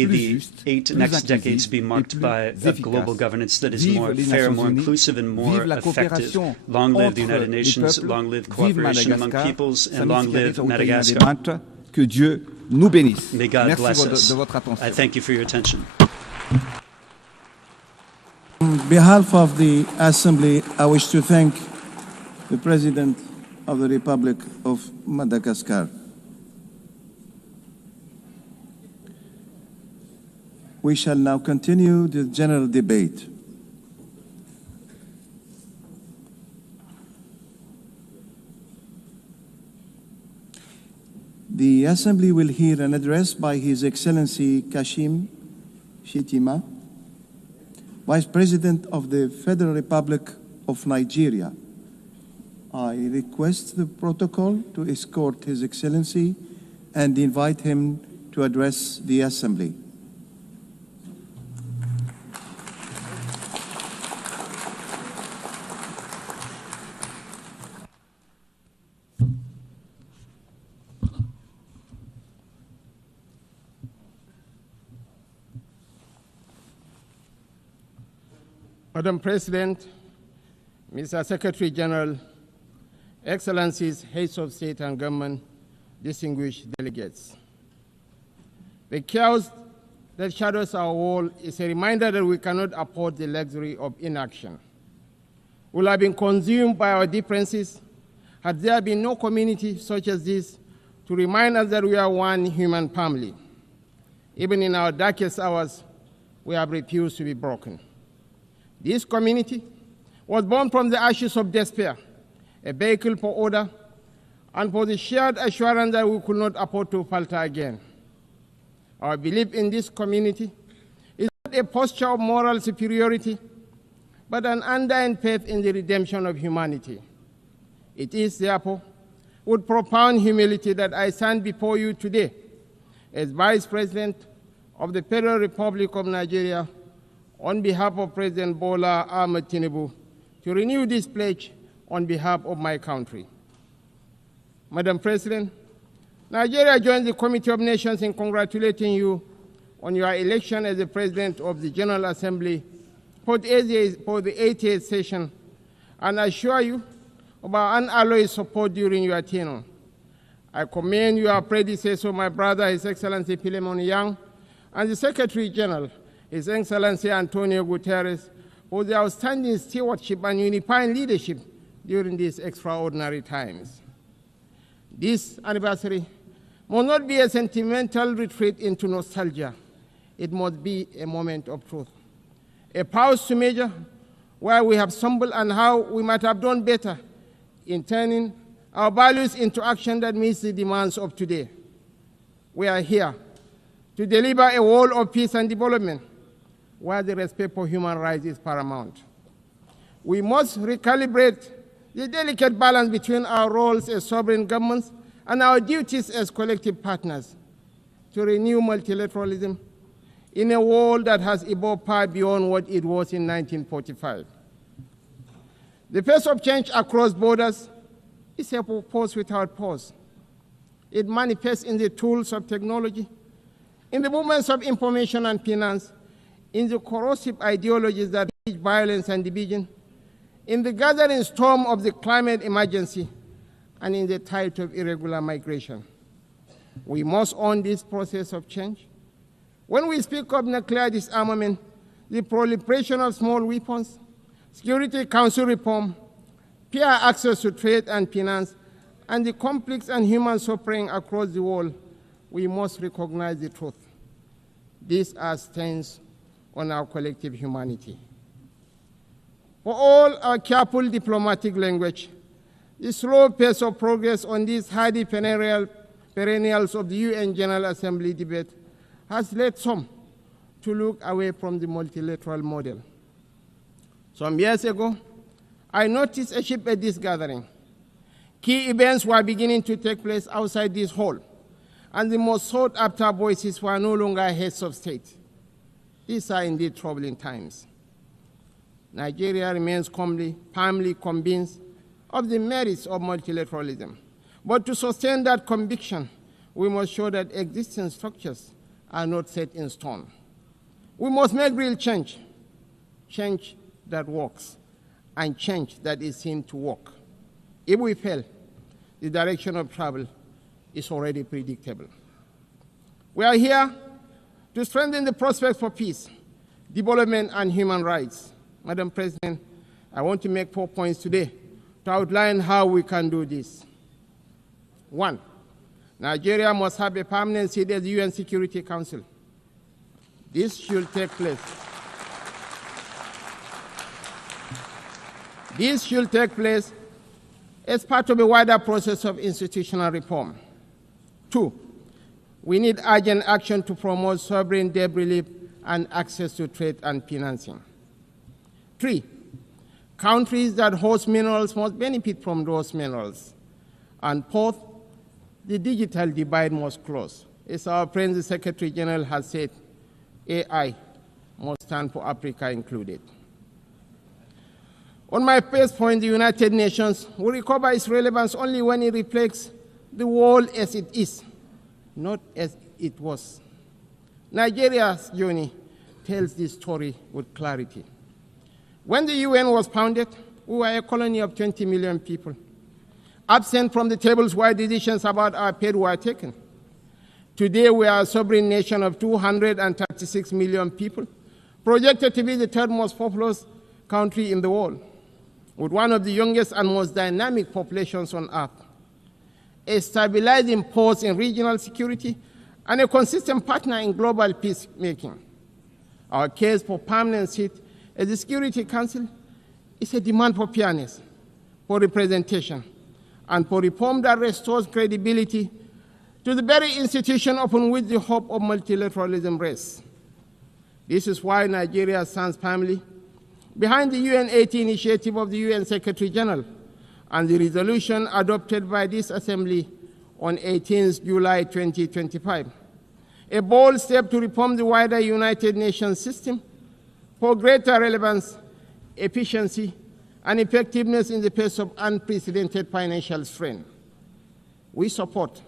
the 8 next decades be marked by a global governance that is more fair, more inclusive, and more effective. Long live the United Nations, long live cooperation among peoples, and long live Madagascar. Que Dieu nous bénisse. May God Merci bless us. de votre attention. I thank you for your attention. On behalf of the Assembly, I wish to thank the President of the Republic of Madagascar. We shall now continue the general debate. The Assembly will hear an address by His Excellency Kashim Shettima, Vice President of the Federal Republic of Nigeria. I request the protocol to escort His Excellency and invite him to address the Assembly. Madam President, Mr. Secretary General, Excellencies, Heads of State and Government, distinguished delegates. The chaos that shadows our world is a reminder that we cannot afford the luxury of inaction. We will have been consumed by our differences had there been no community such as this to remind us that we are one human family. Even in our darkest hours, we have refused to be broken. This community was born from the ashes of despair, a vehicle for order, and for the shared assurance that we could not afford to falter again. Our belief in this community is not a posture of moral superiority, but an undying faith in the redemption of humanity. It is, therefore, with profound humility that I stand before you today as Vice President of the Federal Republic of Nigeria on behalf of President Bola Ahmed Tinubu to renew this pledge on behalf of my country. Madam President, Nigeria joins the Committee of Nations in congratulating you on your election as the President of the General Assembly for the 88th session and assure you of our unalloyed support during your tenure. I commend your predecessor, my brother, His Excellency Philemon Yang, and the Secretary General, His Excellency Antonio Guterres, for their outstanding stewardship and unifying leadership during these extraordinary times. This anniversary must not be a sentimental retreat into nostalgia. It must be a moment of truth, a pause to measure where we have stumbled and how we might have done better in turning our values into action that meets the demands of today. We are here to deliver a world of peace and development where the respect for human rights is paramount. We must recalibrate the delicate balance between our roles as sovereign governments and our duties as collective partners to renew multilateralism in a world that has evolved far beyond what it was in 1945. The pace of change across borders is a force without pause. It manifests in the tools of technology, in the movements of information and finance, in the corrosive ideologies that wage violence and division, in the gathering storm of the climate emergency, and in the tide of irregular migration. We must own this process of change. When we speak of nuclear disarmament, the proliferation of small weapons, Security Council reform, fair access to trade and finance, and the conflicts and human suffering across the world, we must recognize the truth. These are stains on our collective humanity. For all our careful diplomatic language, the slow pace of progress on these hardy perennials of the UN General Assembly debate has led some to look away from the multilateral model. Some years ago, I noticed a shift at this gathering. Key events were beginning to take place outside this hall, and the most sought-after voices were no longer heads of state. These are indeed troubling times. Nigeria remains firmly convinced of the merits of multilateralism. But to sustain that conviction, we must show that existing structures are not set in stone. We must make real change, change that works, and change that is seen to work. If we fail, the direction of travel is already predictable. We are here to strengthen the prospects for peace, development, and human rights. Madam President, I want to make 4 points today to outline how we can do this. 1, Nigeria must have a permanent seat at the UN Security Council. This should take place. This should take place as part of a wider process of institutional reform. 2, we need urgent action to promote sovereign debt relief and access to trade and financing. 3, countries that host minerals must benefit from those minerals. And 4th, the digital divide must close. As our friend the Secretary General has said, AI must stand for Africa included. On my first point, the United Nations will recover its relevance only when it reflects the world as it is, not as it was. Nigeria's journey tells this story with clarity. When the UN was founded, we were a colony of 20 million people, absent from the tables where decisions about our fate were taken. Today, we are a sovereign nation of 236 million people, projected to be the third most populous country in the world, with one of the youngest and most dynamic populations on earth, a stabilizing force in regional security, and a consistent partner in global peacemaking. Our case for permanent seat at the Security Council is a demand for fairness, for representation, and for reform that restores credibility to the very institution upon which the hope of multilateralism rests. This is why Nigeria stands firmly behind the UN-80 initiative of the UN Secretary General and the resolution adopted by this Assembly on 18 July 2025, a bold step to reform the wider United Nations system for greater relevance, efficiency, and effectiveness in the face of unprecedented financial strain. We support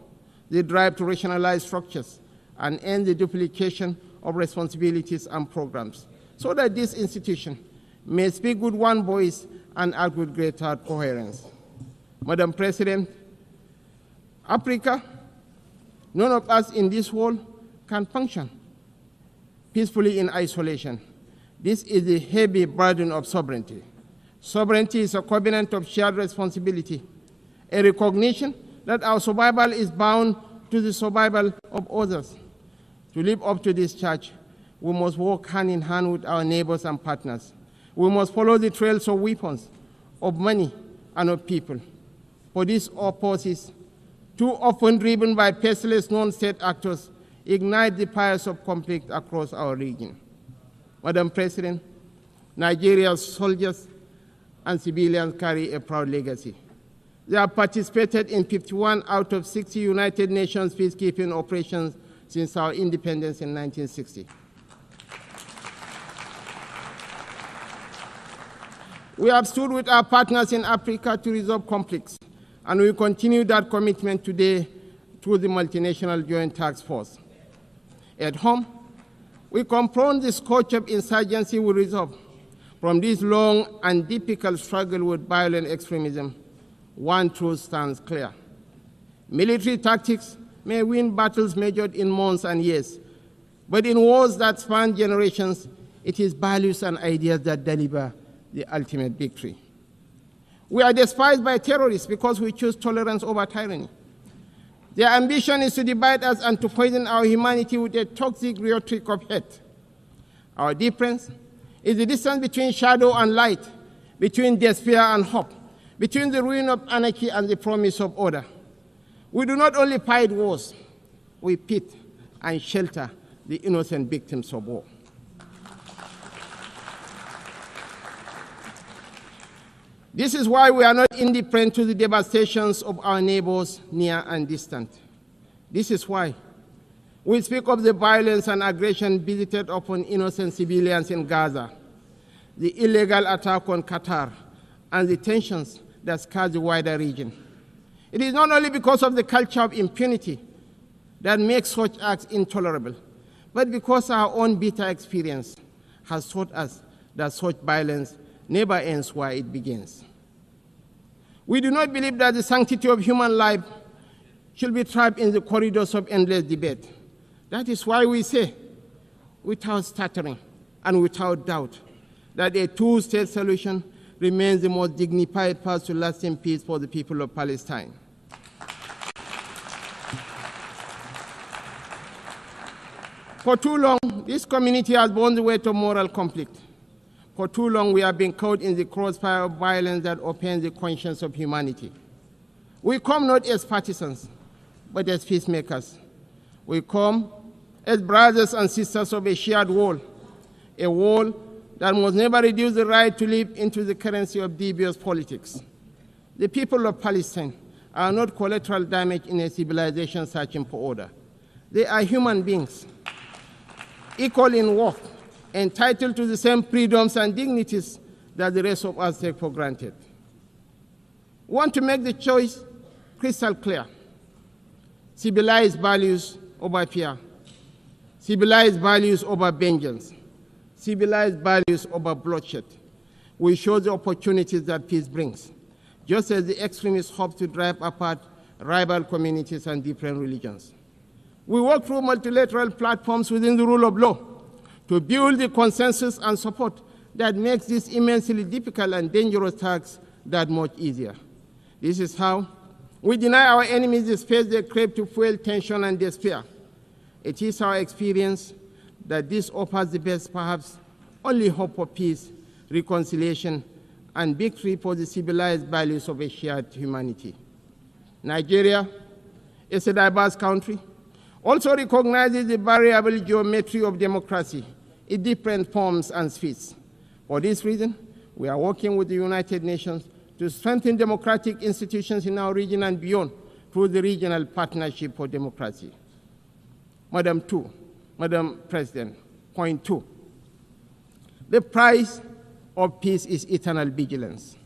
the drive to rationalize structures and end the duplication of responsibilities and programs so that this institution may speak with one voice and act with greater coherence. Madam President, Africa, none of us in this world can function peacefully in isolation. This is the heavy burden of sovereignty. Sovereignty is a covenant of shared responsibility, a recognition that our survival is bound to the survival of others. To live up to this charge, we must work hand in hand with our neighbors and partners. We must follow the trails of weapons, of money, and of people. For these forces, too often driven by faceless non-state actors, ignite the fires of conflict across our region. Madam President, Nigeria's soldiers and civilians carry a proud legacy. They have participated in 51 out of 60 United Nations peacekeeping operations since our independence in 1960. We have stood with our partners in Africa to resolve conflicts, and we continue that commitment today through the Multinational Joint Task Force. At home, we confront the scourge of insurgency with resolve. From this long and difficult struggle with violent extremism, one truth stands clear. Military tactics may win battles measured in months and years, but in wars that span generations, it is values and ideas that deliver the ultimate victory. We are despised by terrorists because we choose tolerance over tyranny. Their ambition is to divide us and to poison our humanity with a toxic rhetoric of hate. Our difference is the distance between shadow and light, between despair and hope, between the ruin of anarchy and the promise of order. We do not only fight wars, we pit and shelter the innocent victims of war. This is why we are not indifferent to the devastations of our neighbors near and distant. This is why we speak of the violence and aggression visited upon innocent civilians in Gaza, the illegal attack on Qatar, and the tensions that scar the wider region. It is not only because of the culture of impunity that makes such acts intolerable, but because our own bitter experience has taught us that such violence never ends where it begins. We do not believe that the sanctity of human life should be trapped in the corridors of endless debate. That is why we say, without stuttering and without doubt, that a two-state solution remains the most dignified path to lasting peace for the people of Palestine. For too long, this community has borne the weight of moral conflict. For too long, we have been caught in the crossfire of violence that offends the conscience of humanity. We come not as partisans, but as peacemakers. We come as brothers and sisters of a shared wall, a wall that must never reduce the right to live into the currency of devious politics. The people of Palestine are not collateral damage in a civilization searching for order. They are human beings, equal in worth, entitled to the same freedoms and dignities that the rest of us take for granted. We want to make the choice crystal clear. Civilized values over fear. Civilized values over vengeance. Civilized values over bloodshed. We show the opportunities that peace brings, just as the extremists hope to drive apart rival communities and different religions. We work through multilateral platforms within the rule of law to build the consensus and support that makes this immensely difficult and dangerous task that much easier. This is how we deny our enemies the space they crave to fuel tension and despair. It is our experience that this offers the best, perhaps only hope for peace, reconciliation, and victory for the civilized values of a shared humanity. Nigeria is a diverse country, also recognizes the variable geometry of democracy in different forms and speeds. For this reason, we are working with the United Nations to strengthen democratic institutions in our region and beyond through the Regional Partnership for Democracy. Madam President, point 2. The price of peace is eternal vigilance.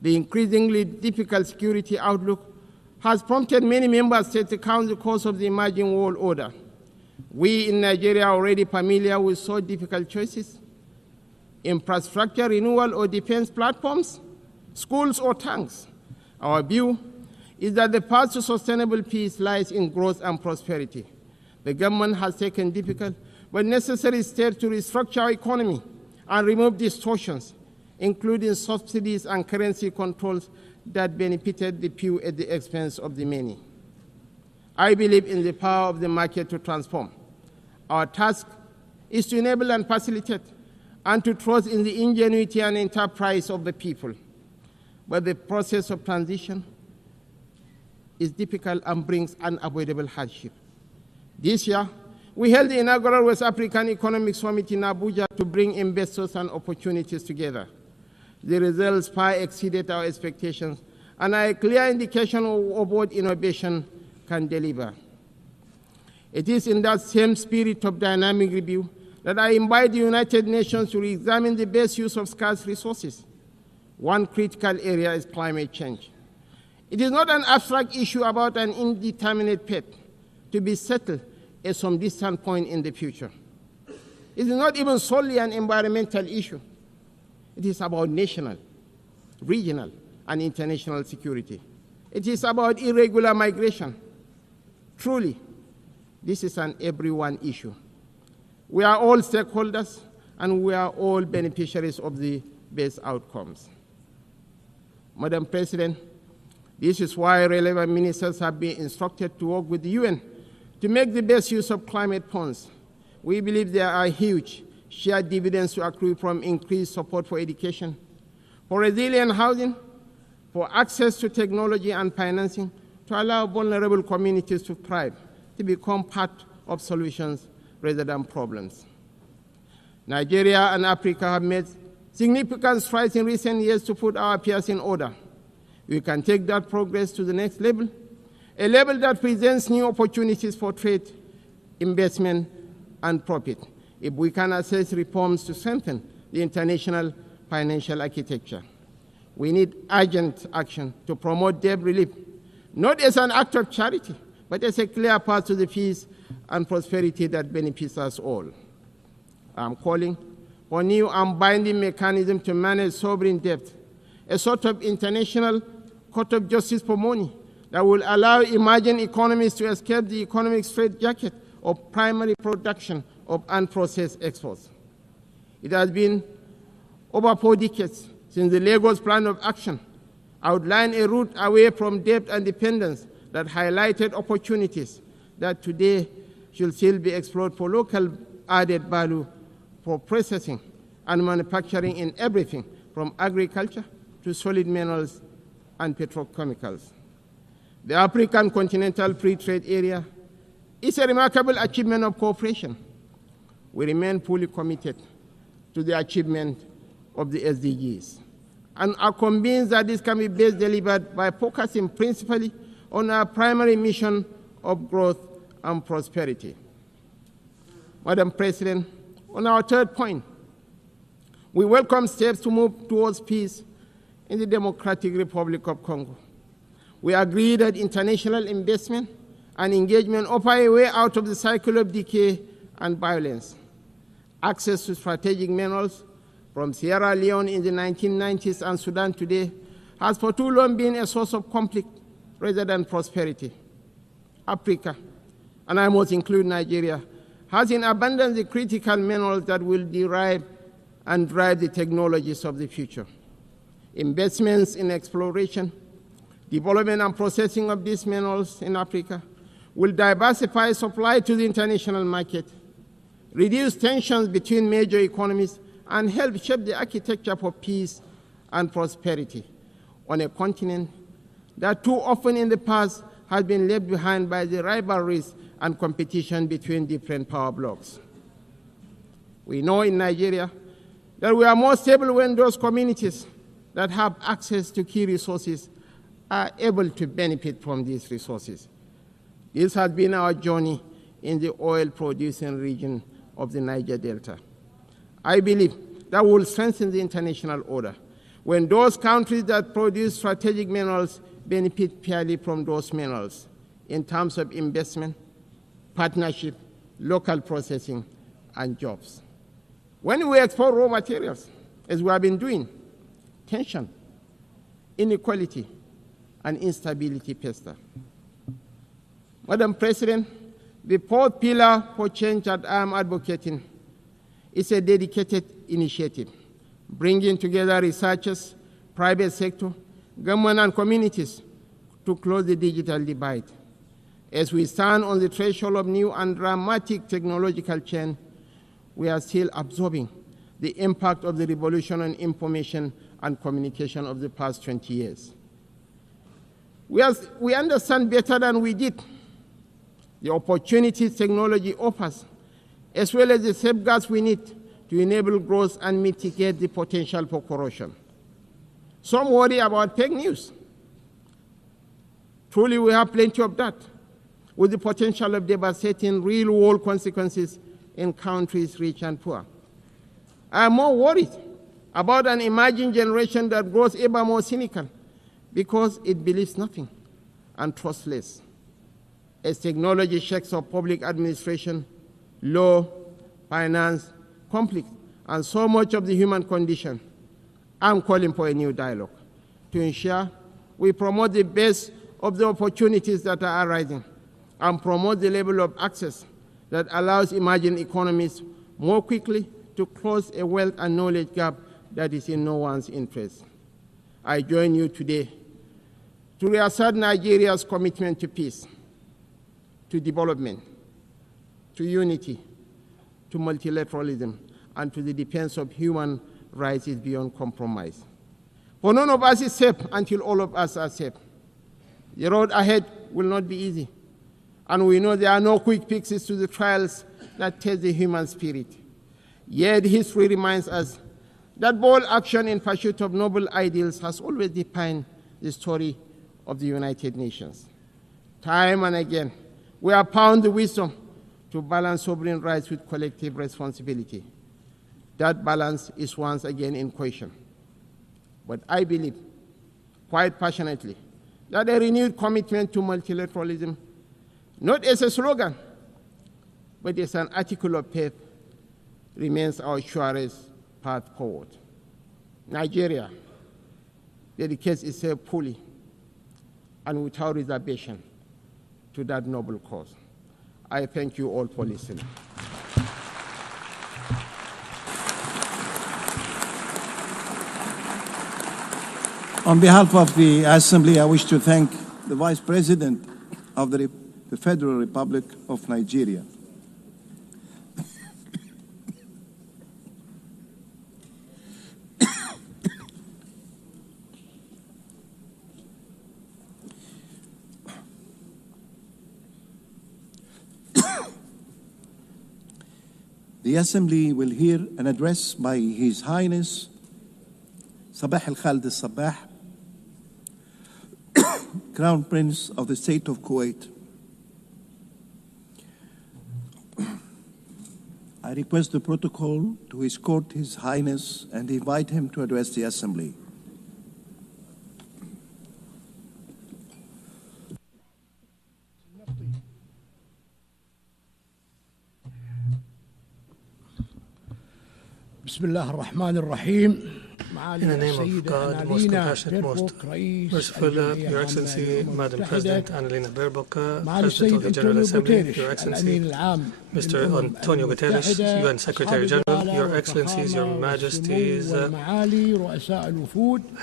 The increasingly difficult security outlook has prompted many member states to count the cost of the emerging world order. We in Nigeria are already familiar with so difficult choices: infrastructure renewal or defense platforms, schools or tanks. Our view is that the path to sustainable peace lies in growth and prosperity. The government has taken difficult but necessary steps to restructure our economy and remove distortions, including subsidies and currency controls that benefited the few at the expense of the many. I believe in the power of the market to transform. Our task is to enable and facilitate and to trust in the ingenuity and enterprise of the people. But the process of transition is difficult and brings unavoidable hardship. This year, we held the inaugural West African Economic Summit in Abuja to bring investors and opportunities together. The results far exceeded our expectations and are a clear indication of what innovation can deliver. It is in that same spirit of dynamic review that I invite the United Nations to re-examine the best use of scarce resources. One critical area is climate change. It is not an abstract issue about an indeterminate fate to be settled at some distant point in the future. It is not even solely an environmental issue. It is about national, regional, and international security. It is about irregular migration. Truly, this is an everyone issue. We are all stakeholders, and we are all beneficiaries of the best outcomes. Madam President, this is why relevant ministers have been instructed to work with the UN to make the best use of climate funds. We believe there are huge shared dividends to accrue from increased support for education, for resilient housing, for access to technology and financing, to allow vulnerable communities to thrive, to become part of solutions rather than problems. Nigeria and Africa have made significant strides in recent years to put our affairs in order. We can take that progress to the next level, a level that presents new opportunities for trade, investment, and profit, if we can assess reforms to strengthen the international financial architecture. We need urgent action to promote debt relief, not as an act of charity, but as a clear path to the peace and prosperity that benefits us all. I'm calling for new and binding mechanism to manage sovereign debt, a sort of international court of justice for money that will allow emerging economies to escape the economic straitjacket of primary production of unprocessed exports. It has been over 4 decades since the Lagos Plan of Action outlined a route away from debt and dependence that highlighted opportunities that today should still be explored for local added value for processing and manufacturing in everything from agriculture to solid minerals and petrochemicals. The African Continental Free Trade Area is a remarkable achievement of cooperation. We remain fully committed to the achievement of the SDGs and are convinced that this can be best delivered by focusing principally on our primary mission of growth and prosperity. Madam President, on our third point, we welcome steps to move towards peace in the Democratic Republic of Congo. We agree that international investment and engagement offer a way out of the cycle of decay and violence. Access to strategic minerals from Sierra Leone in the 1990s and Sudan today has for too long been a source of conflict rather than prosperity. Africa, and I must include Nigeria, has in abundance the critical minerals that will derive and drive the technologies of the future. Investments in exploration, development and processing of these minerals in Africa will diversify supply to the international market, reduce tensions between major economies, and help shape the architecture for peace and prosperity on a continent that too often in the past has been left behind by the rivalries and competition between different power blocs. We know in Nigeria that we are more stable when those communities that have access to key resources are able to benefit from these resources. This has been our journey in the oil-producing region of the Niger Delta. I believe that will strengthen the international order when those countries that produce strategic minerals benefit fairly from those minerals in terms of investment, partnership, local processing, and jobs. When we export raw materials, as we have been doing, tension, inequality, and instability fester. Madam President, the fourth pillar for change that I am advocating is a dedicated initiative, bringing together researchers, private sector, government, and communities to close the digital divide. As we stand on the threshold of new and dramatic technological change, we are still absorbing the impact of the revolution on information and communication of the past 20 years. We understand better than we did the opportunities technology offers, as well as the safeguards we need to enable growth and mitigate the potential for corruption. Some worry about fake news. Truly, we have plenty of that, with the potential of devastating real-world consequences in countries rich and poor. I am more worried about an emerging generation that grows ever more cynical because it believes nothing and trusts less. As technology shakes up public administration, law, finance, conflict, and so much of the human condition, I'm calling for a new dialogue to ensure we promote the best of the opportunities that are arising and promote the level of access that allows emerging economies more quickly to close a wealth and knowledge gap that is in no one's interest. I join you today to reassert Nigeria's commitment to peace, to development, to unity, to multilateralism, and to the defense of human rights is beyond compromise. For none of us is safe until all of us are safe. The road ahead will not be easy, and we know there are no quick fixes to the trials that test the human spirit. Yet history reminds us that bold action in pursuit of noble ideals has always defined the story of the United Nations. Time and again, we have found the wisdom to balance sovereign rights with collective responsibility. That balance is once again in question. But I believe, quite passionately, that a renewed commitment to multilateralism, not as a slogan, but as an article of faith, remains our surest path forward. Nigeria dedicates itself fully and without reservation to that noble cause. I thank you all for listening. On behalf of the Assembly, I wish to thank the Vice President of the Federal Republic of Nigeria. The Assembly will hear an address by His Highness Sabah al-Khalid al-Sabah, Crown Prince of the State of Kuwait. I request the protocol to escort His Highness and invite him to address the Assembly. بسم الله الرحمن الرحيم. In the name of God, most compassionate, most merciful, Your Excellency, Madam President Annalena Baerbock, President of the General Assembly, Your Excellency, Mr. Antonio Guterres, UN Secretary General, Your Excellencies, Your Majesties,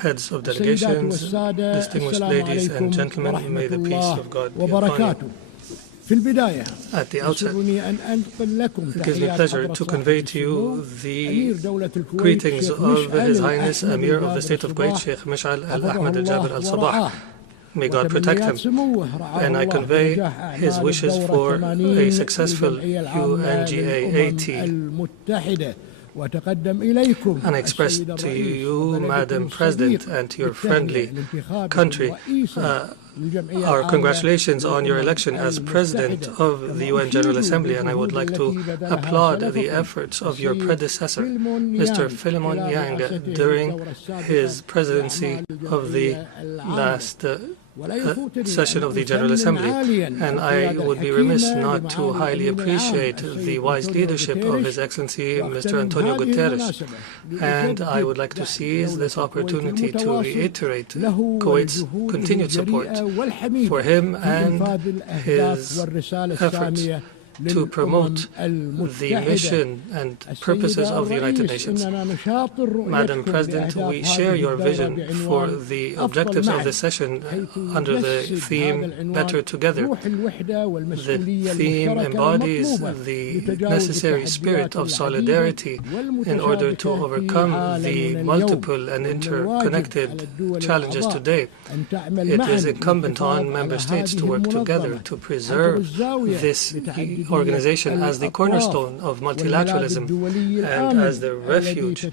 heads of delegations, distinguished ladies and gentlemen, may the peace of God be upon you. At the outset, it gives me pleasure to convey to you the greetings of His Highness Amir of the State of Kuwait, Sheikh Mash'al Al-Ahmad Al-Jabir Al-Sabah. May God protect him. And I convey his wishes for a successful UNGA 80. And I express to you, Madam President, and to your friendly country, our congratulations on your election as President of the UN General Assembly, and I would like to applaud the efforts of your predecessor, Mr. Philemon Yang, during his presidency of the last session of the General Assembly, and I would be remiss not to highly appreciate the wise leadership of His Excellency Mr. Antonio Guterres, and I would like to seize this opportunity to reiterate Kuwait's continued support for him and his efforts to promote the mission and purposes of the United Nations. Madam President, we share your vision for the objectives of this session under the theme Better Together. The theme embodies the necessary spirit of solidarity in order to overcome the multiple and interconnected challenges today. It is incumbent on member states to work together to preserve this organization as the cornerstone of multilateralism and as the refuge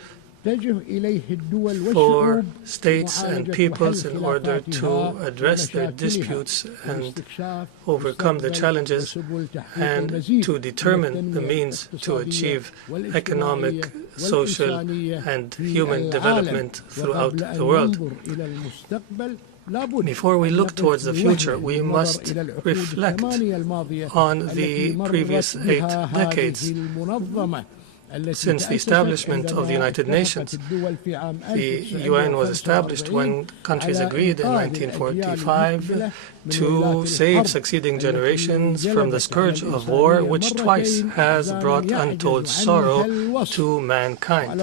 for states and peoples in order to address their disputes and overcome the challenges and to determine the means to achieve economic, social, and human development throughout the world. Before we look towards the future, we must reflect on the previous 8 decades since the establishment of the United Nations. The UN was established when countries agreed in 1945 to save succeeding generations from the scourge of war, which twice has brought untold sorrow to mankind.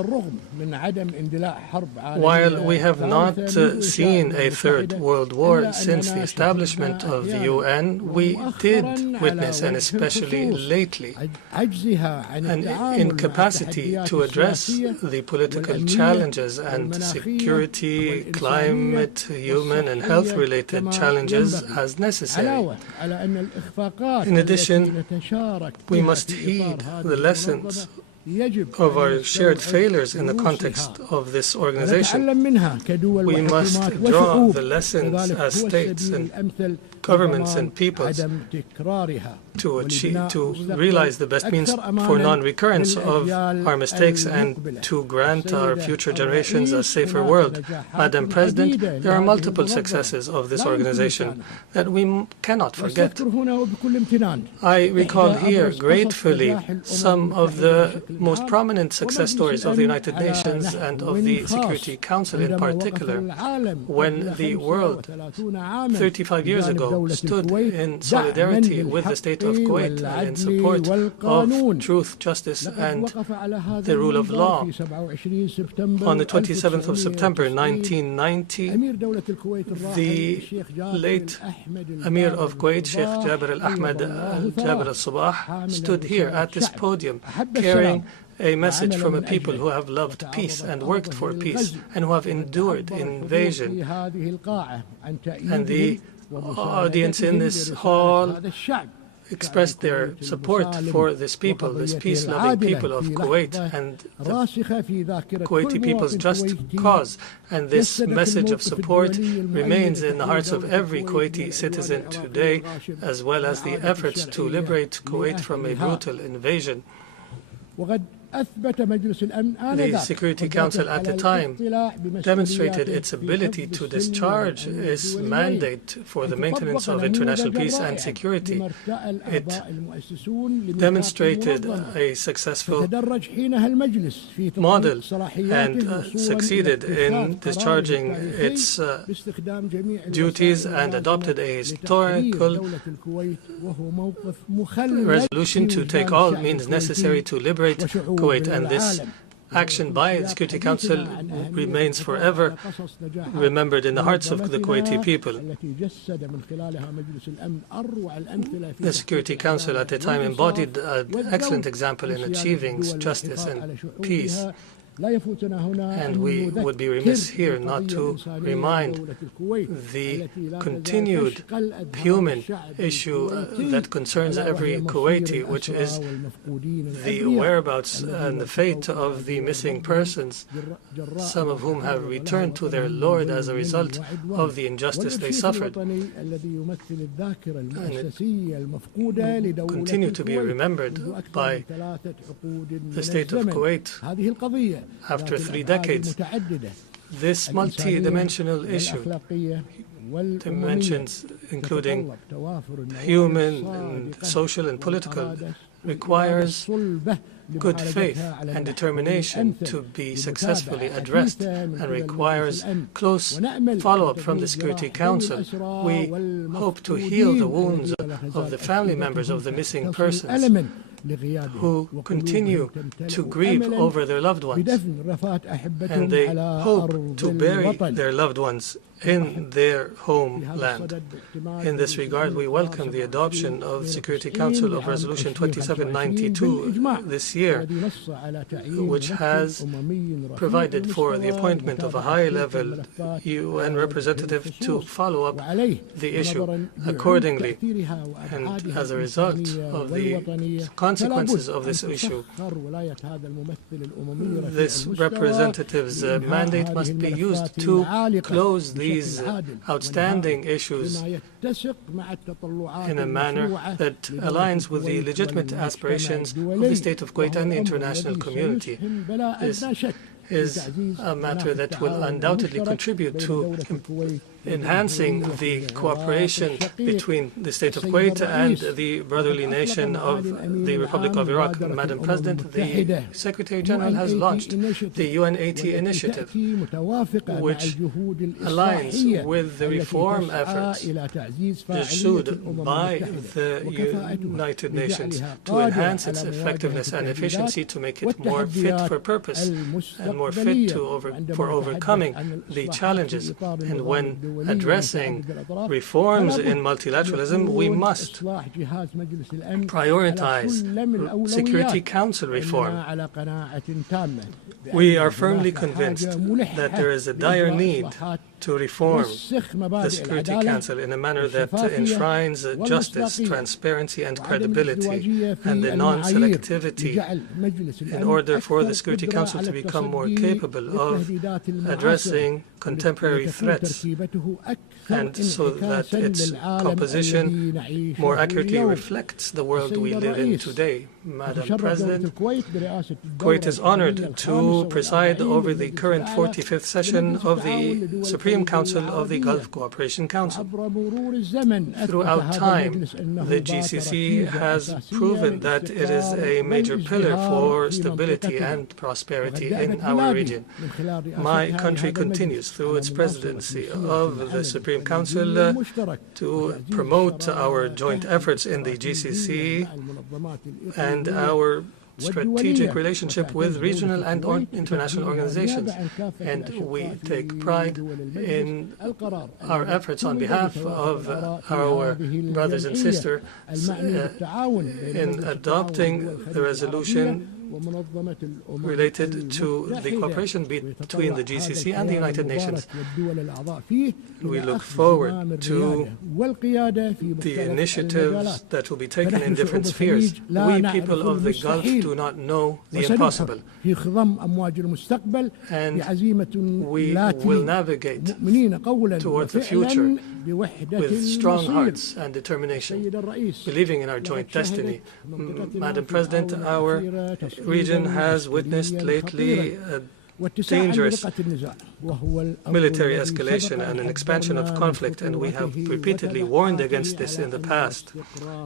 While we have not seen a third world war since the establishment of the UN, we did witness, and especially lately, an incapacity to address the political challenges and security, climate, human and health-related challenges as necessary. In addition, we must heed the lessons of our shared failures in the context of this organization. We must draw the lessons as states and governments and peoples to realize the best means for non-recurrence of our mistakes and to grant our future generations a safer world. Madam President, there are multiple successes of this organization that we cannot forget. I recall here gratefully some of the most prominent success stories of the United Nations and of the Security Council in particular, when the world 35 years ago stood in solidarity with the state of Kuwait and in support of truth, justice and the rule of law. On the 27th of September 1990, the late Emir of Kuwait, Sheikh Jabir al-Ahmad al-Jabir al-Sabah, stood here at this podium carrying a message from a people who have loved peace and worked for peace and who have endured invasion. And the audience in this hall expressed their support for this people, this peace-loving people of Kuwait and the Kuwaiti people's just cause. And this message of support remains in the hearts of every Kuwaiti citizen today, as well as the efforts to liberate Kuwait from a brutal invasion. The Security Council at the time demonstrated its ability to discharge its mandate for the maintenance of international peace and security. It demonstrated a successful model and succeeded in discharging its duties and adopted a historical resolution to take all means necessary to liberate Kuwait. And this action by the Security Council remains forever remembered in the hearts of the Kuwaiti people. The Security Council at the time embodied an excellent example in achieving justice and peace. And we would be remiss here not to remind the continued human issue that concerns every Kuwaiti, which is the whereabouts and the fate of the missing persons, some of whom have returned to their Lord as a result of the injustice they suffered, and continue to be remembered by the state of Kuwait. After 3 decades, this multi-dimensional issue, dimensions including human and social and political, requires good faith and determination to be successfully addressed and requires close follow-up from the Security Council. We hope to heal the wounds of the family members of the missing persons who continue to grieve over their loved ones, and they hope to bury their loved ones in their homeland. In this regard, we welcome the adoption of the Security Council of Resolution 2792 this year, which has provided for the appointment of a high-level UN representative to follow up the issue accordingly. And as a result of the consequences of this issue, this representative's mandate must be used to close these outstanding issues in a manner that aligns with the legitimate aspirations of the state of Kuwait and the international community. This is a matter that will undoubtedly contribute to enhancing the cooperation between the state of Kuwait and the brotherly nation of the Republic of Iraq. Madam President, the Secretary General has launched the UNAT initiative, which aligns with the reform efforts pursued by the United Nations to enhance its effectiveness and efficiency, to make it more fit for purpose and more fit for overcoming the challenges. And when addressing reforms in multilateralism, we must prioritize Security Council reform. We are firmly convinced that there is a dire need to reform the Security Council in a manner that enshrines justice, transparency, and credibility, and the non-selectivity, in order for the Security Council to become more capable of addressing contemporary threats, and so that its composition more accurately reflects the world we live in today. Madam President, Kuwait is honored to preside over the current 45th session of the Supreme Council of the Gulf Cooperation Council. Throughout time, the GCC has proven that it is a major pillar for stability and prosperity in our region. My country continues, through its presidency of the Supreme Council, to promote our joint efforts in the GCC and our strategic relationship with regional and international organizations. And we take pride in our efforts on behalf of our brothers and sisters in adopting the resolution related to the cooperation between the GCC and the United Nations. We look forward to the initiatives that will be taken in different spheres. We people of the Gulf do not know the impossible, and we will navigate towards the future with strong hearts and determination, believing in our joint destiny. Madam President, our region has witnessed lately a dangerous military escalation and an expansion of conflict, and we have repeatedly warned against this in the past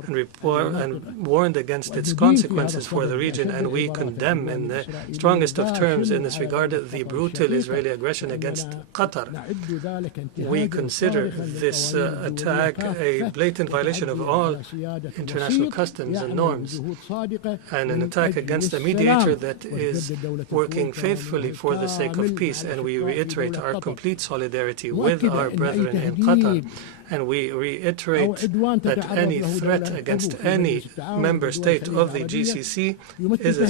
and warned against its consequences for the region, and we condemn in the strongest of terms in this regard the brutal Israeli aggression against Qatar. We consider this attack a blatant violation of all international customs and norms, and an attack against a mediator that is working faithfully for the sake of peace, and we reiterate our complete solidarity with our brethren in Qatar. And we reiterate that any threat against any member state of the GCC is a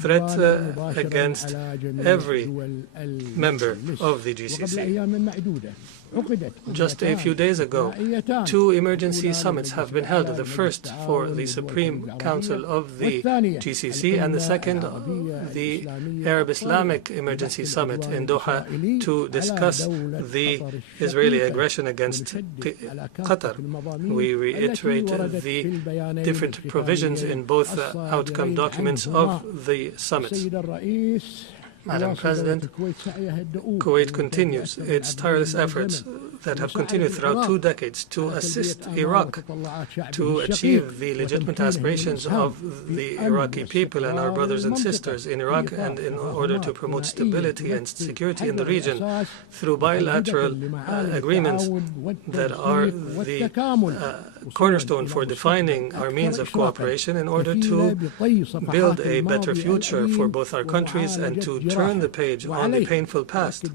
threat against every member of the GCC. Just a few days ago, 2 emergency summits have been held, the first for the Supreme Council of the GCC and the second, the Arab Islamic Emergency Summit in Doha, to discuss the Israeli aggression against Qatar. We reiterate the different provisions in both outcome documents of the summits. Madam President, Kuwait continues its tireless efforts that have continued throughout 2 decades to assist Iraq to achieve the legitimate aspirations of the Iraqi people and our brothers and sisters in Iraq, and in order to promote stability and security in the region through bilateral agreements that are the cornerstone for defining our means of cooperation in order to build a better future for both our countries and to turn the page on the painful past.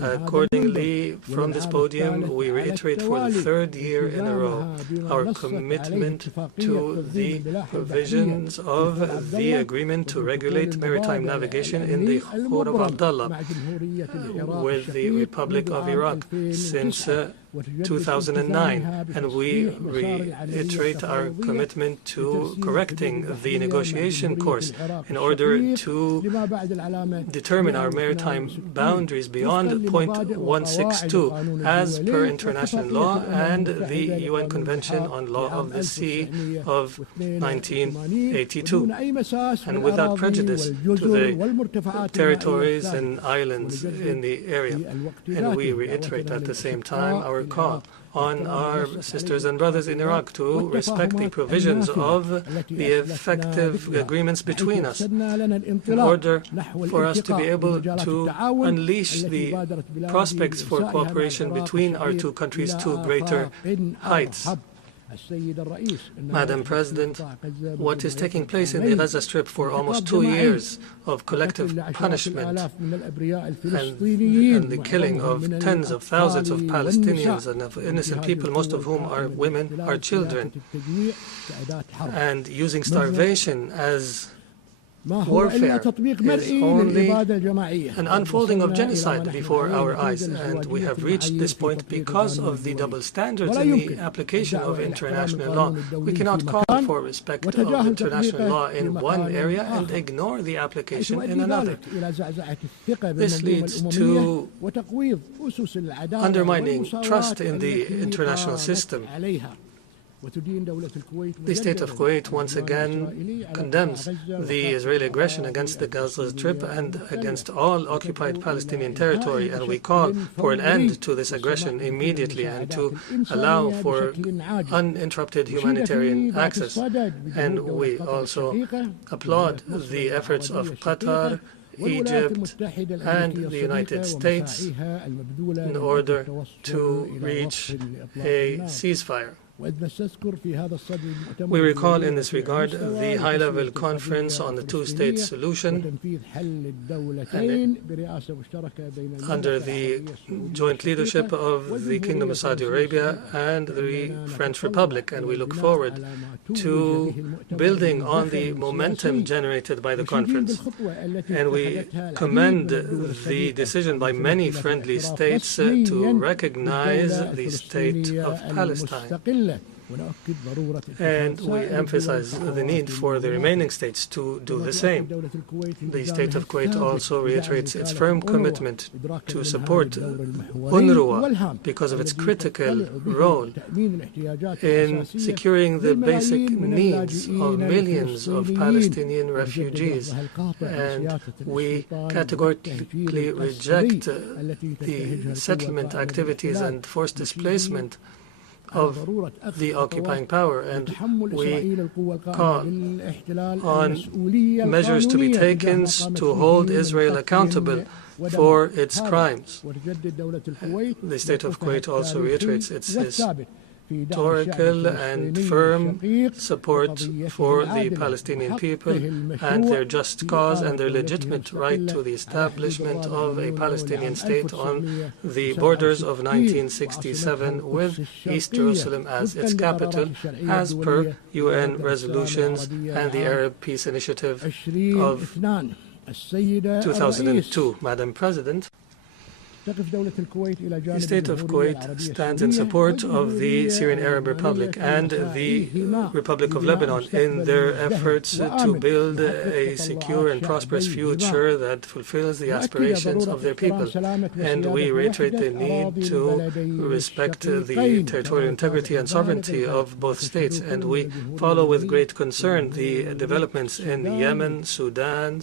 Accordingly, from this podium, we reiterate for the 3rd year in a row our commitment to the provisions of the agreement to regulate maritime navigation in the Khor of Abdullah with the Republic of Iraq. Since 2009, and we reiterate our commitment to correcting the negotiation course in order to determine our maritime boundaries beyond point 162 as per international law and the UN Convention on Law of the Sea of 1982, and without prejudice to the territories and islands in the area. And we reiterate at the same time our call on our sisters and brothers in Iraq to respect the provisions of the effective agreements between us in order for us to be able to unleash the prospects for cooperation between our two countries to greater heights. Madam President, what is taking place in the Gaza Strip for almost 2 years of collective punishment and the killing of tens of thousands of Palestinians and of innocent people, most of whom are women, are children, and using starvation as warfare is only an unfolding of genocide before our eyes, and we have reached this point because of the double standards in the application of international law. We cannot call for respect of international law in one area and ignore the application in another. This leads to undermining trust in the international system. The state of Kuwait once again condemns the Israeli aggression against the Gaza Strip and against all occupied Palestinian territory, and we call for an end to this aggression immediately and to allow for uninterrupted humanitarian access. And we also applaud the efforts of Qatar, Egypt, and the United States in order to reach a ceasefire. We recall in this regard the high-level conference on the two-state solution under the joint leadership of the Kingdom of Saudi Arabia and the French Republic, and we look forward to building on the momentum generated by the conference. And we commend the decision by many friendly states to recognize the state of Palestine. And we emphasize the need for the remaining states to do the same. The state of Kuwait also reiterates its firm commitment to support UNRWA because of its critical role in securing the basic needs of millions of Palestinian refugees. And we categorically reject the settlement activities and forced displacement of the occupying power, and we call on measures to be taken to hold Israel accountable for its crimes. The state of Kuwait also reiterates its historical and firm support for the Palestinian people and their just cause and their legitimate right to the establishment of a Palestinian state on the borders of 1967 with East Jerusalem as its capital, as per UN resolutions and the Arab Peace Initiative of 2002. Madam President, the state of Kuwait stands in support of the Syrian Arab Republic and the Republic of Lebanon in their efforts to build a secure and prosperous future that fulfills the aspirations of their people. And we reiterate the need to respect the territorial integrity and sovereignty of both states. And we follow with great concern the developments in Yemen, Sudan,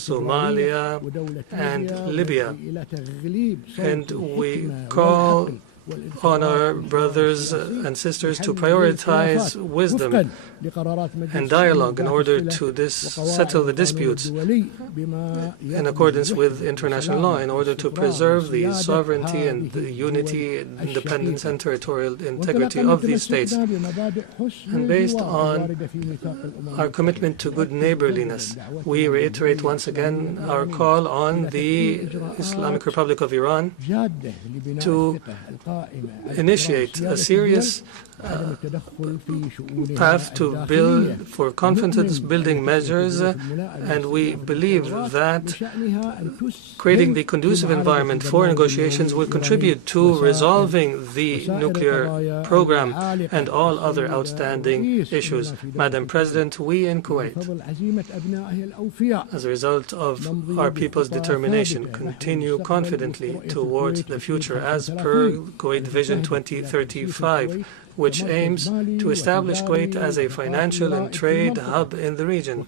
Somalia, and Libya. And we call on our brothers and sisters to prioritize wisdom and dialogue in order to settle the disputes in accordance with international law, in order to preserve the sovereignty and the unity, independence, and territorial integrity of these states. And based on our commitment to good neighborliness, we reiterate once again our call on the Islamic Republic of Iran to initiate a serious path to build for confidence-building measures, and we believe that creating the conducive environment for negotiations will contribute to resolving the nuclear program and all other outstanding issues. Madam President, we in Kuwait, as a result of our people's determination, continue confidently towards the future as per Kuwait Vision 2035, which aims to establish Kuwait as a financial and trade hub in the region.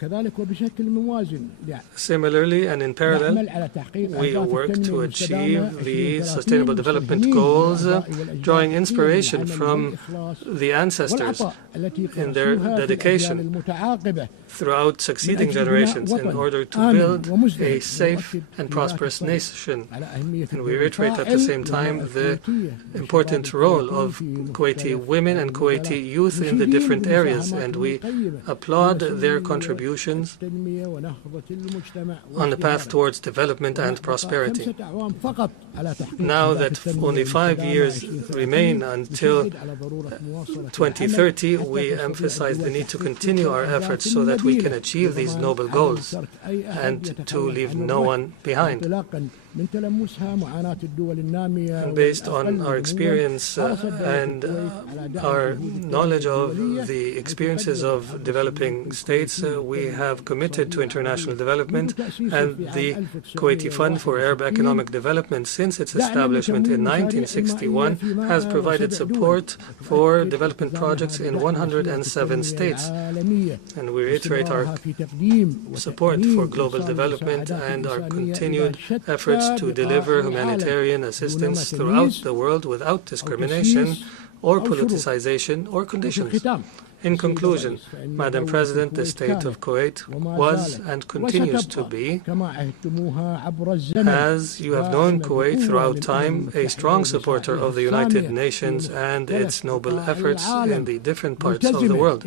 Similarly, and in parallel, we work to achieve the Sustainable Development Goals, drawing inspiration from the ancestors in their dedication throughout succeeding generations in order to build a safe and prosperous nation. And we reiterate at the same time the important role of Kuwaiti women and Kuwaiti youth in the different areas, and we applaud their contributions on the path towards development and prosperity. Now that only 5 years remain until 2030, we emphasize the need to continue our efforts so that we can achieve these noble goals and to leave no one behind. And based on our experience and our knowledge of the experiences of developing states, we have committed to international development, and the Kuwaiti Fund for Arab Economic Development, since its establishment in 1961, has provided support for development projects in 107 states. And we reiterate our support for global development and our continued efforts to deliver humanitarian assistance throughout the world without discrimination or politicization or conditions. In conclusion, Madam President, the state of Kuwait was and continues to be, as you have known Kuwait throughout time, a strong supporter of the United Nations and its noble efforts in the different parts of the world.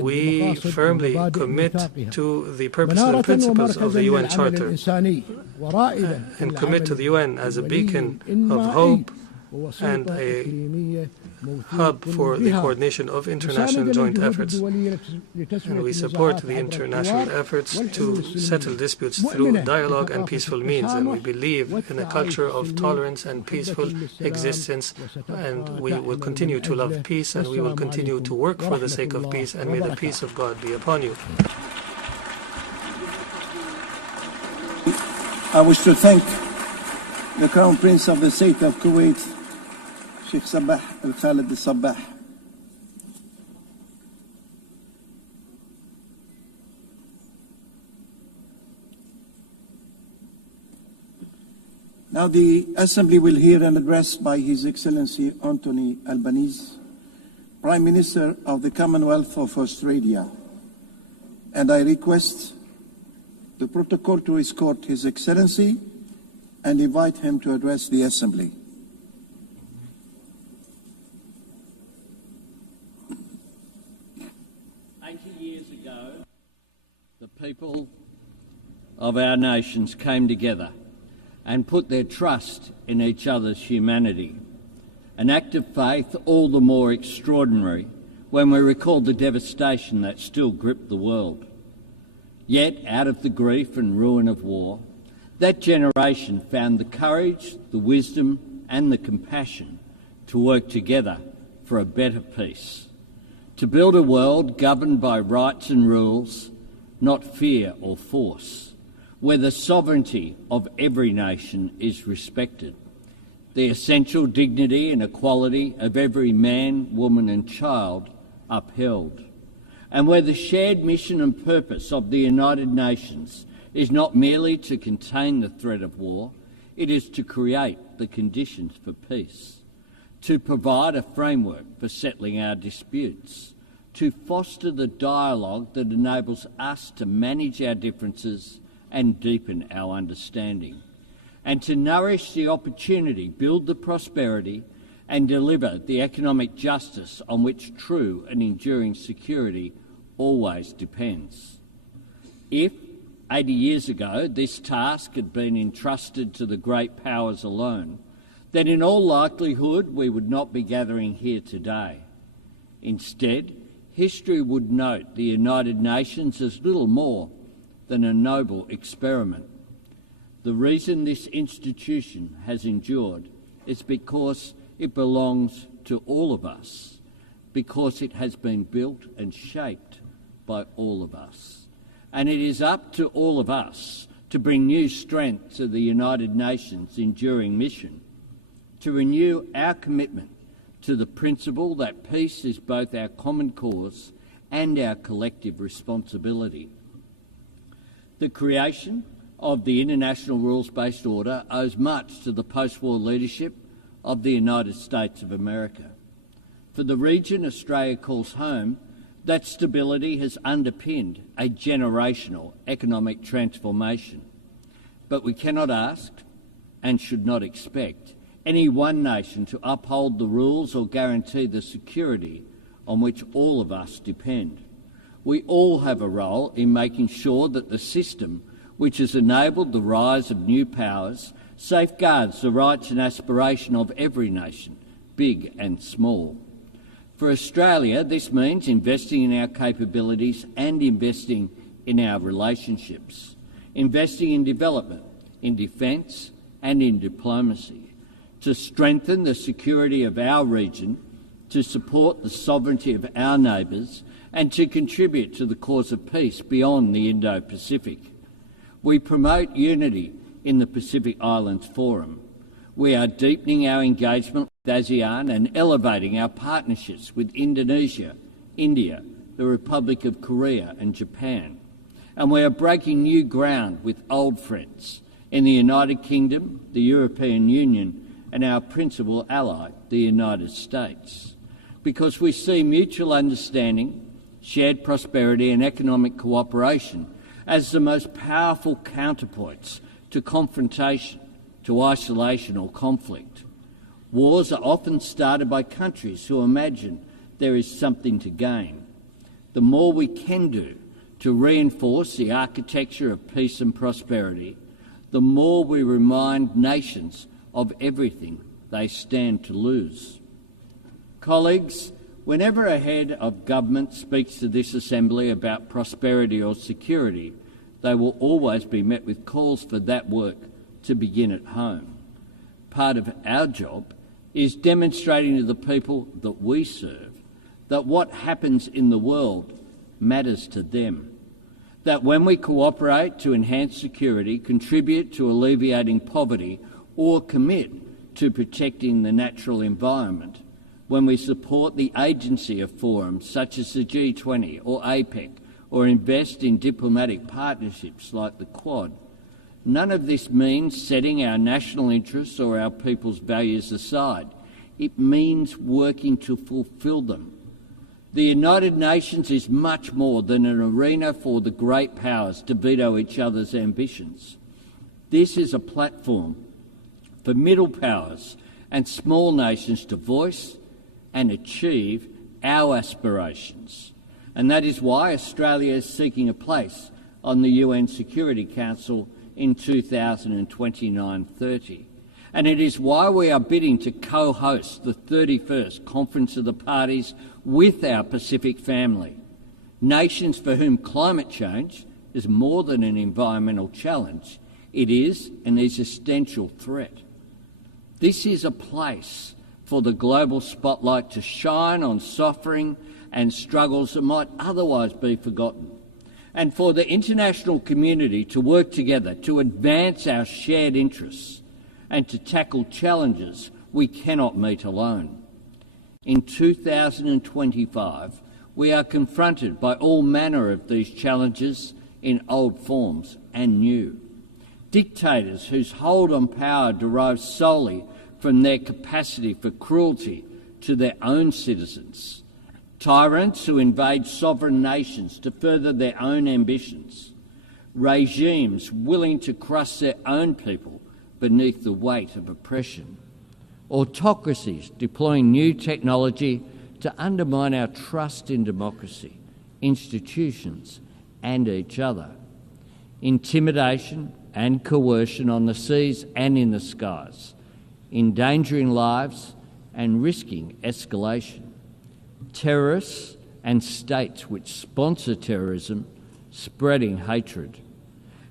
We firmly commit to the purposes and principles of the UN Charter and commit to the UN as a beacon of hope and a hub for the coordination of international joint efforts. And we support the international efforts to settle disputes through dialogue and peaceful means. And we believe in a culture of tolerance and peaceful existence. And we will continue to love peace, and we will continue to work for the sake of peace. And may the peace of God be upon you. I wish to thank the Crown Prince of the State of Kuwait, Sheikh Sabah Al-Khalid Al-Sabah. Now the Assembly will hear an address by His Excellency Anthony Albanese, Prime Minister of the Commonwealth of Australia, and I request the protocol to escort His Excellency and invite him to address the Assembly. The people of our nations came together and put their trust in each other's humanity, an act of faith all the more extraordinary when we recall the devastation that still gripped the world. Yet, out of the grief and ruin of war, that generation found the courage, the wisdom and the compassion to work together for a better peace, to build a world governed by rights and rules, not fear or force, where the sovereignty of every nation is respected, the essential dignity and equality of every man, woman and child upheld, and where the shared mission and purpose of the United Nations is not merely to contain the threat of war, it is to create the conditions for peace, to provide a framework for settling our disputes, to foster the dialogue that enables us to manage our differences and deepen our understanding, and to nourish the opportunity, build the prosperity and deliver the economic justice on which true and enduring security always depends. If 80 years ago this task had been entrusted to the great powers alone, then in all likelihood we would not be gathering here today. Instead, history would note the United Nations as little more than a noble experiment. The reason this institution has endured is because it belongs to all of us, because it has been built and shaped by all of us. And it is up to all of us to bring new strength to the United Nations' enduring mission, to renew our commitment to the principle that peace is both our common cause and our collective responsibility. The creation of the International Rules-Based Order owes much to the post-war leadership of the United States of America. For the region Australia calls home, that stability has underpinned a generational economic transformation. But we cannot ask, and should not expect, any one nation to uphold the rules or guarantee the security on which all of us depend. We all have a role in making sure that the system which has enabled the rise of new powers safeguards the rights and aspiration of every nation, big and small. For Australia, this means investing in our capabilities and investing in our relationships, investing in development, in defence and in diplomacy, to strengthen the security of our region, to support the sovereignty of our neighbours and to contribute to the cause of peace beyond the Indo-Pacific. We promote unity in the Pacific Islands Forum. We are deepening our engagement with ASEAN and elevating our partnerships with Indonesia, India, the Republic of Korea and Japan. And we are breaking new ground with old friends in the United Kingdom, the European Union and our principal ally, the United States, because we see mutual understanding, shared prosperity and economic cooperation as the most powerful counterpoints to confrontation, to isolation or conflict. Wars are often started by countries who imagine there is something to gain. The more we can do to reinforce the architecture of peace and prosperity, the more we remind nations of everything they stand to lose. Colleagues, whenever a head of government speaks to this Assembly about prosperity or security, they will always be met with calls for that work to begin at home. Part of our job is demonstrating to the people that we serve that what happens in the world matters to them, that when we cooperate to enhance security, contribute to alleviating poverty or commit to protecting the natural environment, when we support the agency of forums such as the G20 or APEC, or invest in diplomatic partnerships like the Quad, none of this means setting our national interests or our people's values aside. It means working to fulfil them. The United Nations is much more than an arena for the great powers to veto each other's ambitions. This is a platform for middle powers and small nations to voice and achieve our aspirations. And that is why Australia is seeking a place on the UN Security Council in 2029-30. And it is why we are bidding to co-host the 31st Conference of the Parties with our Pacific family, nations for whom climate change is more than an environmental challenge, it is an existential threat. This is a place for the global spotlight to shine on suffering and struggles that might otherwise be forgotten, and for the international community to work together to advance our shared interests and to tackle challenges we cannot meet alone. In 2025, we are confronted by all manner of these challenges in old forms and new. Dictators whose hold on power derives solely from their capacity for cruelty to their own citizens. Tyrants who invade sovereign nations to further their own ambitions. Regimes willing to crush their own people beneath the weight of oppression. Autocracies deploying new technology to undermine our trust in democracy, institutions and each other. Intimidation and coercion on the seas and in the skies. endangering lives and risking escalation. Terrorists and states which sponsor terrorism spreading hatred.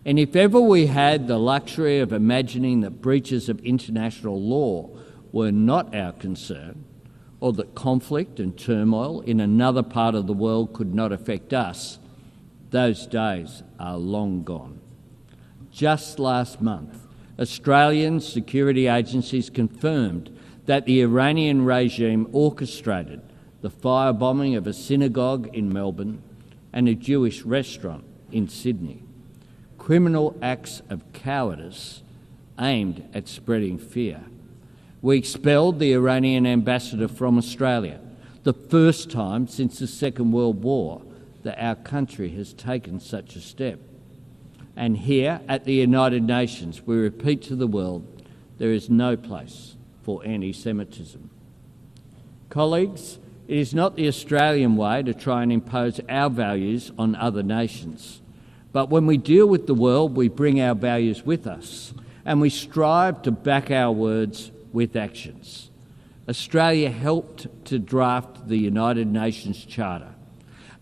And if ever we had the luxury of imagining that breaches of international law were not our concern, or that conflict and turmoil in another part of the world could not affect us, those days are long gone. Just last month, Australian security agencies confirmed that the Iranian regime orchestrated the firebombing of a synagogue in Melbourne and a Jewish restaurant in Sydney. Criminal acts of cowardice aimed at spreading fear. We expelled the Iranian ambassador from Australia, the first time since the Second World War that our country has taken such a step. And here at the United Nations, we repeat to the world, there is no place for anti-Semitism. Colleagues, it is not the Australian way to try and impose our values on other nations. But when we deal with the world, we bring our values with us, and we strive to back our words with actions. Australia helped to draft the United Nations Charter,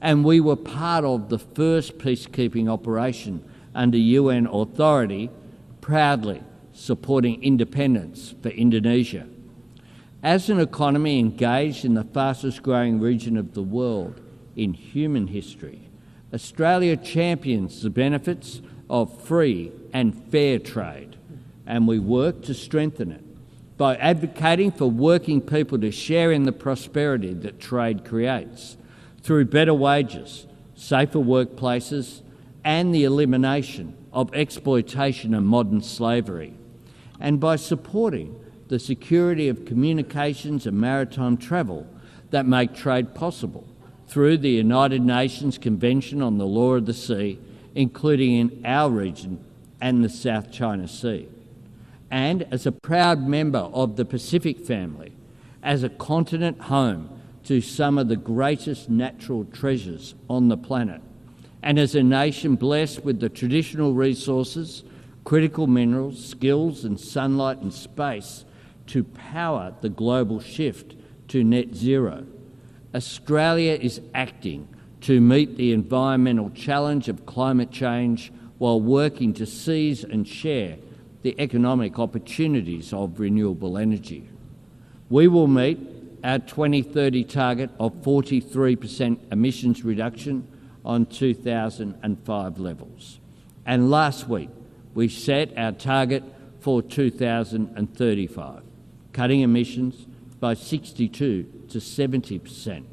and we were part of the first peacekeeping operation under UN authority, proudly supporting independence for Indonesia. As an economy engaged in the fastest growing region of the world in human history, Australia champions the benefits of free and fair trade, and we work to strengthen it by advocating for working people to share in the prosperity that trade creates through better wages, safer workplaces, and the elimination of exploitation and modern slavery, and by supporting the security of communications and maritime travel that make trade possible through the United Nations Convention on the Law of the Sea, including in our region and the South China Sea. And as a proud member of the Pacific family, as a continent home to some of the greatest natural treasures on the planet, and as a nation blessed with the traditional resources, critical minerals, skills and sunlight and space to power the global shift to net zero, Australia is acting to meet the environmental challenge of climate change while working to seize and share the economic opportunities of renewable energy. We will meet our 2030 target of 43% emissions reduction on 2005 levels. And last week, we set our target for 2035, cutting emissions by 62 to 70%.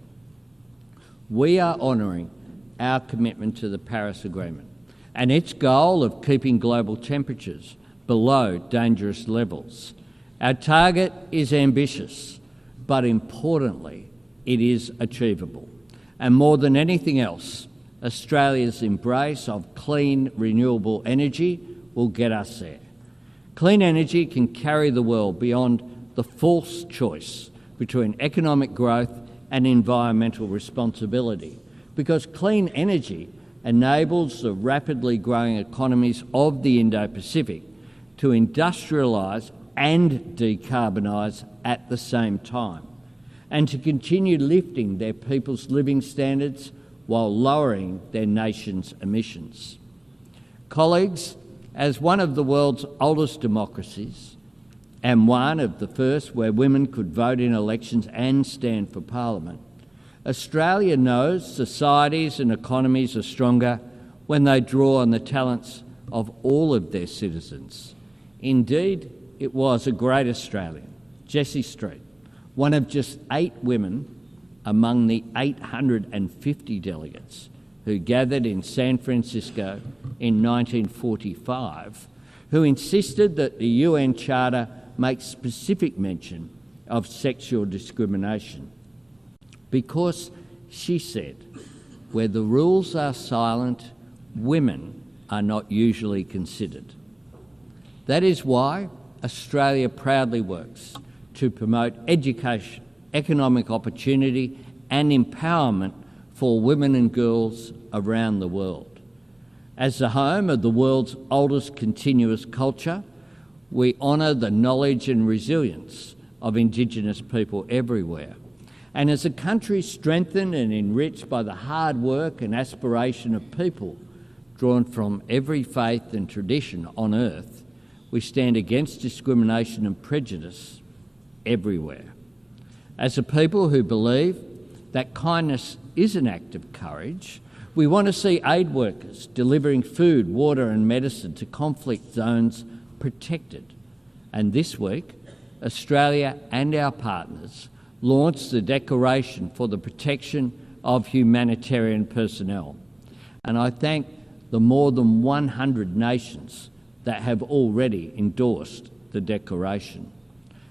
We are honouring our commitment to the Paris Agreement and its goal of keeping global temperatures below dangerous levels. Our target is ambitious, but importantly, it is achievable. And more than anything else, Australia's embrace of clean, renewable energy will get us there. Clean energy can carry the world beyond the false choice between economic growth and environmental responsibility, because clean energy enables the rapidly growing economies of the Indo-Pacific to industrialise and decarbonise at the same time, and to continue lifting their people's living standards while lowering their nation's emissions. Colleagues, as one of the world's oldest democracies, and one of the first where women could vote in elections and stand for Parliament, Australia knows societies and economies are stronger when they draw on the talents of all of their citizens. Indeed, it was a great Australian, Jessie Street, one of just 8 women among the 850 delegates who gathered in San Francisco in 1945, who insisted that the UN Charter make specific mention of sexual discrimination. Because, she said, where the rules are silent, women are not usually considered. That is why Australia proudly works to promote education, economic opportunity and empowerment for women and girls around the world. As the home of the world's oldest continuous culture, We honour the knowledge and resilience of Indigenous people everywhere. And as a country strengthened and enriched by the hard work and aspiration of people drawn from every faith and tradition on earth, we stand against discrimination and prejudice everywhere. As a people who believe that kindness is an act of courage, we want to see aid workers delivering food, water and medicine to conflict zones protected. And this week, Australia and our partners launched the Declaration for the Protection of Humanitarian Personnel. And I thank the more than 100 nations that have already endorsed the Declaration.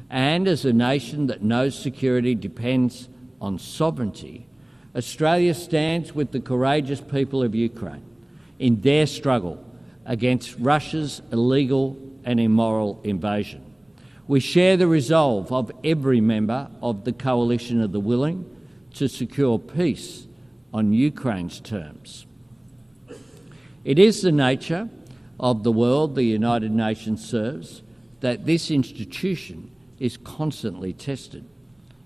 And as a nation that knows security depends on sovereignty, Australia stands with the courageous people of Ukraine in their struggle against Russia's illegal and immoral invasion. We share the resolve of every member of the Coalition of the Willing to secure peace on Ukraine's terms. It is the nature of the world the United Nations serves that this institution is constantly tested.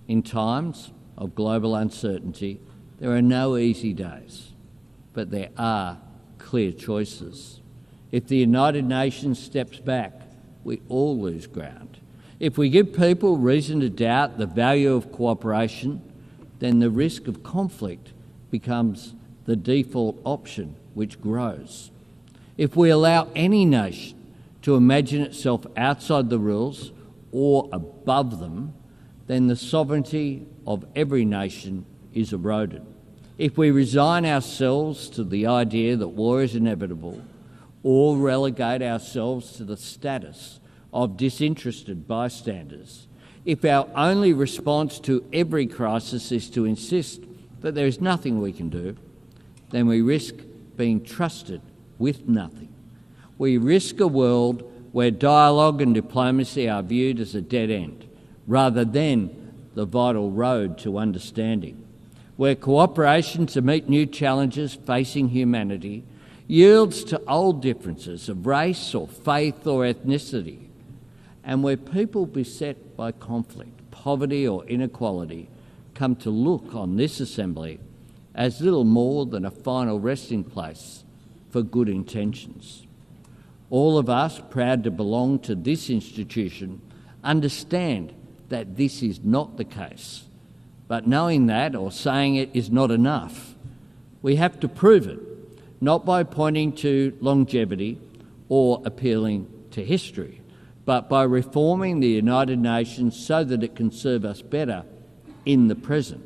In times of global uncertainty, there are no easy days, but there are clear choices. If the United Nations steps back, we all lose ground. If we give people reason to doubt the value of cooperation, then the risk of conflict becomes the default option, which grows. If we allow any nation to imagine itself outside the rules or above them, then the sovereignty of every nation is eroded. If we resign ourselves to the idea that war is inevitable or relegate ourselves to the status of disinterested bystanders, if our only response to every crisis is to insist that there is nothing we can do, then we risk being trusted with nothing. We risk a world where dialogue and diplomacy are viewed as a dead end, rather than the vital road to understanding, where cooperation to meet new challenges facing humanity yields to old differences of race or faith or ethnicity, and where people beset by conflict, poverty or inequality come to look on this assembly as little more than a final resting place for good intentions. All of us, proud to belong to this institution, understand that this is not the case. But knowing that or saying it is not enough. We have to prove it, not by pointing to longevity or appealing to history, but by reforming the United Nations so that it can serve us better in the present,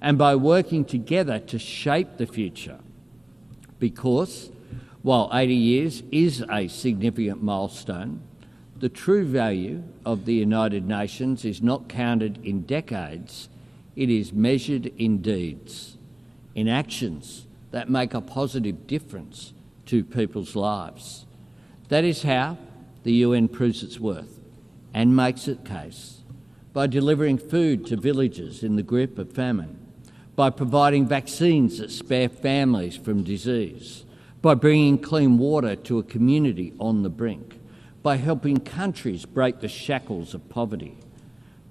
and by working together to shape the future. Because while 80 years is a significant milestone, the true value of the United Nations is not counted in decades, it is measured in deeds, in actions that make a positive difference to people's lives. That is how the UN proves its worth and makes its case, by delivering food to villages in the grip of famine, by providing vaccines that spare families from disease, by bringing clean water to a community on the brink, by helping countries break the shackles of poverty,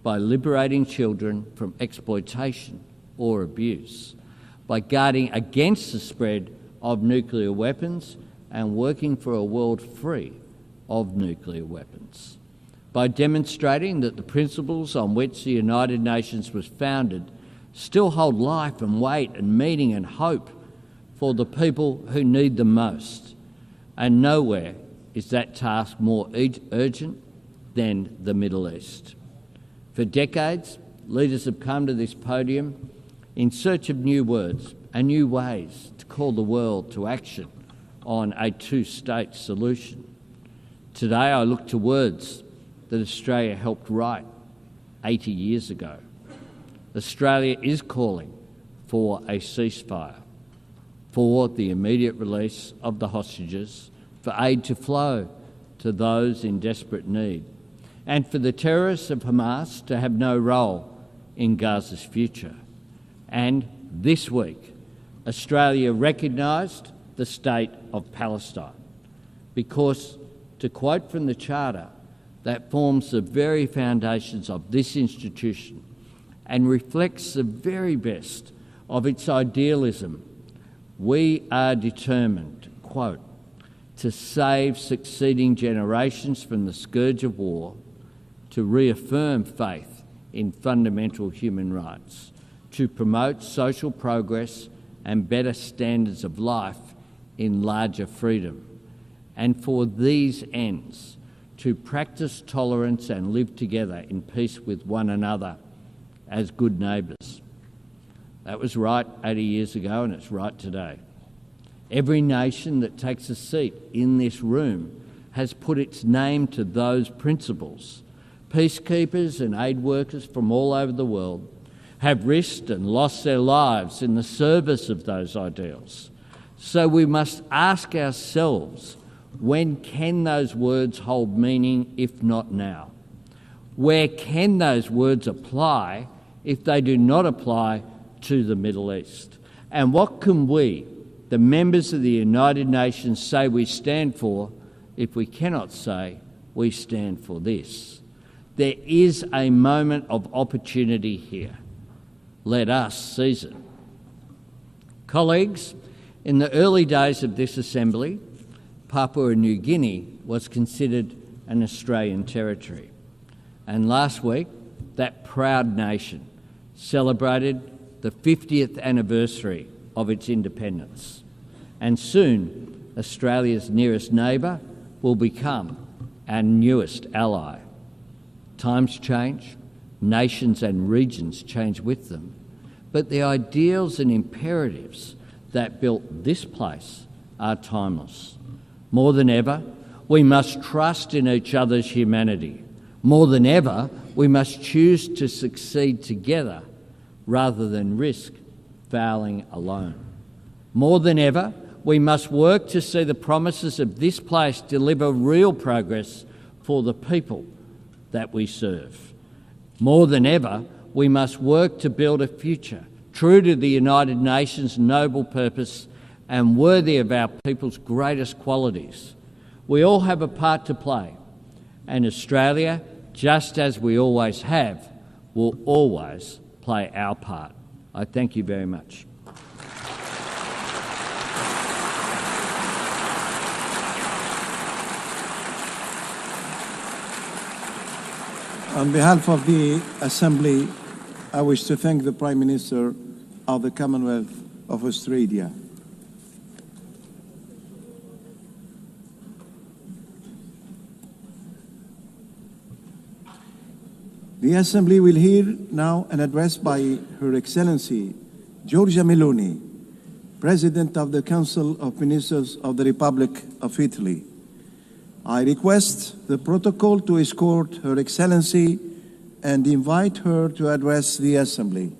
by liberating children from exploitation or abuse, by guarding against the spread of nuclear weapons and working for a world free of nuclear weapons, by demonstrating that the principles on which the United Nations was founded still hold life and weight and meaning and hope for the people who need them most. And nowhere is that task more urgent than the Middle East. For decades, leaders have come to this podium in search of new words and new ways to call the world to action on a two-state solution. Today I look to words that Australia helped write 80 years ago. Australia is calling for a ceasefire, for the immediate release of the hostages, for aid to flow to those in desperate need, and for the terrorists of Hamas to have no role in Gaza's future. And this week, Australia recognised the state of Palestine because, to quote from the Charter, that forms the very foundations of this institution and reflects the very best of its idealism, we are determined, quote, to save succeeding generations from the scourge of war, to reaffirm faith in fundamental human rights, to promote social progress and better standards of life in larger freedom, and for these ends, to practice tolerance and live together in peace with one another as good neighbours. That was right 80 years ago and it's right today. Every nation that takes a seat in this room has put its name to those principles. Peacekeepers and aid workers from all over the world have risked and lost their lives in the service of those ideals. So we must ask ourselves, when can those words hold meaning if not now? Where can those words apply if they do not apply to the Middle East? And what can we, the members of the United Nations, say we stand for if we cannot say we stand for this? There is a moment of opportunity here. Let us seize it. Colleagues, in the early days of this Assembly, Papua New Guinea was considered an Australian territory. And last week, that proud nation celebrated the 50th anniversary of its independence. And soon, Australia's nearest neighbour will become our newest ally. Times change, nations and regions change with them, but the ideals and imperatives that built this place are timeless. More than ever, we must trust in each other's humanity. More than ever, we must choose to succeed together rather than risk failing alone. More than ever, we must work to see the promises of this place deliver real progress for the people that we serve. More than ever, we must work to build a future true to the United Nations' noble purpose and worthy of our people's greatest qualities. We all have a part to play, and Australia, just as we always have, will always play our part. I thank you very much. On behalf of the Assembly, I wish to thank the Prime Minister of the Commonwealth of Australia. The Assembly will hear now an address by Her Excellency Giorgia Meloni, President of the Council of Ministers of the Republic of Italy. I request the protocol to escort Her Excellency and invite her to address the Assembly.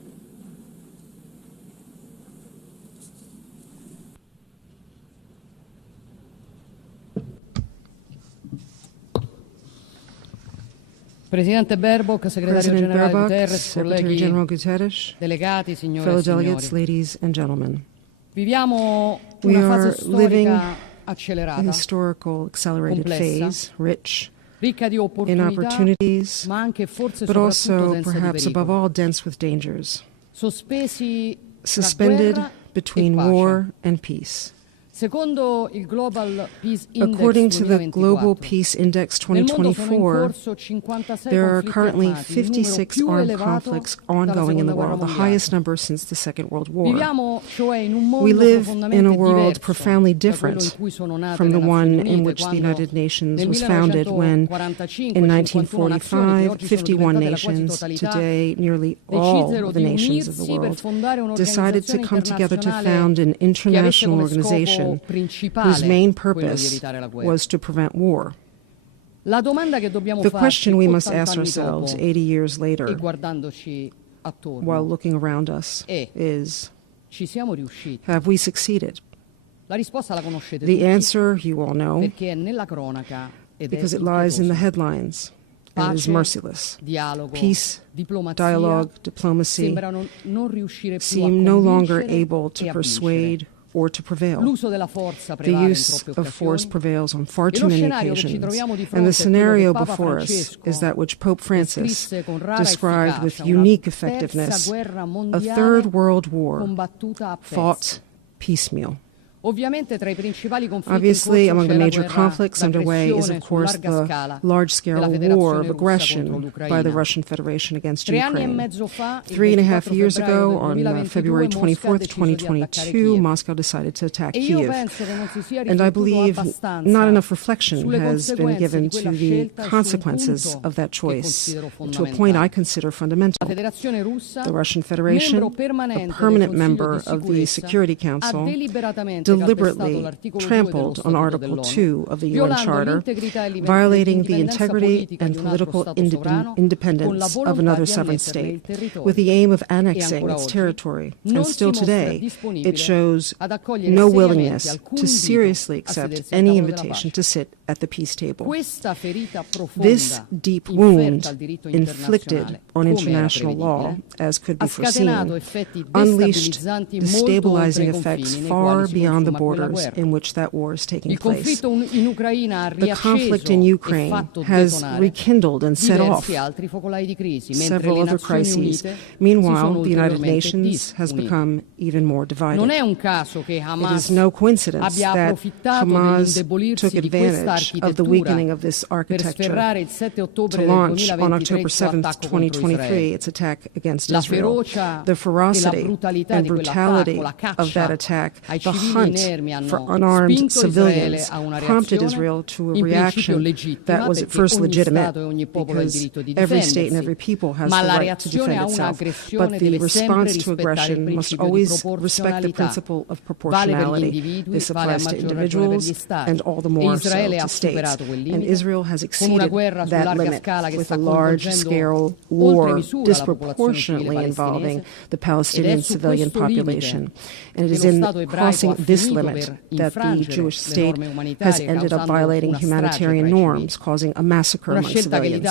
Presidente Baerbock, Segretario General Guterres, delegati, signore fellow delegates, ladies and gentlemen. Viviamo We una are fase living storica a accelerata, historical accelerated complessa, phase, rich ricca di in opportunità, opportunities, ma anche forse but soprattutto also densa di perhaps above pericoli. all dense with dangers, Sospesi tra suspended guerra between e pace. war and peace. Secondo il Global Peace Index According to the 2024, Global Peace Index nel mondo sono in 2024, corso 56 there are conflitti currently armati, il numero 56 più armed elevato conflicts dalla ongoing in the Seconda Guerra world, the Mondiale. highest number since the Second World War. Viviamo cioè in un We mondo live in profondamente a world diverso profoundly da quello in different cui sono nate from le the one Nazioni in Unite, which the quando United Nations nel was founded when, 1945 in 51 nazioni, che 1945, oggi sono 51 diventate la quasi nations, totalità, today nearly all decisero of the di nations of the unirsi per world, fondare decided to un'organizzazione come together to internazionale found an che avesse international come scopo organization principale whose main quello di purpose evitare la guerra. was to prevent war. La domanda che dobbiamo The farci question we must 80 ask anni ourselves dopo 80 years e later, guardandoci attorno while looking around us, è: is, ci siamo riusciti? have we succeeded? La risposta la conoscete The tutti, answer you all know, perché è nella cronaca ed è because it lies in the impietosa. headlines and is Pace, merciless. dialogo, Peace, diplomazia dialogue, diplomacy sembrano non riuscire più a seem no longer convincere able to e a persuade vincere. or to prevail. The use of force prevails on far too many occasions, and the scenario before us is that which Pope Francis described with unique effectiveness: a third world war fought piecemeal. Obviously, among the major conflicts underway is, of course, the large-scale war of aggression by the Russian Federation against Ukraine. 3.5 years ago, on February 24th, 2022, Moscow decided to attack Kiev. And I believe not enough reflection has been given to the consequences of that choice, to a point I consider fundamental. The Russian Federation, a permanent member of the Security Council, deliberately trampled on Article 2 of the UN Charter, violating the integrity and political independence of another sovereign state, with the aim of annexing its territory. And still today, it shows no willingness to seriously accept any invitation to sit at the peace table. This deep wound inflicted on international law, as could be foreseen, unleashed destabilizing effects far beyond the borders in which that war is taking place. The conflict in Ukraine has rekindled and set off several other crises. Meanwhile, the United Nations has become even more divided. It is no coincidence that Hamas took advantage of the weakening of this architecture to launch on October 7th, 2023, its attack against Israel. The ferocity and brutality of that attack, the hunt for unarmed civilians, prompted Israel to a reaction that was at first legitimate, because every state and every people has the right to defend itself. But the response to aggression must always respect the principle of proportionality. This applies to individuals and all the more so to states. And Israel has exceeded that limit with a large-scale war disproportionately involving the Palestinian civilian population. And it is in crossing this limit that the Jewish state has ended up violating humanitarian norms, causing a massacre among civilians.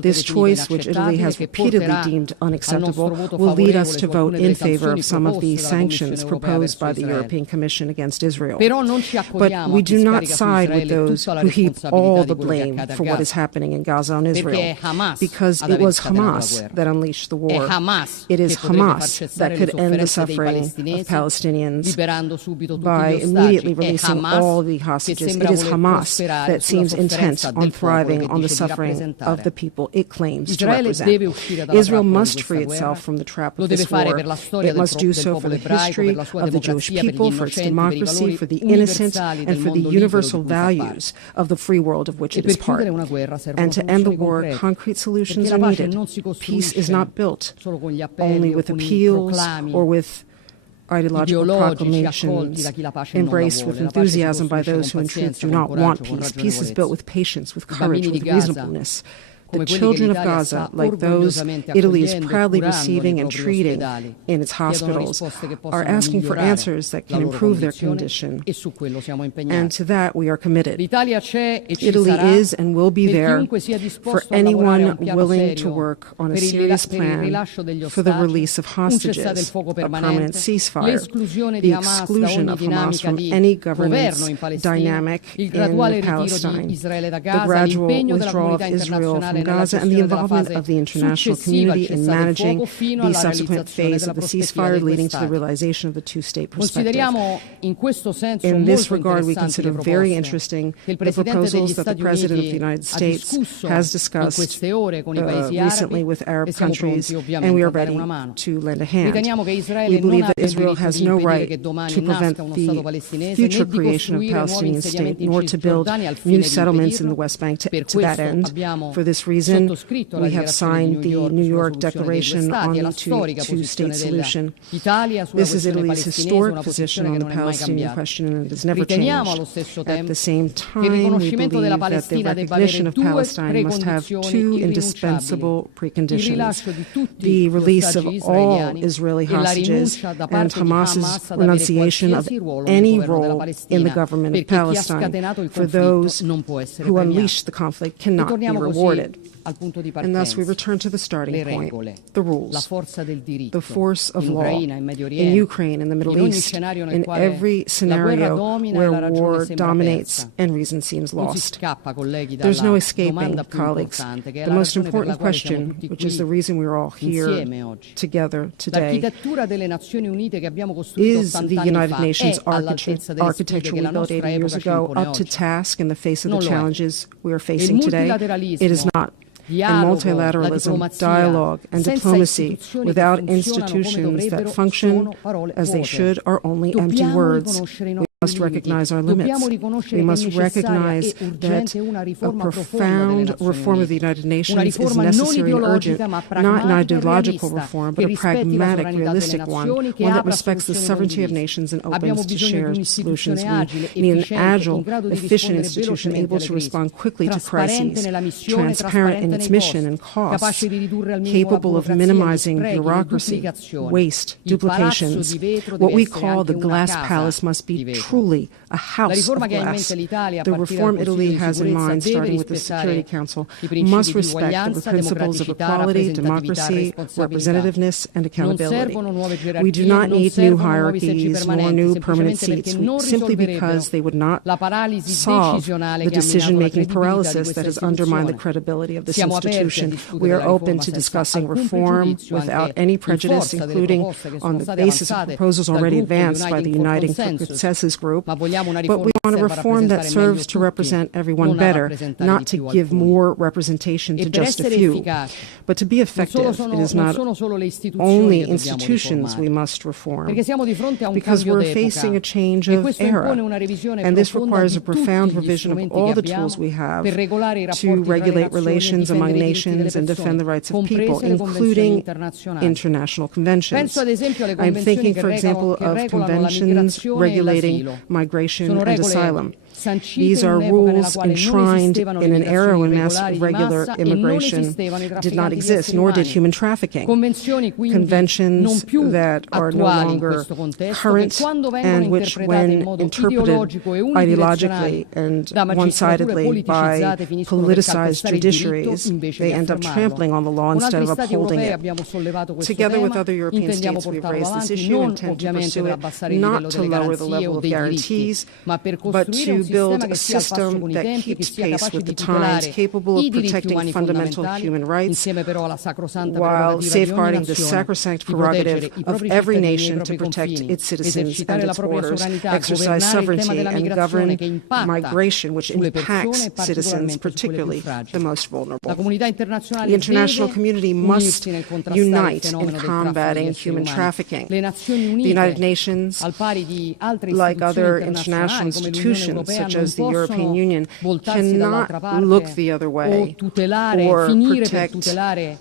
This choice, which Italy has repeatedly deemed unacceptable, will lead us to vote in favor of some of the sanctions proposed by the European Commission against Israel. But we do not side with those who heap all the blame for what is happening in Gaza and Israel, because it was Hamas that unleashed the war. It is Hamas that could end the suffering of Palestinians by immediately releasing all the hostages. It is Hamas that seems intent on thriving on the suffering of the people it claims to represent. Israel must free itself from the trap of this war. It must do so for the history of the Jewish people, for its democracy, for the innocent, and for the universal values of the free world of which it is part. And to end the war, concrete solutions are needed. Peace is not built only with appeals or with ideological proclamations embraced with enthusiasm by those who in truth do not want peace. Peace is built with patience, with courage, with reasonableness. The children of Gaza, like those Italy is proudly receiving and treating in its hospitals, are asking for answers that can improve their condition. And to that we are committed. Italy is and will be there for anyone willing to work on a serious plan for the release of hostages, a permanent ceasefire, the exclusion of Hamas from any governance dynamic in Palestine, the gradual withdrawal of Israel from Gaza, and the involvement of the international community in managing the subsequent phase of the ceasefire, leading to the realization of the two-state perspective. In this regard, we consider very interesting the proposals that the President of the United States has discussed recently with Arab countries, and we are ready to lend a hand. We believe that Israel has no right to prevent the future creation of a Palestinian state, nor to build new settlements in the West Bank to that end. For this reason, we have signed the New York Declaration on the two-state solution. This is Italy's historic position on the Palestinian question, and it has never changed. At the same time, we believe that the recognition of Palestine must have two indispensable preconditions: the release of all Israeli hostages and Hamas's renunciation of any role in the government of Palestine. For those who unleash the conflict cannot be rewarded. renewed. And thus we return to the starting point, the rules, the force of law in Ukraine, in the Middle East, in every scenario where war dominates and reason seems lost. There's no escaping, colleagues, the most important question, which is the reason we're all here together today, is the United Nations architecture we built 80 years ago up to task in the face of the challenges we are facing today? It is not. And multilateralism, dialogue, and diplomacy without institutions that function as they should are only empty words. We must recognize our limits. We must recognize that a profound reform of the United Nations is necessary and urgent, not an ideological reform, but a pragmatic, realistic one that respects the sovereignty of nations and opens to shared solutions. We need an agile, efficient institution able to respond quickly to crises, transparent in its mission and costs, capable of minimizing bureaucracy, waste, duplications. What we call the glass palace must be truly a house of glass. The reform Italy has in mind, starting with the Security Council, must respect the principles of equality, democracy, representativeness, and accountability. We do not need new hierarchies nor new permanent seats, simply because they would not solve the decision-making paralysis that has undermined the credibility of this institution. We are open to discussing reform without any prejudice, including on the basis of proposals already advanced by the Uniting Successes Group. But we want a reform that serves to represent everyone better, not to give more representation to just a few. But to be effective, it is not only institutions we must reform, because we're facing a change of era, and this requires a profound revision of all the tools we have to regulate relations among nations and defend the rights of people, including international conventions. I'm thinking, for example, of conventions regulating migration and asylum. These are rules enshrined in an era when mass regular immigration did not exist, nor did human trafficking. Conventions that are no longer current and which, when interpreted ideologically and one-sidedly by politicized judiciaries, they end up trampling on the law instead of upholding it. Together with other European states, we've raised this issue and intend to pursue it not to lower the level of guarantees, but to build a system that keeps pace with the times, capable of protecting fundamental human rights while safeguarding the sacrosanct prerogative of every nation to protect its citizens and its borders, exercise sovereignty, and govern migration, which impacts citizens, particularly the most vulnerable. The international community must unite in combating human trafficking. The United Nations, like other international institutions such as the European Union, cannot look the other way or protect,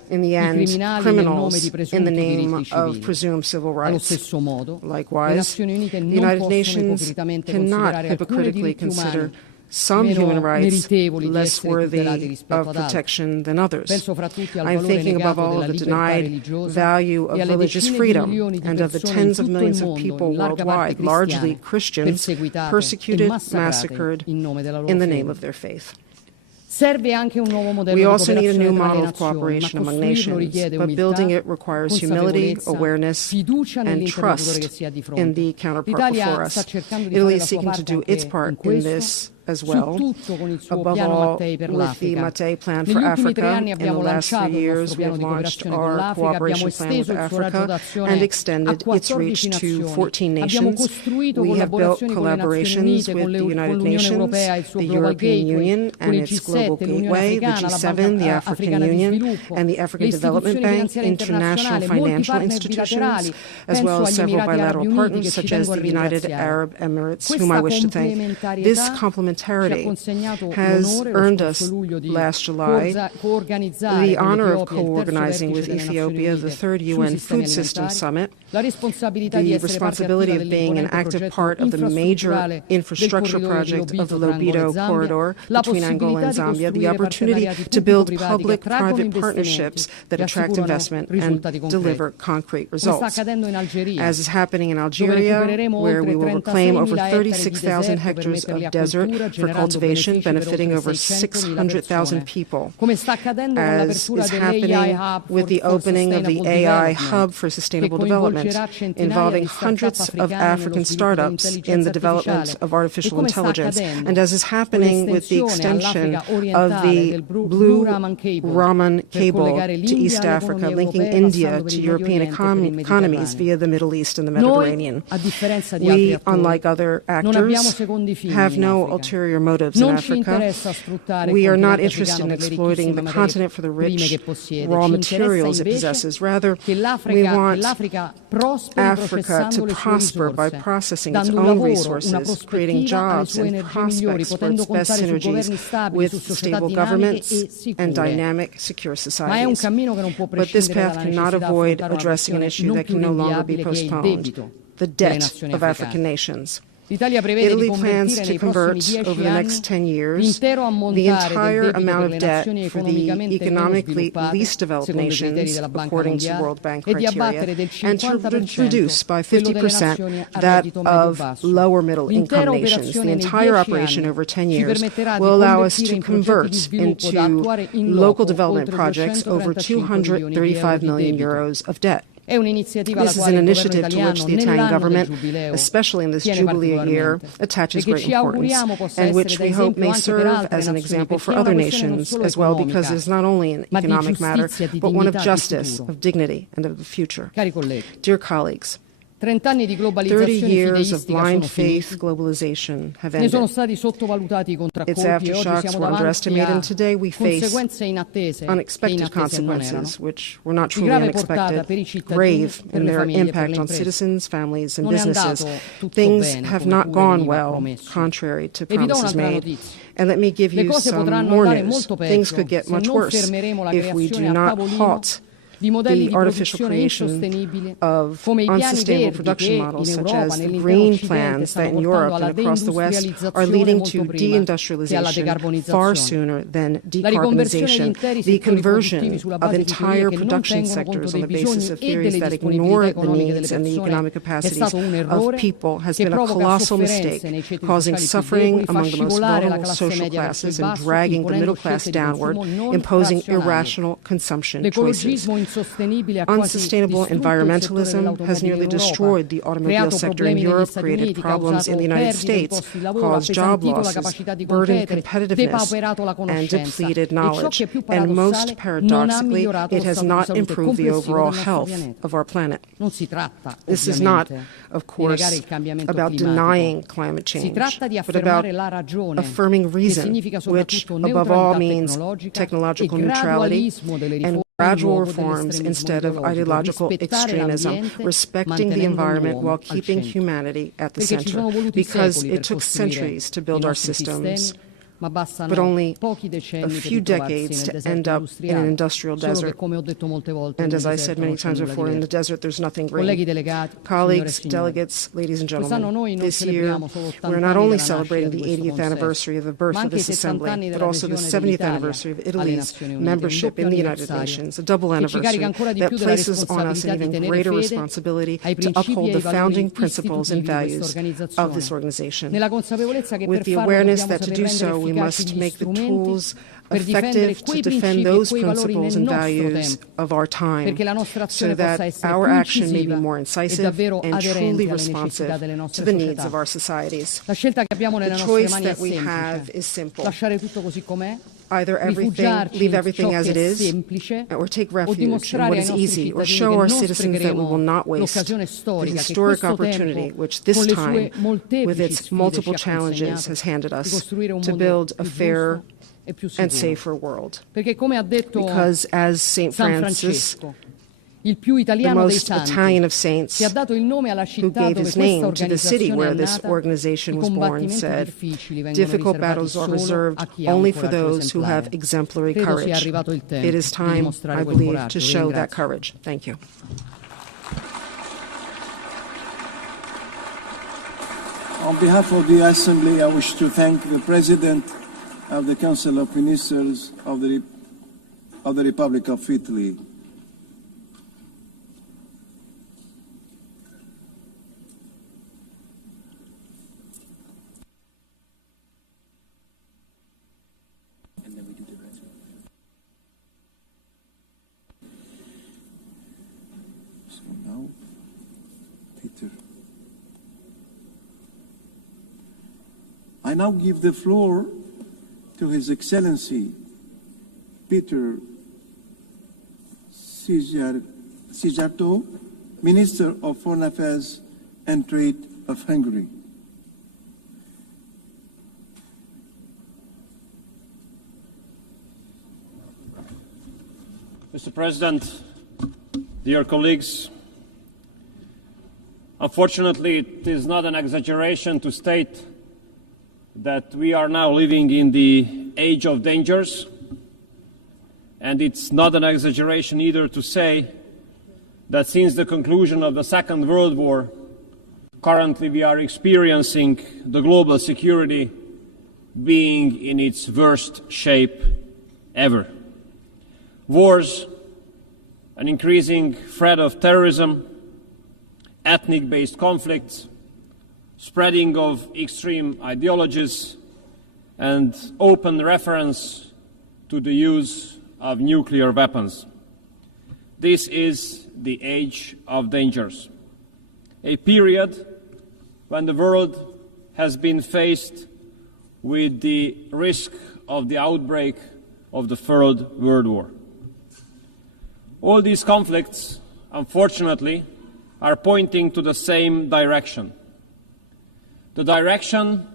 in the end, criminals in the name of presumed civil rights. Likewise, the United Nations cannot hypocritically consider some human rights less worthy of protection than others. I am thinking above all of the denied value of religious freedom and of the tens of millions of people worldwide, largely Christians, persecuted, massacred in the name of their faith. We also need a new model of cooperation among nations, but building it requires humility, awareness, and trust in the counterpart before us. Italy is seeking to do its part in this as well, above all with the Mattei Plan for Africa. In the last 3 years, we have launched our cooperation plan with Africa and extended its reach to 14 nations. We have built collaborations with the United Nations, the European Union and its Global Gateway, the G7, the African Union, and the African Development Bank, international financial institutions, as well as several bilateral partners such as the United Arab Emirates, whom I wish to thank. This complementarity has earned us, last July, the honor of co-organizing with Ethiopia the 3rd UN Food System Summit, the responsibility of being an active part of the major infrastructure project of the Lobito corridor between Angola and Zambia, the opportunity to build public-private partnerships that attract investment and deliver concrete results. As is happening in Algeria, where we will reclaim over 36,000 hectares of desert for cultivation, benefiting over 600,000 people, as is happening with the opening of the AI Hub for Sustainable Development, involving hundreds of African startups in the development of artificial intelligence, and as is happening with the extension of the Blue Raman cable to East Africa, linking India to European economies via the Middle East and the Mediterranean. We, unlike other actors, have no ulterior motives in Africa. We are not interested in exploiting the continent for the rich raw materials it possesses. Rather, we want Africa to prosper by processing its own resources, creating jobs and prospects for its best synergies with stable governments and dynamic, secure societies. But this path cannot avoid addressing an issue that can no longer be postponed: the debt of African nations. Italy plans to convert over the next 10 years the entire amount of debt for the economically least developed nations, according to World Bank criteria, and to reduce by 50% that of lower middle income nations. The entire operation over 10 years will allow us to convert into local development projects over 235 million euros of debt. This is an initiative to which the Italian government, especially in this Jubilee year, attaches great importance, and which we hope may serve as an example for other nations as well, because it is not only an economic matter, but one of justice, of dignity, and of the future. Dear colleagues, 30 years of blind faith globalization have ended. Its aftershocks were underestimated, and today we face unexpected consequences, which were not truly unexpected, grave in their impact on citizens, families, and businesses. Things have not gone well, contrary to promises made. And let me give you some more news. Things could get much worse if we do not halt the artificial creation of unsustainable production models, such as the green plans that in Europe and across the West are leading to deindustrialization far sooner than decarbonization, the conversion of entire production sectors on the basis of theories that ignore the needs and the economic capacities of people has been a colossal mistake, causing suffering among the most vulnerable social classes and dragging the middle class downward, imposing irrational consumption choices. Unsustainable environmentalism has nearly destroyed the automobile sector in Europe, created problems in the United States, caused job losses, burdened competitiveness, and depleted knowledge. And most paradoxically, it has not improved the overall health of our planet. This is not, of course, about denying climate change, but about affirming reason, which above all means technological neutrality and gradual reforms instead of ideological extremism, respecting the environment while keeping humanity at the center. Because it took centuries to build our systems, but only a few decades to end up in an industrial desert. And as I said many times before, in the desert there's nothing green. Colleagues, delegates, ladies and gentlemen, this year we're not only celebrating the 80th anniversary of the birth of this Assembly, but also the 70th anniversary of Italy's membership in the United Nations, a double anniversary that places on us an even greater responsibility to uphold the founding principles and values of this organization. With the awareness that to do so, we must make the tools effective to defend those principles and values of our time, so that our action may be more incisive and truly responsive to the needs of our societies. The choice that we have is simple. Either leave everything as it is, or take refuge in what is easy, or show our citizens that we will not waste the historic opportunity which this time, with its multiple challenges, has handed us to build a fairer and safer world. Because as St. Francis, the most Italian of saints, who gave his name to the city where this organization was born, said, "Difficult battles are reserved only for those who have exemplary courage." It is time, I believe, to show that courage. Thank you. On behalf of the Assembly, I wish to thank the President of the Council of Ministers of the Republic of Italy, Peter. I now give the floor to His Excellency Peter Szijjártó, Minister of Foreign Affairs and Trade of Hungary. Mr. President, dear colleagues, unfortunately, it is not an exaggeration to state that we are now living in the age of dangers, and it's not an exaggeration either to say that since the conclusion of the Second World War, currently we are experiencing the global security being in its worst shape ever. Wars, an increasing threat of terrorism, ethnic-based conflicts, spreading of extreme ideologies, and open reference to the use of nuclear weapons. This is the age of dangers, a period when the world has been faced with the risk of the outbreak of the Third World War. All these conflicts, unfortunately, are pointing to the same direction. The direction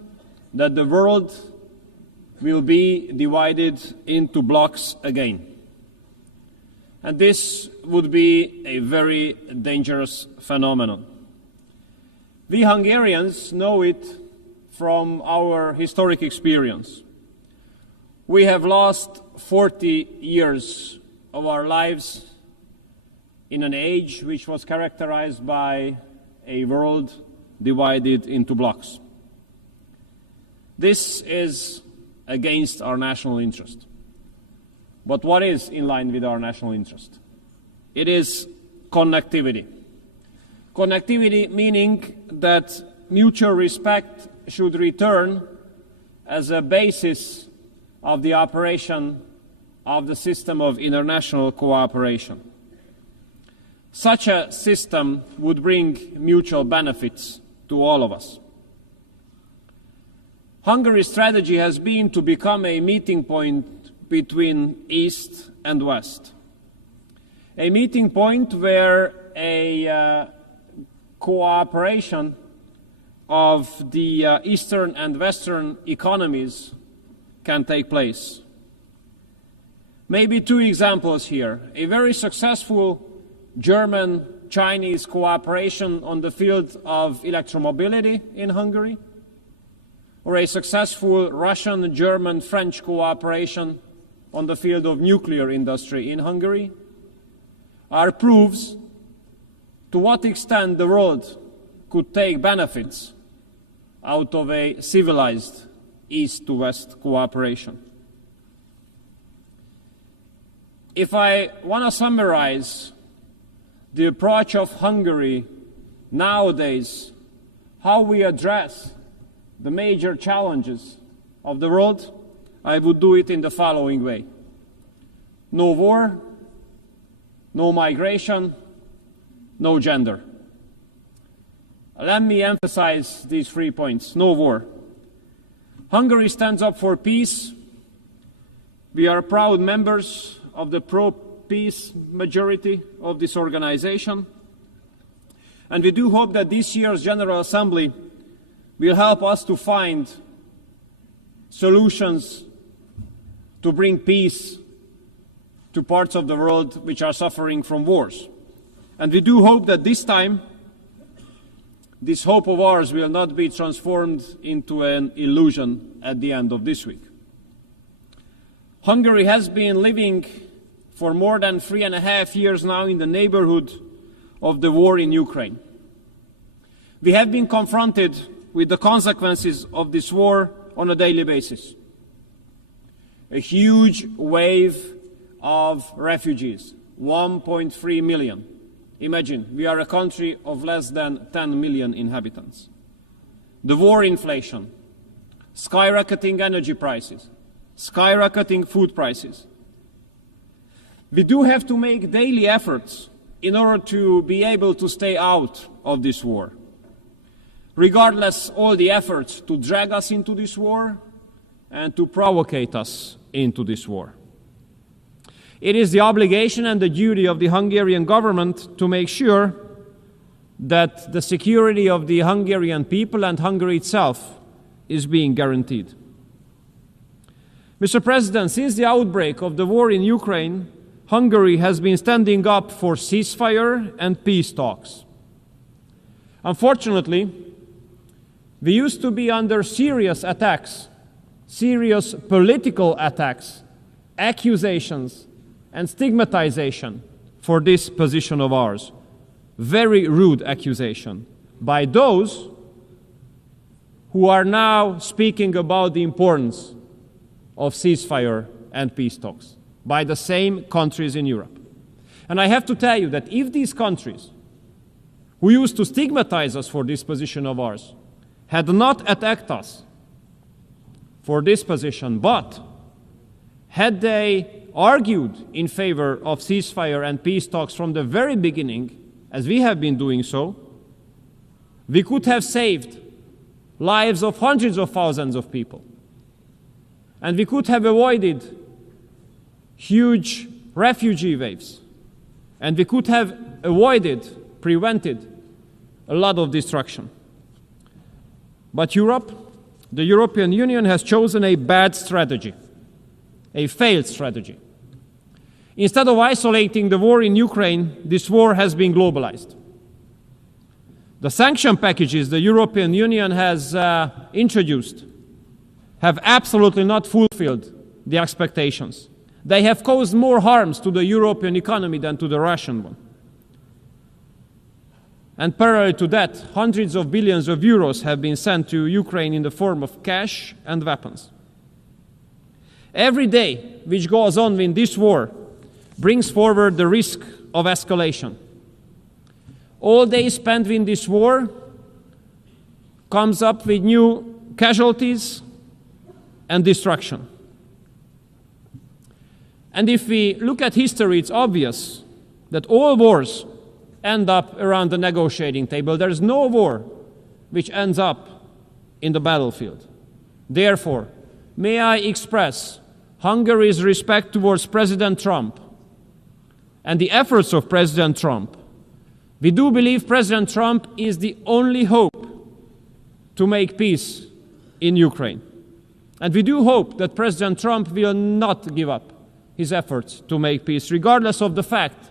that the world will be divided into blocks again. And this would be a very dangerous phenomenon. We Hungarians know it from our historic experience. We have lost 40 years of our lives in an age which was characterized by a world divided into blocks. This is against our national interest. But what is in line with our national interest? It is connectivity. Connectivity meaning that mutual respect should return as a basis of the operation of the system of international cooperation. Such a system would bring mutual benefits to all of us. Hungary's strategy has been to become a meeting point between East and West. A meeting point where a cooperation of the Eastern and Western economies can take place. Maybe two examples here. A very successful German-Chinese cooperation on the field of electromobility in Hungary, or a successful Russian, German, French cooperation on the field of nuclear industry in Hungary, are proofs to what extent the world could take benefits out of a civilized East-to-West cooperation. If I want to summarize the approach of Hungary nowadays, how we address the major challenges of the world, I would do it in the following way. No war, no migration, no gender. Let me emphasize these 3 points. No war. Hungary stands up for peace. We are proud members of the pro-peace majority of this organization. And we do hope that this year's General Assembly will help us to find solutions to bring peace to parts of the world which are suffering from wars. And we do hope that this time, this hope of ours will not be transformed into an illusion at the end of this week. Hungary has been living for more than 3.5 years now in the neighborhood of the war in Ukraine. We have been confronted with the consequences of this war on a daily basis. A huge wave of refugees, 1.3 million. Imagine, we are a country of less than 10 million inhabitants. The war inflation, skyrocketing energy prices, skyrocketing food prices. We do have to make daily efforts in order to be able to stay out of this war, regardless all the efforts to drag us into this war and to provocate us into this war. It is the obligation and the duty of the Hungarian government to make sure that the security of the Hungarian people and Hungary itself is being guaranteed. Mr. President, since the outbreak of the war in Ukraine, Hungary has been standing up for ceasefire and peace talks. Unfortunately, we used to be under serious attacks, serious political attacks, accusations, and stigmatization for this position of ours. Very rude accusation by those who are now speaking about the importance of ceasefire and peace talks, by the same countries in Europe. And I have to tell you that if these countries, who used to stigmatize us for this position of ours, had not attacked us for this position, but had they argued in favor of ceasefire and peace talks from the very beginning, as we have been doing so, we could have saved lives of hundreds of thousands of people. And we could have avoided huge refugee waves. And we could have prevented a lot of destruction. But Europe, the European Union, has chosen a bad strategy, a failed strategy. Instead of isolating the war in Ukraine, this war has been globalized. The sanction packages the European Union has introduced have absolutely not fulfilled the expectations. They have caused more harms to the European economy than to the Russian one. And parallel to that, hundreds of billions of euros have been sent to Ukraine in the form of cash and weapons. Every day which goes on in this war brings forward the risk of escalation. All day spent in this war comes up with new casualties and destruction. And if we look at history, it's obvious that all wars end up around the negotiating table. There is no war which ends up in the battlefield. Therefore, may I express Hungary's respect towards President Trump and the efforts of President Trump. We do believe President Trump is the only hope to make peace in Ukraine. And we do hope that President Trump will not give up his efforts to make peace, regardless of the fact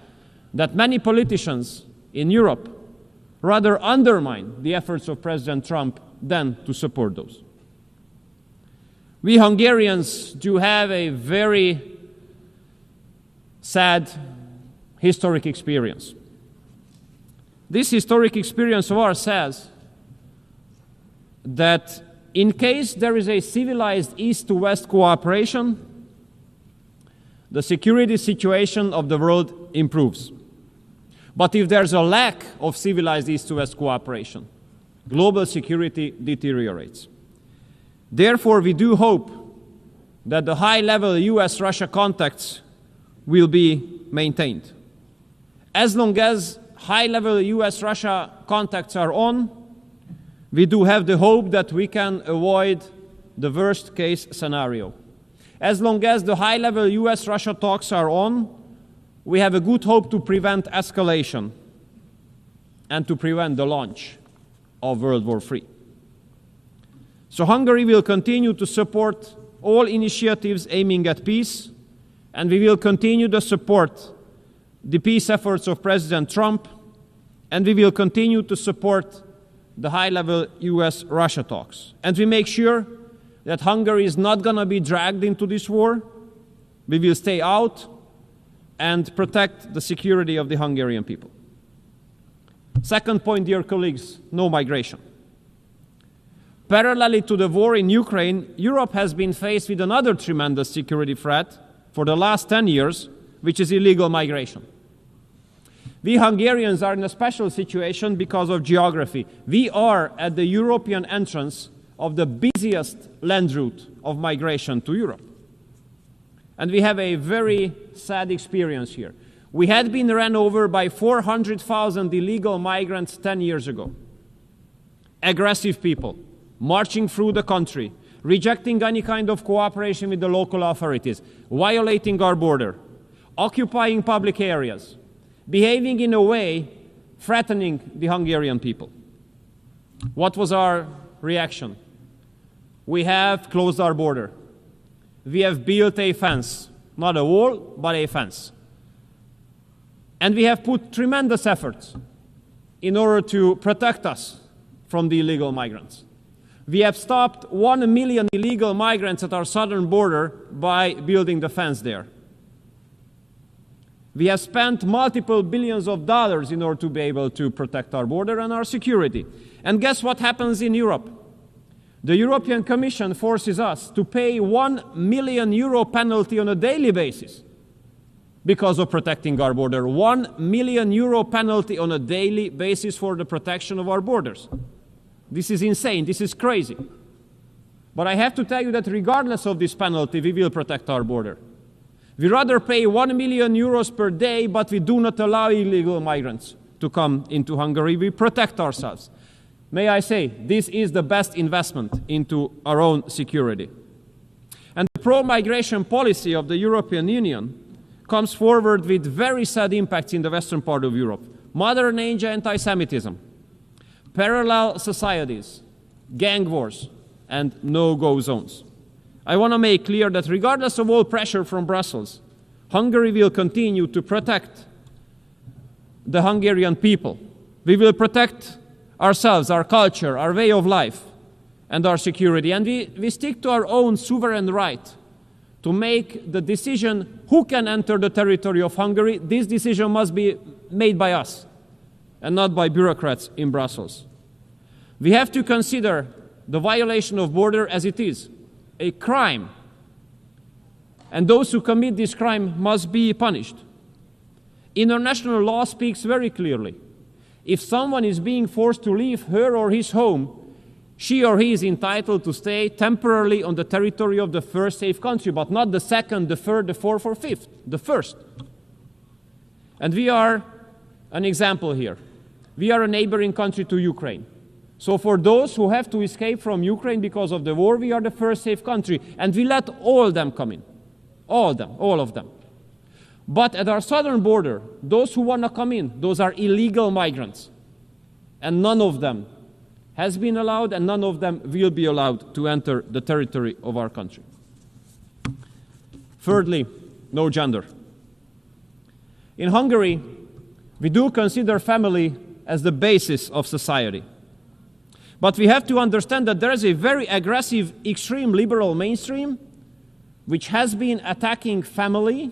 that many politicians in Europe rather undermine the efforts of President Trump than to support those. We Hungarians do have a very sad historic experience. This historic experience of ours says that in case there is a civilized East-to-West cooperation, the security situation of the world improves. But if there's a lack of civilized East-to-West cooperation, global security deteriorates. Therefore, we do hope that the high-level US-Russia contacts will be maintained. As long as high-level US-Russia contacts are on, we do have the hope that we can avoid the worst-case scenario. As long as the high-level US-Russia talks are on, we have a good hope to prevent escalation and to prevent the launch of World War III. So Hungary will continue to support all initiatives aiming at peace, and we will continue to support the peace efforts of President Trump, and we will continue to support the high-level US-Russia talks. And we make sure that Hungary is not going to be dragged into this war. We will stay out and protect the security of the Hungarian people. Second point, dear colleagues, no migration. Parallelly to the war in Ukraine, Europe has been faced with another tremendous security threat for the last 10 years, which is illegal migration. We Hungarians are in a special situation because of geography. We are at the European entrance of the busiest land route of migration to Europe. And we have a very sad experience here. We had been run over by 400,000 illegal migrants 10 years ago. Aggressive people marching through the country, rejecting any kind of cooperation with the local authorities, violating our border, occupying public areas, behaving in a way threatening the Hungarian people. What was our reaction? We have closed our border. We have built a fence, not a wall, but a fence. And we have put tremendous efforts in order to protect us from the illegal migrants. We have stopped 1 million illegal migrants at our southern border by building the fence there. We have spent multiple billions of dollars in order to be able to protect our border and our security. And guess what happens in Europe? The European Commission forces us to pay €1 million penalty on a daily basis because of protecting our border. €1 million penalty on a daily basis for the protection of our borders. This is insane. This is crazy. But I have to tell you that regardless of this penalty, we will protect our border. We rather pay €1 million per day, but we do not allow illegal migrants to come into Hungary. We protect ourselves. May I say, this is the best investment into our own security. And the pro-migration policy of the European Union comes forward with very sad impacts in the western part of Europe. Modern age anti-Semitism, parallel societies, gang wars, and no-go zones. I want to make clear that regardless of all pressure from Brussels, Hungary will continue to protect the Hungarian people. We will protect ourselves, our culture, our way of life, and our security. And we stick to our own sovereign right to make the decision who can enter the territory of Hungary. This decision must be made by us and not by bureaucrats in Brussels. We have to consider the violation of border as it is, a crime. And those who commit this crime must be punished. International law speaks very clearly. If someone is being forced to leave her or his home, she or he is entitled to stay temporarily on the territory of the first safe country, but not the second, the third, the fourth, or fifth, the first. And we are an example here. We are a neighboring country to Ukraine. So for those who have to escape from Ukraine because of the war, we are the first safe country, and we let all them come in. All of them. But at our southern border, those who want to come in, those are illegal migrants. And none of them has been allowed, and none of them will be allowed to enter the territory of our country. Thirdly, no gender. In Hungary, we do consider family as the basis of society. But we have to understand that there is a very aggressive, extreme liberal mainstream which has been attacking family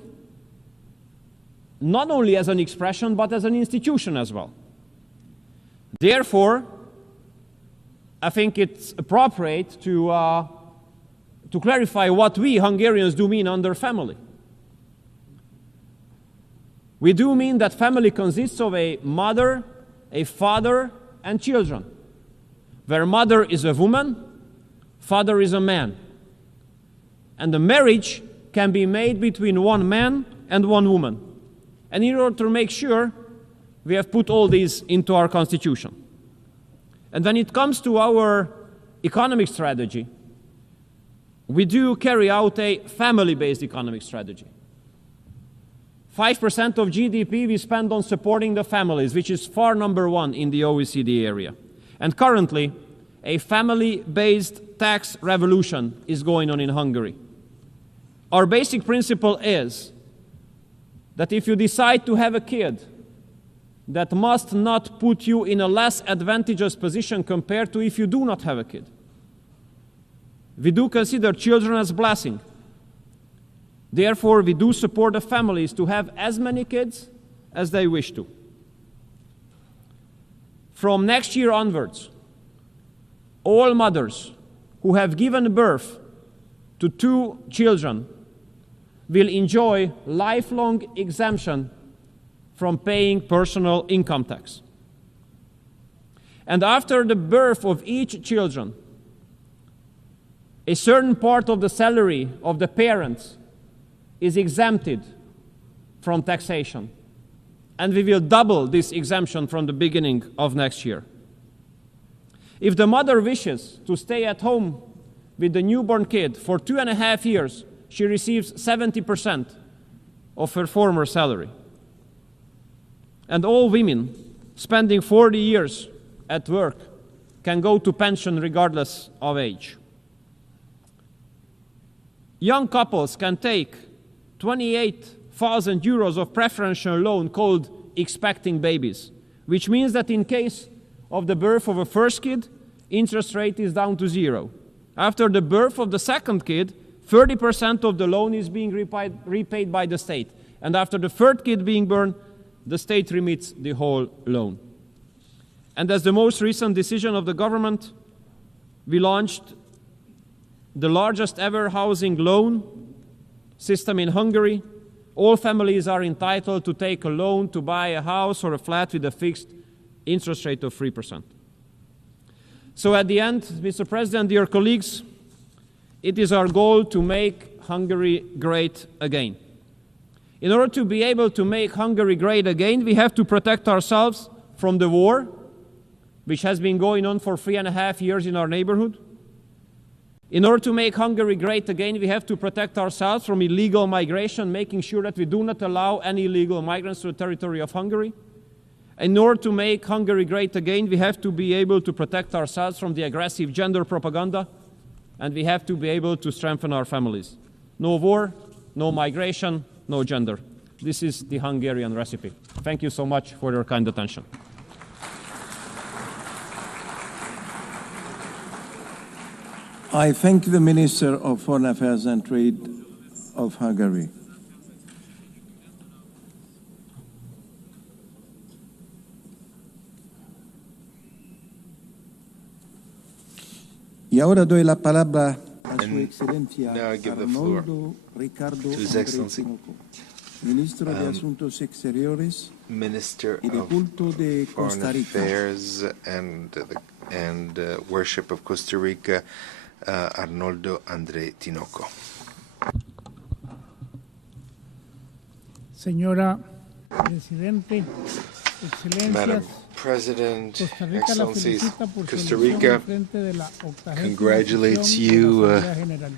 not only as an expression, but as an institution as well. Therefore, I think it's appropriate to clarify what we Hungarians do mean under family. We do mean that family consists of a mother, a father, and children, where mother is a woman, father is a man. And the marriage can be made between one man and one woman. And in order to make sure, we have put all these into our constitution. And when it comes to our economic strategy, we do carry out a family-based economic strategy. 5% of GDP we spend on supporting the families, which is far number one in the OECD area. And currently, a family-based tax revolution is going on in Hungary. Our basic principle is that if you decide to have a kid, that must not put you in a less advantageous position compared to if you do not have a kid. We do consider children as a blessing. Therefore, we do support the families to have as many kids as they wish to. From next year onwards, all mothers who have given birth to 2 children will enjoy lifelong exemption from paying personal income tax. And after the birth of each children, a certain part of the salary of the parents is exempted from taxation. and we will double this exemption from the beginning of next year. If the mother wishes to stay at home with the newborn kid for 2.5 years, she receives 70% of her former salary. And all women spending 40 years at work can go to pension regardless of age. Young couples can take 28,000 euros of preferential loan called expecting babies, which means that in case of the birth of a first kid, interest rate is down to 0. After the birth of the second kid, 30% of the loan is being repaid by the state. And after the third kid being born, the state remits the whole loan. And as the most recent decision of the government, we launched the largest ever housing loan system in Hungary. All families are entitled to take a loan to buy a house or a flat with a fixed interest rate of 3%. So at the end, Mr. President, dear colleagues, it is our goal to make Hungary great again. In order to be able to make Hungary great again, we have to protect ourselves from the war, which has been going on for 3.5 years in our neighborhood. In order to make Hungary great again, we have to protect ourselves from illegal migration, making sure that we do not allow any illegal migrants to the territory of Hungary. In order to make Hungary great again, we have to be able to protect ourselves from the aggressive gender propaganda, and we have to be able to strengthen our families. No war, no migration, no gender. This is the Hungarian recipe. Thank you so much for your kind attention. I thank the Minister of Foreign Affairs and Trade of Hungary. Y ahora doy la palabra a Su Excelencia Arnoldo Ricardo André, Ministro de Asuntos Exteriores Minister y de Culto de Foreign Costa Rica. Affairs and Worship of Costa Rica, Arnoldo André Tinoco. Señora Presidente, Madam Excelencias, President, Costa Rica la Excellencies, felicita por su Costa elección Rica al frente de la 80ª congratulates sesión de you la Asamblea General.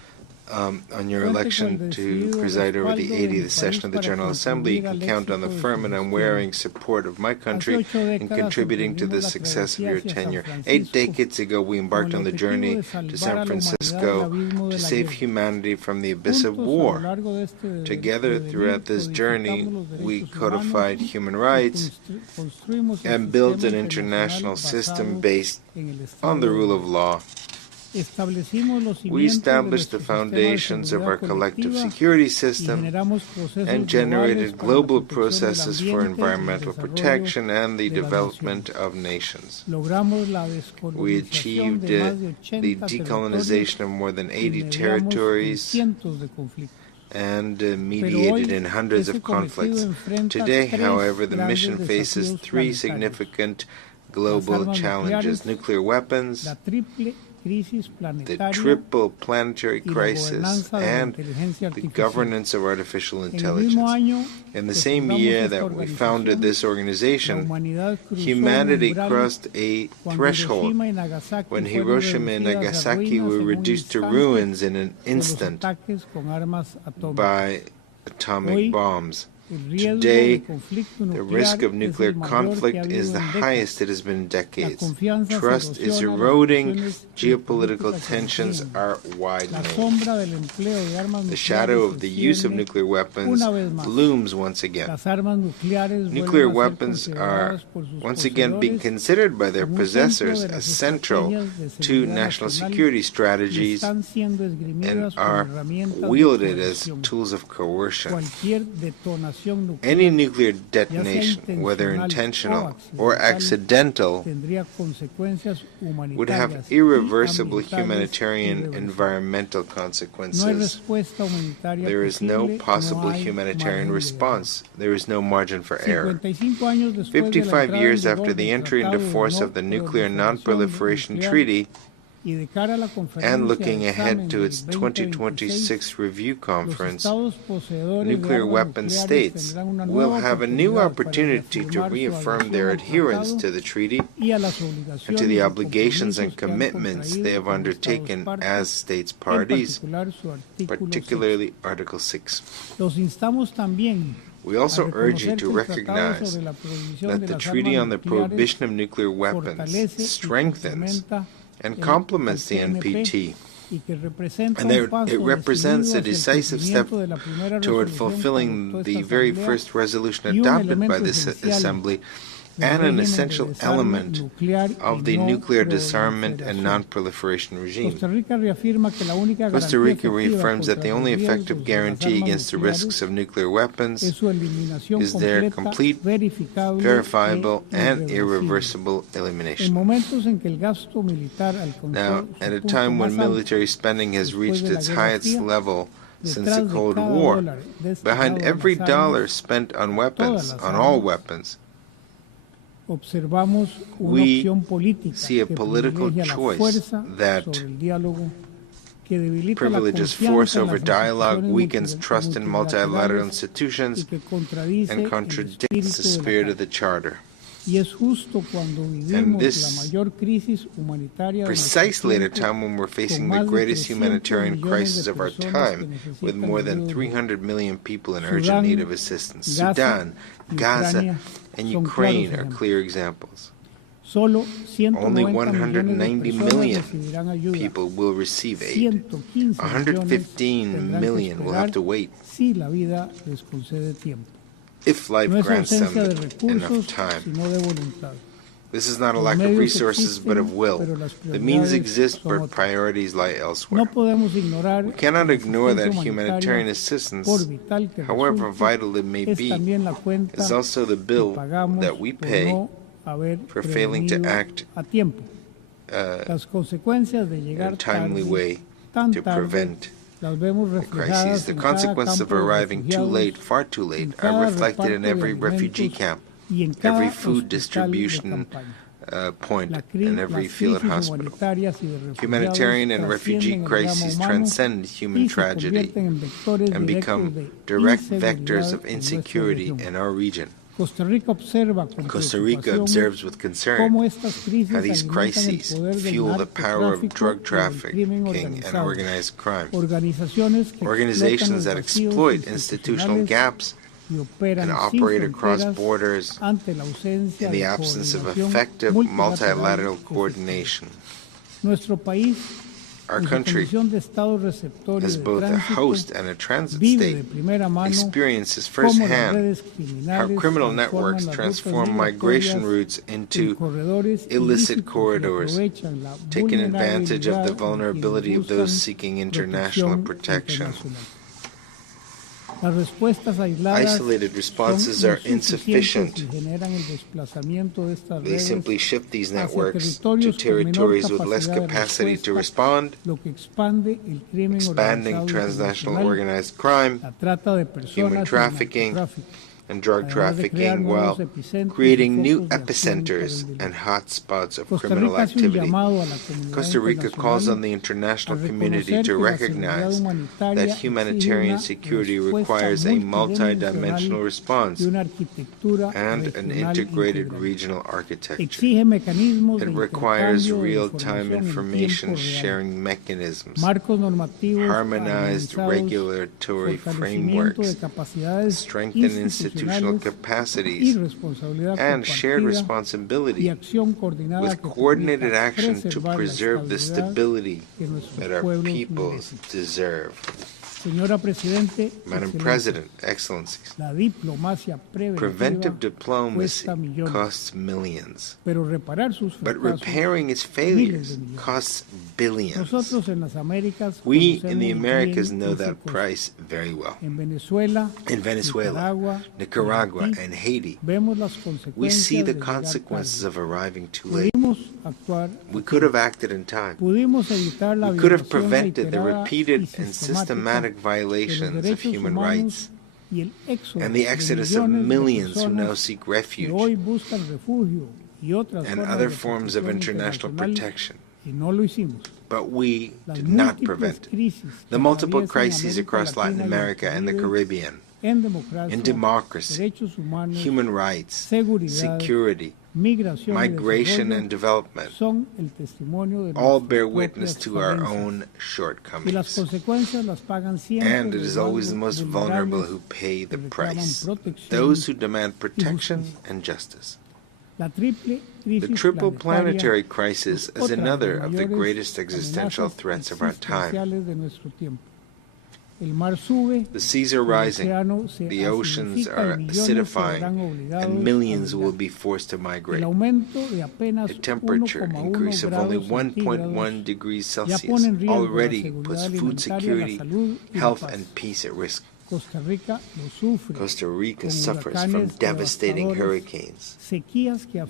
on your election to preside over the 80th session of the General Assembly. You can count on the firm and unwavering support of my country in contributing to the success of your tenure. 8 decades ago, we embarked on the journey to San Francisco to save humanity from the abyss of war. Together, throughout this journey, we codified human rights and built an international system based on the rule of law. We established the foundations of our collective security system and generated global processes for environmental protection and the development of nations. We achieved the decolonization of more than 80 territories and mediated in hundreds of conflicts. Today, however, the mission faces 3 significant global challenges: nuclear weapons, the triple planetary crisis, and the governance of artificial intelligence. In the same year that we founded this organization, humanity crossed a threshold when Hiroshima and Nagasaki were reduced to ruins in an instant by atomic bombs. Today, the risk of nuclear conflict is the highest it has been in decades. Trust is eroding, geopolitical tensions are widening. The shadow of the use of nuclear weapons looms once again. Nuclear weapons are once again being considered by their possessors as central to national security strategies and are wielded as tools of coercion. Any nuclear detonation, whether intentional or accidental, would have irreversible humanitarian environmental consequences. There is no possible humanitarian response. There is no margin for error. 55 years after the entry into force of the Nuclear Non-Proliferation Treaty, and looking ahead to its 2026 review conference, nuclear weapon states will have a new opportunity to reaffirm their adherence to the treaty and to the obligations and commitments they have undertaken as states parties, particularly Article 6. We also urge you to recognize that the Treaty on the Prohibition of Nuclear Weapons strengthens and complements the NPT, and it represents a decisive step toward fulfilling the very first resolution adopted by this Assembly and an essential element of the nuclear disarmament and non-proliferation regime. Costa Rica reaffirms that the only effective guarantee against the risks of nuclear weapons is their complete, verifiable, and irreversible elimination. Now, at a time when military spending has reached its highest level since the Cold War, behind every dollar spent on weapons, on all weapons, we see a political choice that privileges force over dialogue, weakens trust in multilateral institutions, and contradicts the spirit of the Charter. And this precisely at a time when we're facing the greatest humanitarian crisis of our time, with more than 300 million people in urgent need of assistance. Sudan, Gaza, and Ukraine are clear examples. Only 190 million people will receive aid. 115 million will have to wait if life grants them enough time. This is not a lack of resources, but of will. The means exist, but priorities lie elsewhere. We cannot ignore that humanitarian assistance, however vital it may be, is also the bill that we pay for failing to act in a timely way to prevent the crises. The consequences of arriving too late, far too late, are reflected in every refugee camp, every food distribution point, and every field hospital. Humanitarian and refugee crises transcend human tragedy and become direct vectors of insecurity in our region. Costa Rica observes with concern how these crises fuel the power of drug trafficking and organized crime. Organizations that exploit institutional gaps and operate across borders in the absence of effective multilateral coordination. Our country, as both a host and a transit state, experiences firsthand how criminal networks transform migration routes into illicit corridors, taking advantage of the vulnerability of those seeking international protection. Isolated responses are insufficient. They simply shift these networks to territories with less capacity to respond, expanding transnational organized crime, human trafficking, and drug trafficking, while creating new epicenters and hotspots of criminal activity. Costa Rica calls on the international community to recognize that humanitarian security requires a multidimensional response and an integrated regional architecture. It requires real-time information sharing mechanisms, harmonized regulatory frameworks, strengthened institutional capacities, and shared responsibility with coordinated action to preserve the stability that our peoples deserve. Madam President, Excellencies, preventive diplomacy costs millions, but repairing its failures costs billions. We in the Americas know that price very well. In Venezuela, Nicaragua, and Haiti, we see the consequences of arriving too late. We could have acted in time. We could have prevented the repeated and systematic violations of human rights and the exodus of millions who now seek refuge and other forms of international protection. But we did not prevent the multiple crises across Latin America and the Caribbean in democracy, human rights, security, migration and development, all bear witness to our own shortcomings. And it is always the most vulnerable who pay the price, those who demand protection and justice. The triple planetary crisis is another of the greatest existential threats of our time. The seas are rising, the oceans are acidifying, and millions will be forced to migrate. A temperature increase of only 1.1 degrees Celsius already puts food security, health, and peace at risk. Costa Rica suffers from devastating hurricanes,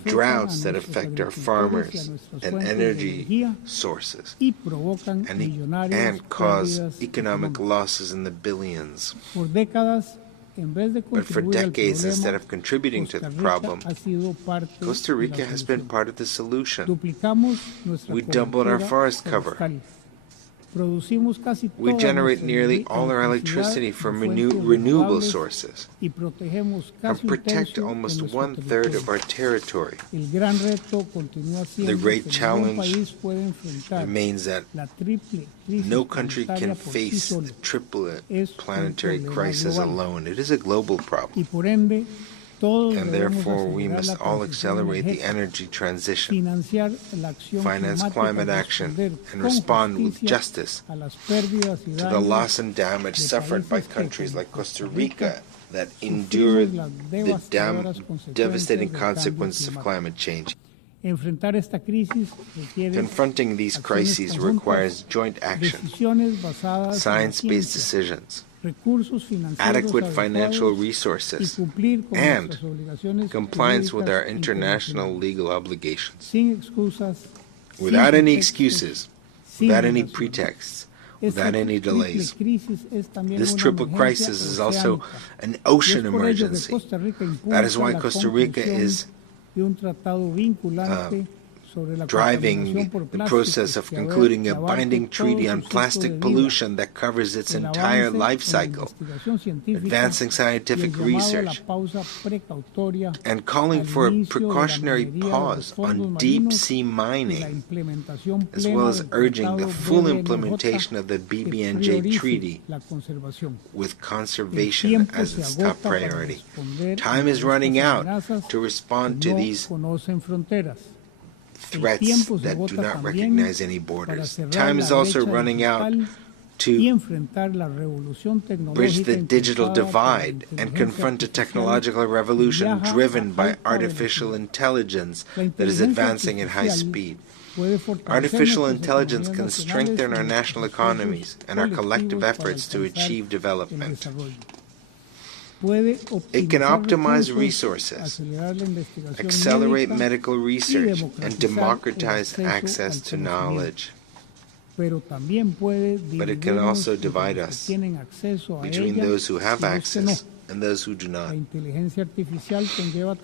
droughts that affect our farmers and energy sources, and cause economic losses in the billions. But for decades, instead of contributing to the problem, Costa Rica has been part of the solution. We doubled our forest cover. We generate nearly all our electricity from renewable sources and protect almost one-third of our territory. The great challenge remains that no country can face the triple planetary crisis alone. It is a global problem. And therefore, we must all accelerate the energy transition, finance climate action, and respond with justice to the loss and damage suffered by countries like Costa Rica that endured the devastating consequences of climate change. Confronting these crises requires joint action, science-based decisions, adequate financial resources, and compliance with our international legal obligations. Without any excuses, without any pretexts, without any delays. This triple crisis is also an ocean emergency. That is why Costa Rica is driving the process of concluding a binding treaty on plastic pollution that covers its entire life cycle, advancing scientific research, and calling for a precautionary pause on deep-sea mining, as well as urging the full implementation of the BBNJ treaty with conservation as its top priority. Time is running out to respond to these threats that do not recognize any borders. Time is also running out to bridge the digital divide and confront a technological revolution driven by artificial intelligence that is advancing at high speed. Artificial intelligence can strengthen our national economies and our collective efforts to achieve development. It can optimize resources, accelerate medical research, and democratize access to knowledge. But it can also divide us between those who have access and those who do not.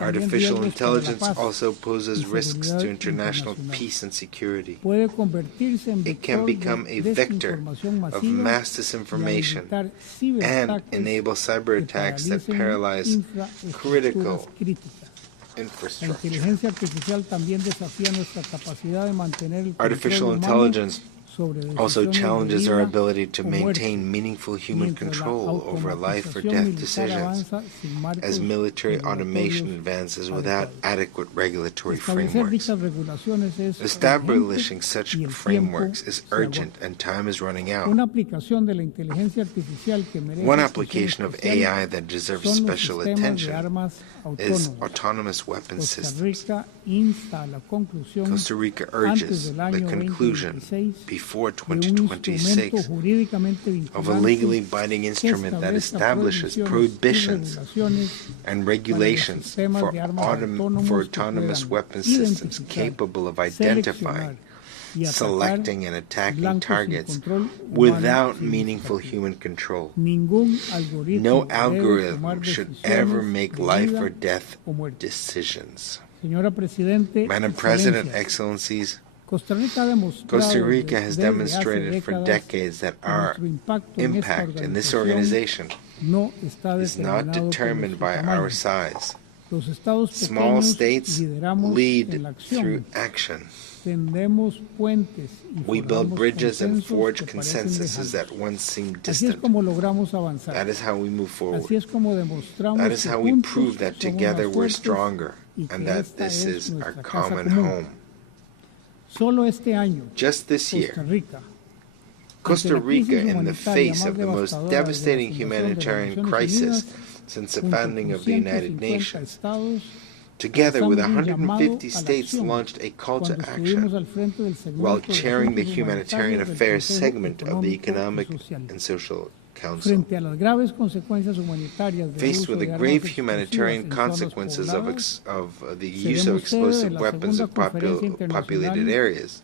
Artificial intelligence also poses risks to international peace and security. It can become a vector of mass disinformation and enable cyber attacks that paralyze critical infrastructure. Artificial intelligence also challenges our ability to maintain meaningful human control over life or death decisions as military automation advances without adequate regulatory frameworks. Establishing such frameworks is urgent and time is running out. One application of AI that deserves special attention is autonomous weapon systems. Costa Rica urges the conclusion before 2026 of a legally binding instrument that establishes prohibitions and regulations for autonomous weapon systems capable of identifying, selecting, and attacking targets without meaningful human control. No algorithm should ever make life or death decisions. Madam President, Excellencies, Costa Rica has demonstrated for decades that our impact in this organization is not determined by our size. Small states lead through action. We build bridges and forge consensuses that once seemed distant. That is how we move forward. That is how we prove that together we're stronger and that this is our common home. Just this year, Costa Rica, in the face of the most devastating humanitarian crisis since the founding of the United Nations, together with 150 states, launched a call to action while chairing the humanitarian affairs segment of the Economic and Social Council. Faced with the grave humanitarian consequences of the use of explosive weapons in populated areas,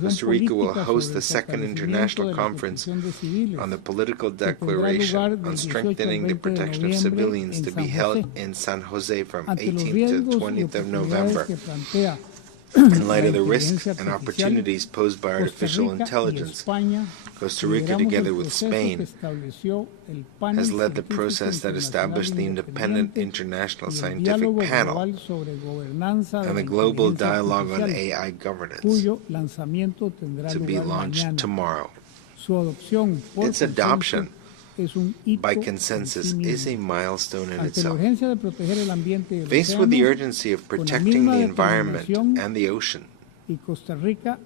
Costa Rica will host the second international conference on the political declaration on strengthening the protection of civilians to be held in San Jose from 18th to 20th of November. In light of the risks and opportunities posed by artificial intelligence, Costa Rica, together with Spain, has led the process that established the Independent International Scientific Panel and the Global Dialogue on AI Governance, to be launched tomorrow. Its adoption by consensus is a milestone in itself. Faced with the urgency of protecting the environment and the ocean, Costa Rica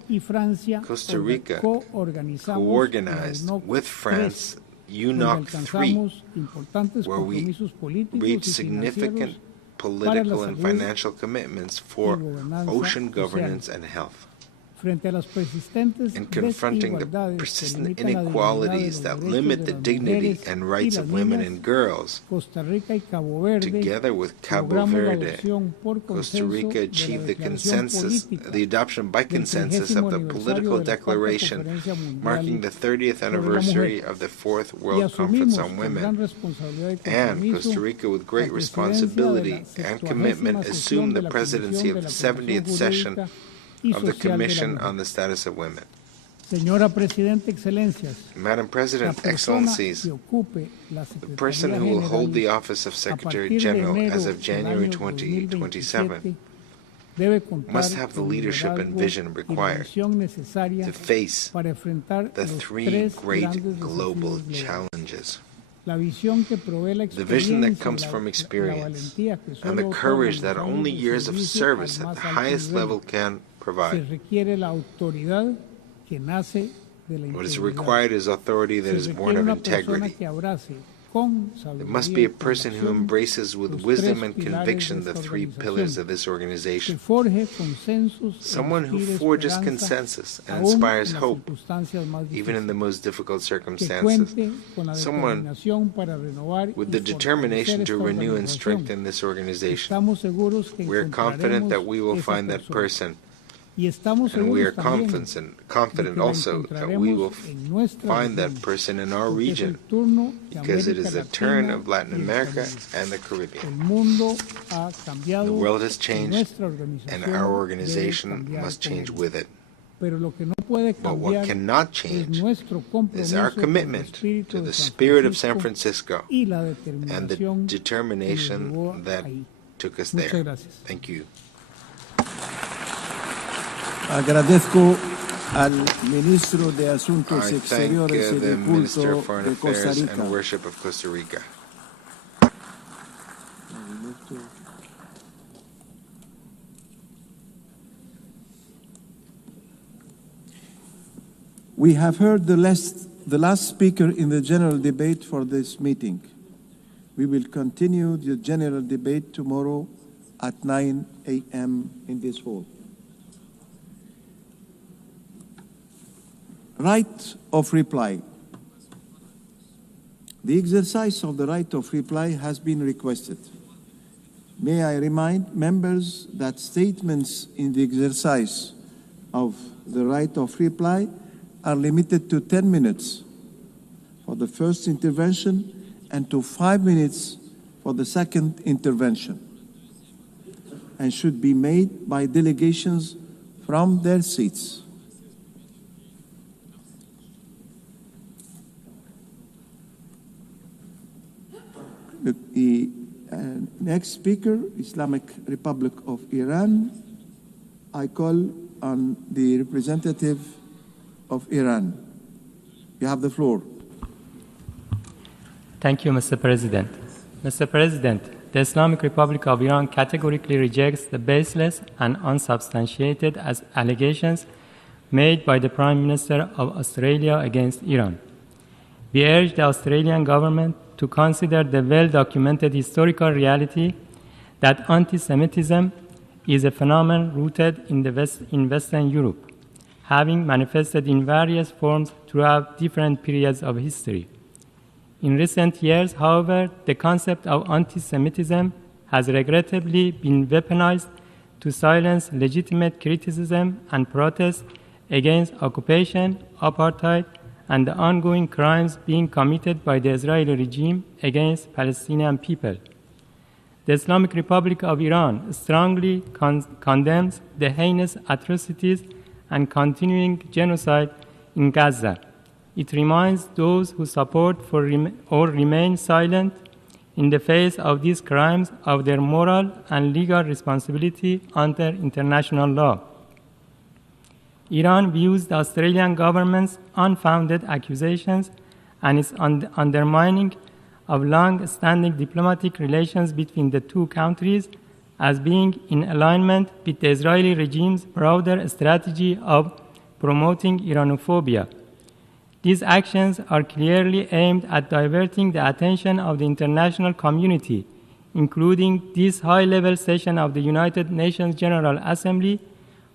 co-organized with France UNOC 3, where we reached significant political and financial commitments for ocean governance and health. In confronting the persistent inequalities that limit the dignity and rights of women and girls, together with Cabo Verde, Costa Rica achieved the adoption by consensus of the political declaration marking the 30th anniversary of the Fourth World Conference on Women. And Costa Rica, with great responsibility and commitment, assumed the presidency of the 70th session of the Commission on the Status of Women. Madam President, Excellencies, the person who will hold the office of Secretary General as of January 2027 must have the leadership and vision required to face the three great global challenges. The vision that comes from experience and the courage that only years of service at the highest level can provide. What is required is authority that is born of integrity. It must be a person who embraces with wisdom and conviction the three pillars of this organization. Someone who forges consensus and inspires hope, even in the most difficult circumstances. Someone with the determination to renew and strengthen this organization. We are confident that we will find that person. And we are confident also that we will find that person in our region, because it is the turn of Latin America and the Caribbean. The world has changed, and our organization must change with it. But what cannot change is our commitment to the spirit of San Francisco and the determination that took us there. Thank you. Agradezco al Ministro de Asuntos Exteriores y de Culto de Costa Rica. And Worship of Costa Rica. We have heard the last speaker in the general debate for this meeting. We will continue the general debate tomorrow at 9 a.m. in this hall. Right of reply. The exercise of the right of reply has been requested. May I remind members that statements in the exercise of the right of reply are limited to 10 minutes for the first intervention and to 5 minutes for the second intervention, and should be made by delegations from their seats. The next speaker, Islamic Republic of Iran. I call on the representative of Iran. You have the floor. Thank you, Mr. President. Mr. President, the Islamic Republic of Iran categorically rejects the baseless and unsubstantiated allegations made by the Prime Minister of Australia against Iran. We urge the Australian government to consider the well-documented historical reality that anti-Semitism is a phenomenon rooted in Western Europe, having manifested in various forms throughout different periods of history. In recent years, however, the concept of anti-Semitism has regrettably been weaponized to silence legitimate criticism and protest against occupation, apartheid, and the ongoing crimes being committed by the Israeli regime against Palestinian people. The Islamic Republic of Iran strongly condemns the heinous atrocities and continuing genocide in Gaza. It reminds those who support or remain silent in the face of these crimes of their moral and legal responsibility under international law. Iran views the Australian government's unfounded accusations and its undermining of long-standing diplomatic relations between the two countries as being in alignment with the Israeli regime's broader strategy of promoting Iranophobia. These actions are clearly aimed at diverting the attention of the international community, including this high-level session of the United Nations General Assembly,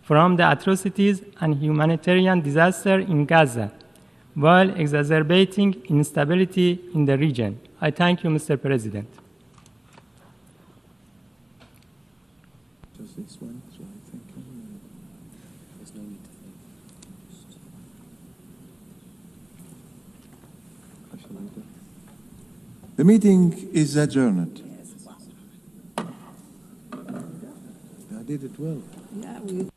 from the atrocities and humanitarian disaster in Gaza, while exacerbating instability in the region. I thank you, Mr. President. The meeting is adjourned. I did it well. Yeah, we.